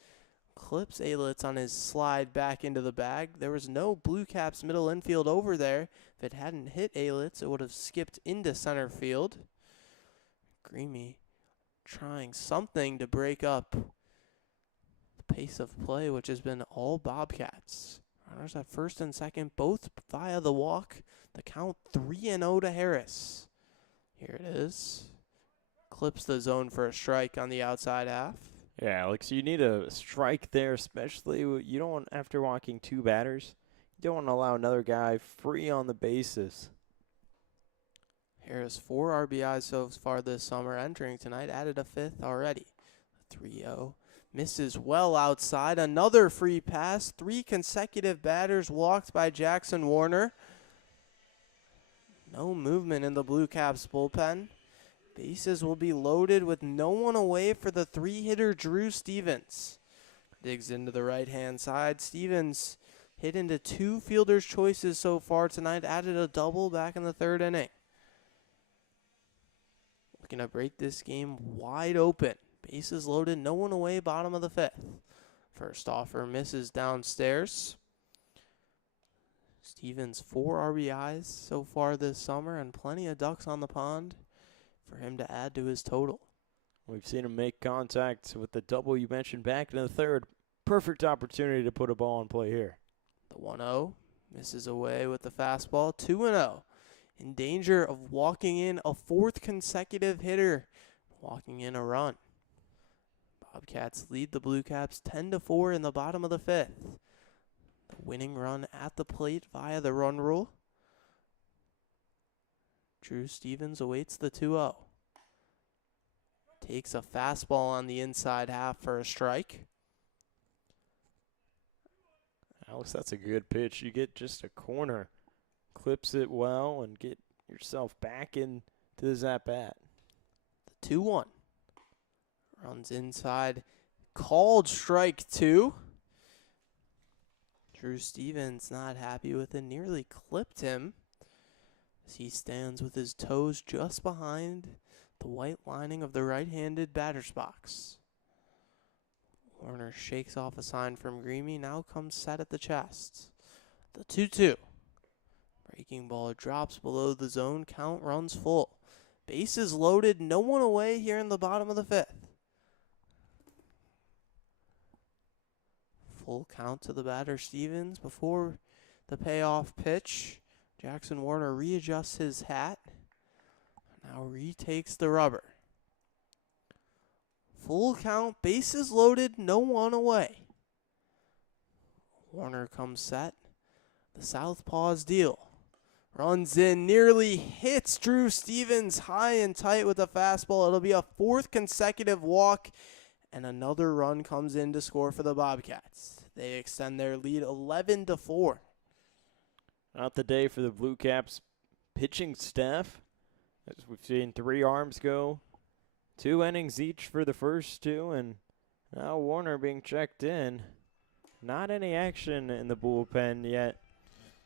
Clips Helitz on his slide back into the bag. There was no Bluecaps middle infield over there. If it hadn't hit Helitz, it would have skipped into center field. Greamy trying something to break up the pace of play, which has been all Bobcats. Runners at first and second, both via the walk. The count 3-0 to Harris. Here it is. Clips the zone for a strike on the outside half. Yeah, Alex, you need a strike there, especially you don't want, after walking 2 batters, you don't want to allow another guy free on the bases. Harris 4 RBIs so far this summer. Entering tonight, added a 5th already. 3-0. Misses well outside. Another free pass. 3 consecutive batters walked by Jackson Warner. No movement in the Bluecaps bullpen. Bases will be loaded with no one away for the 3-hitter Drew Stevens. Digs into the right-hand side. Stevens hit into 2 fielders' choices so far tonight. Added a double back in the 3rd inning. Looking to break this game wide open. Bases loaded, no one away, bottom of the 5th. First offer misses downstairs. Stevens 4 RBIs so far this summer and plenty of ducks on the pond for him to add to his total. We've seen him make contact with the double you mentioned back in the 3rd. Perfect opportunity to put a ball in play here. The 1-0 Misses away with the fastball. 2-0. In danger of walking in a fourth consecutive hitter. Walking in a run. Bobcats lead the Bluecaps 10-4 in the bottom of the fifth. The winning run at the plate via the run rule. Drew Stevens awaits the 2-0. Takes a fastball on the inside half for a strike. Alex, that's a good pitch. You get just a corner, clips it well, and get yourself back into this at-bat. The 2-1. Runs inside. Called strike 2. Drew Stevens not happy with it. Nearly clipped him as he stands with his toes just behind the white lining of the right-handed batter's box. Warner shakes off a sign from Greamy. Now comes set at the chest. The 2-2. Breaking ball drops below the zone. Count runs full. Bases loaded. No one away here in the bottom of the fifth. Full count to the batter Stevens before the payoff pitch. Jackson Warner readjusts his hat. Now retakes the rubber. Full count, bases loaded, no one away. Warner comes set. The southpaw's deal. Runs in, nearly hits Drew Stevens high and tight with a fastball. It'll be a fourth consecutive walk, and another run comes in to score for the Bobcats. They extend their lead 11-4. Not the day for the Bluecaps pitching staff. As we've seen 3 arms go, 2 innings each for the first 2, and now Warner being checked in. Not any action in the bullpen yet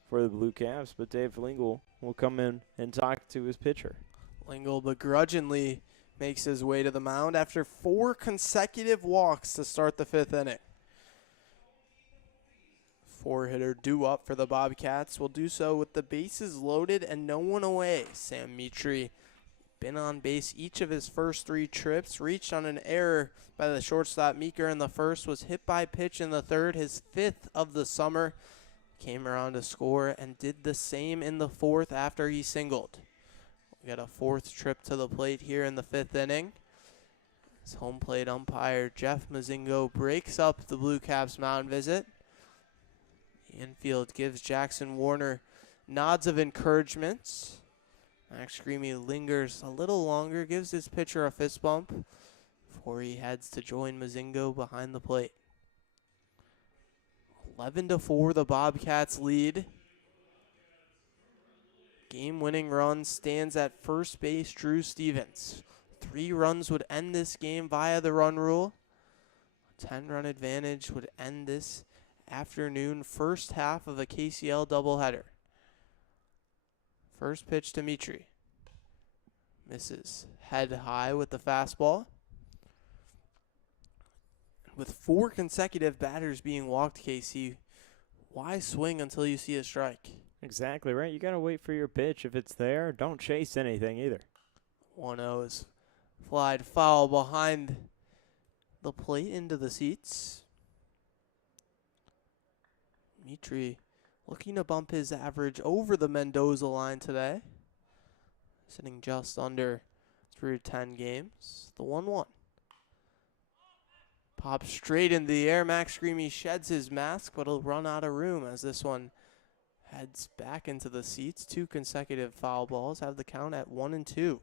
for the Bluecaps, but Dave Lingle will come in and talk to his pitcher. Lingle begrudgingly makes his way to the mound after 4 consecutive walks to start the 5th inning. 4-hitter due up for the Bobcats will do so with the bases loaded and no one away. Sam Mitri been on base each of his first 3 trips, reached on an error by the shortstop Meeker in the first, was hit by pitch in the third, his 5th of the summer, came around to score and did the same in the 4th after he singled. We got a 4th trip to the plate here in the 5th inning. His home plate umpire Jeff Mazingo breaks up the Bluecaps mound visit. The infield gives Jackson Warner nods of encouragement. Max Greamy lingers a little longer, gives his pitcher a fist bump before he heads to join Mazingo behind the plate. 11-4, the Bobcats lead. Game-winning run stands at first base, Drew Stevens. 3 runs would end this game via the run rule. A 10-run advantage would end this afternoon first half of a KCL doubleheader. First pitch to Mitri. Misses head high with the fastball. With 4 consecutive batters being walked, KC, why swing until you see a strike? Exactly right. You got to wait for your pitch. If it's there, don't chase anything either. 1-0 is flied foul behind the plate into the seats. Mitri looking to bump his average over the Mendoza line today. Sitting just under through 10 games. The 1-1. Pops straight into the air. Max Greamy sheds his mask, but he'll run out of room as this one heads back into the seats. 2 consecutive foul balls have the count at 1-2.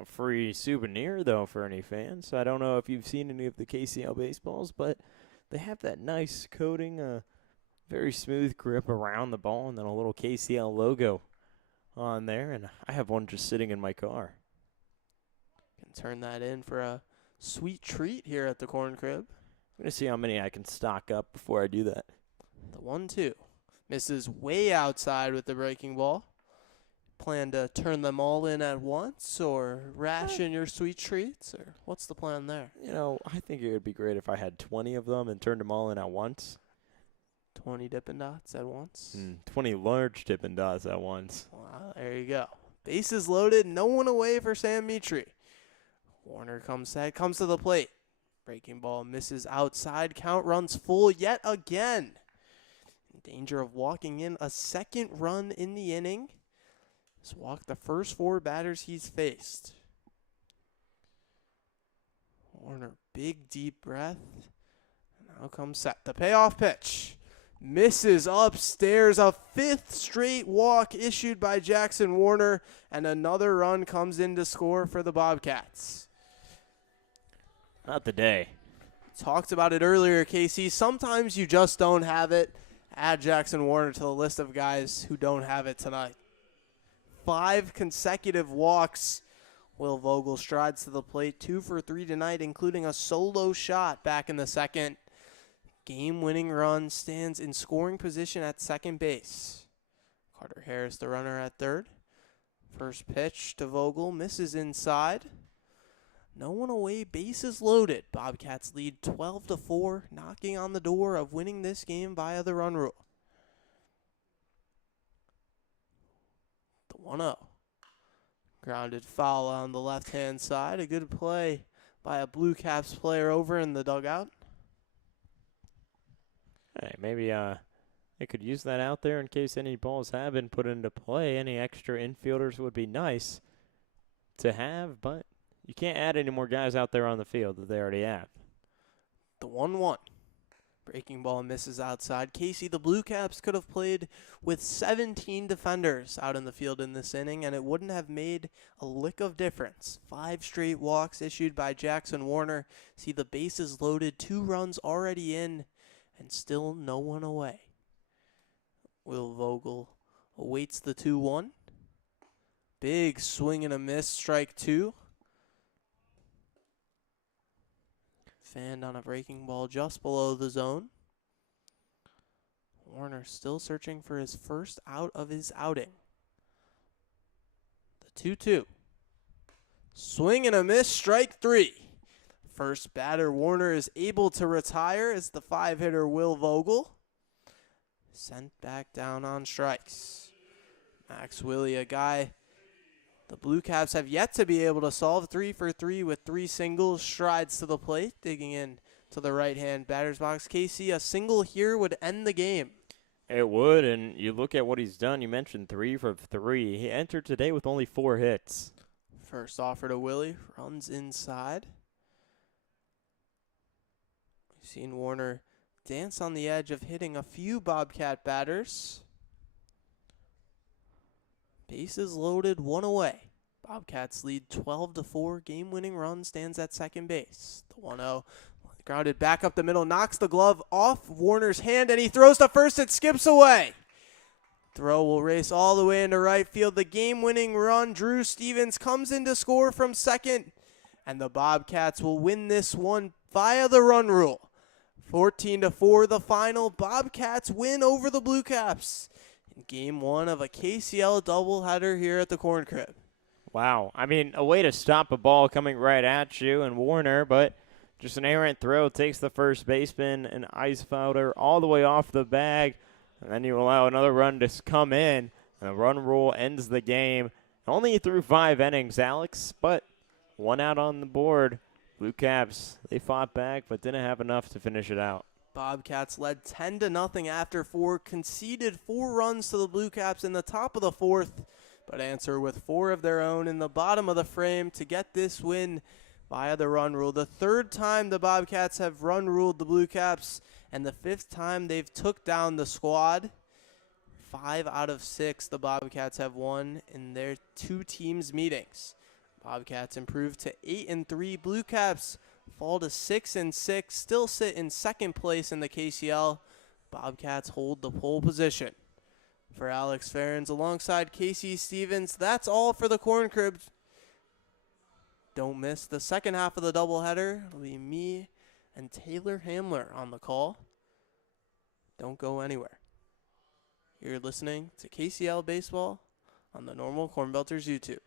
A free souvenir, though, for any fans. I don't know if you've seen any of the KCL baseballs, but they have that nice coating, very smooth grip around the ball, and then a little KCL logo on there. And I have one just sitting in my car. Can turn that in for a sweet treat here at the Corn Crib. I'm going to see how many I can stock up before I do that. The 1-2. Misses way outside with the breaking ball. Plan to turn them all in at once or ration your sweet treats? Or what's the plan there? You know, I think it would be great if I had 20 of them and turned them all in at once. 20 Dippin' Dots at once? 20 large Dippin' Dots at once. Wow, there you go. Bases loaded, no one away for Sam Mitri. Warner comes to the plate. Breaking ball misses outside. Count runs full yet again. danger of walking in a second run in the inning. He's walked the first 4 batters he's faced. Warner, big deep breath. Now comes set. The payoff pitch. Misses upstairs. A 5th straight walk issued by Jackson Warner, and another run comes in to score for the Bobcats. Not the day. Talked about it earlier, Casey. Sometimes you just don't have it. Add Jackson Warner to the list of guys who don't have it tonight. 5 consecutive walks. Will Vogel strides to the plate, 2 for 3 tonight, including a solo shot back in the second. Game-winning run, stands in scoring position at second base. Carter Harris, the runner at third. First pitch to Vogel, misses inside. No one away, bases loaded. Bobcats lead 12-4, knocking on the door of winning this game via the run rule. The 1-0. Grounded foul on the left-hand side. A good play by a Bluecaps player over in the dugout. Hey, maybe they could use that out there in case any balls have been put into play. Any extra infielders would be nice to have, but you can't add any more guys out there on the field that they already have. The 1-1. Breaking ball misses outside. Casey, the Bluecaps could have played with 17 defenders out in the field in this inning, and it wouldn't have made a lick of difference. 5 straight walks issued by Jackson Warner. See the bases loaded, 2 runs already in, and still no one away. Will Vogel awaits the 2-1. Big swing and a miss, strike 2. Fanned on a breaking ball just below the zone. Warner still searching for his first out of his outing. The 2-2. Swing and a miss, strike 3. First batter Warner is able to retire as the 5-hitter Will Vogel. Sent back down on strikes. Max Willie, a guy the Bluecaps have yet to be able to solve. 3 for 3 with 3 singles, strides to the plate, digging in to the right-hand batter's box. KC, a single here would end the game. It would, and you look at what he's done. You mentioned 3 for 3. He entered today with only 4 hits. First offer to Willie, runs inside. We've seen Warner dance on the edge of hitting a few Bobcat batters. Bases loaded, 1 away. Bobcats lead 12-4. Game-winning run stands at second base. The 1-0 grounded back up the middle, knocks the glove off Warner's hand, and he throws to first. It skips away. Throw will race all the way into right field. The game-winning run, Drew Stevens comes in to score from second, and the Bobcats will win this one via the run rule. 14-4, the final. Bobcats win over the Bluecaps in Game 1 of a KCL doubleheader here at the Corn Crib. Wow. I mean, a way to stop a ball coming right at you and Warner, but just an errant throw takes the first baseman and Eisfelder all the way off the bag, and then you allow another run to come in, and the run rule ends the game. Only through 5 innings, Alex, but 1 out on the board. Bluecaps, they fought back but didn't have enough to finish it out. Bobcats led 10-0 after 4, conceded 4 runs to the Bluecaps in the top of the 4th, but answer with 4 of their own in the bottom of the frame to get this win via the run rule. The 3rd time the Bobcats have run ruled the Bluecaps, and the 5th time they've took down the squad. 5 out of 6 the Bobcats have won in their 2 teams meetings. Bobcats improved to 8-3. Bluecaps fall to 6-6, still sit in second place in the KCL. Bobcats hold the pole position. For Alex Ferens alongside Casey Stevens, that's all for the Corn Crib. Don't miss the second half of the doubleheader. It'll be me and Taylor Hamler on the call. Don't go anywhere. You're listening to KCL Baseball on the Normal Corn Belters YouTube.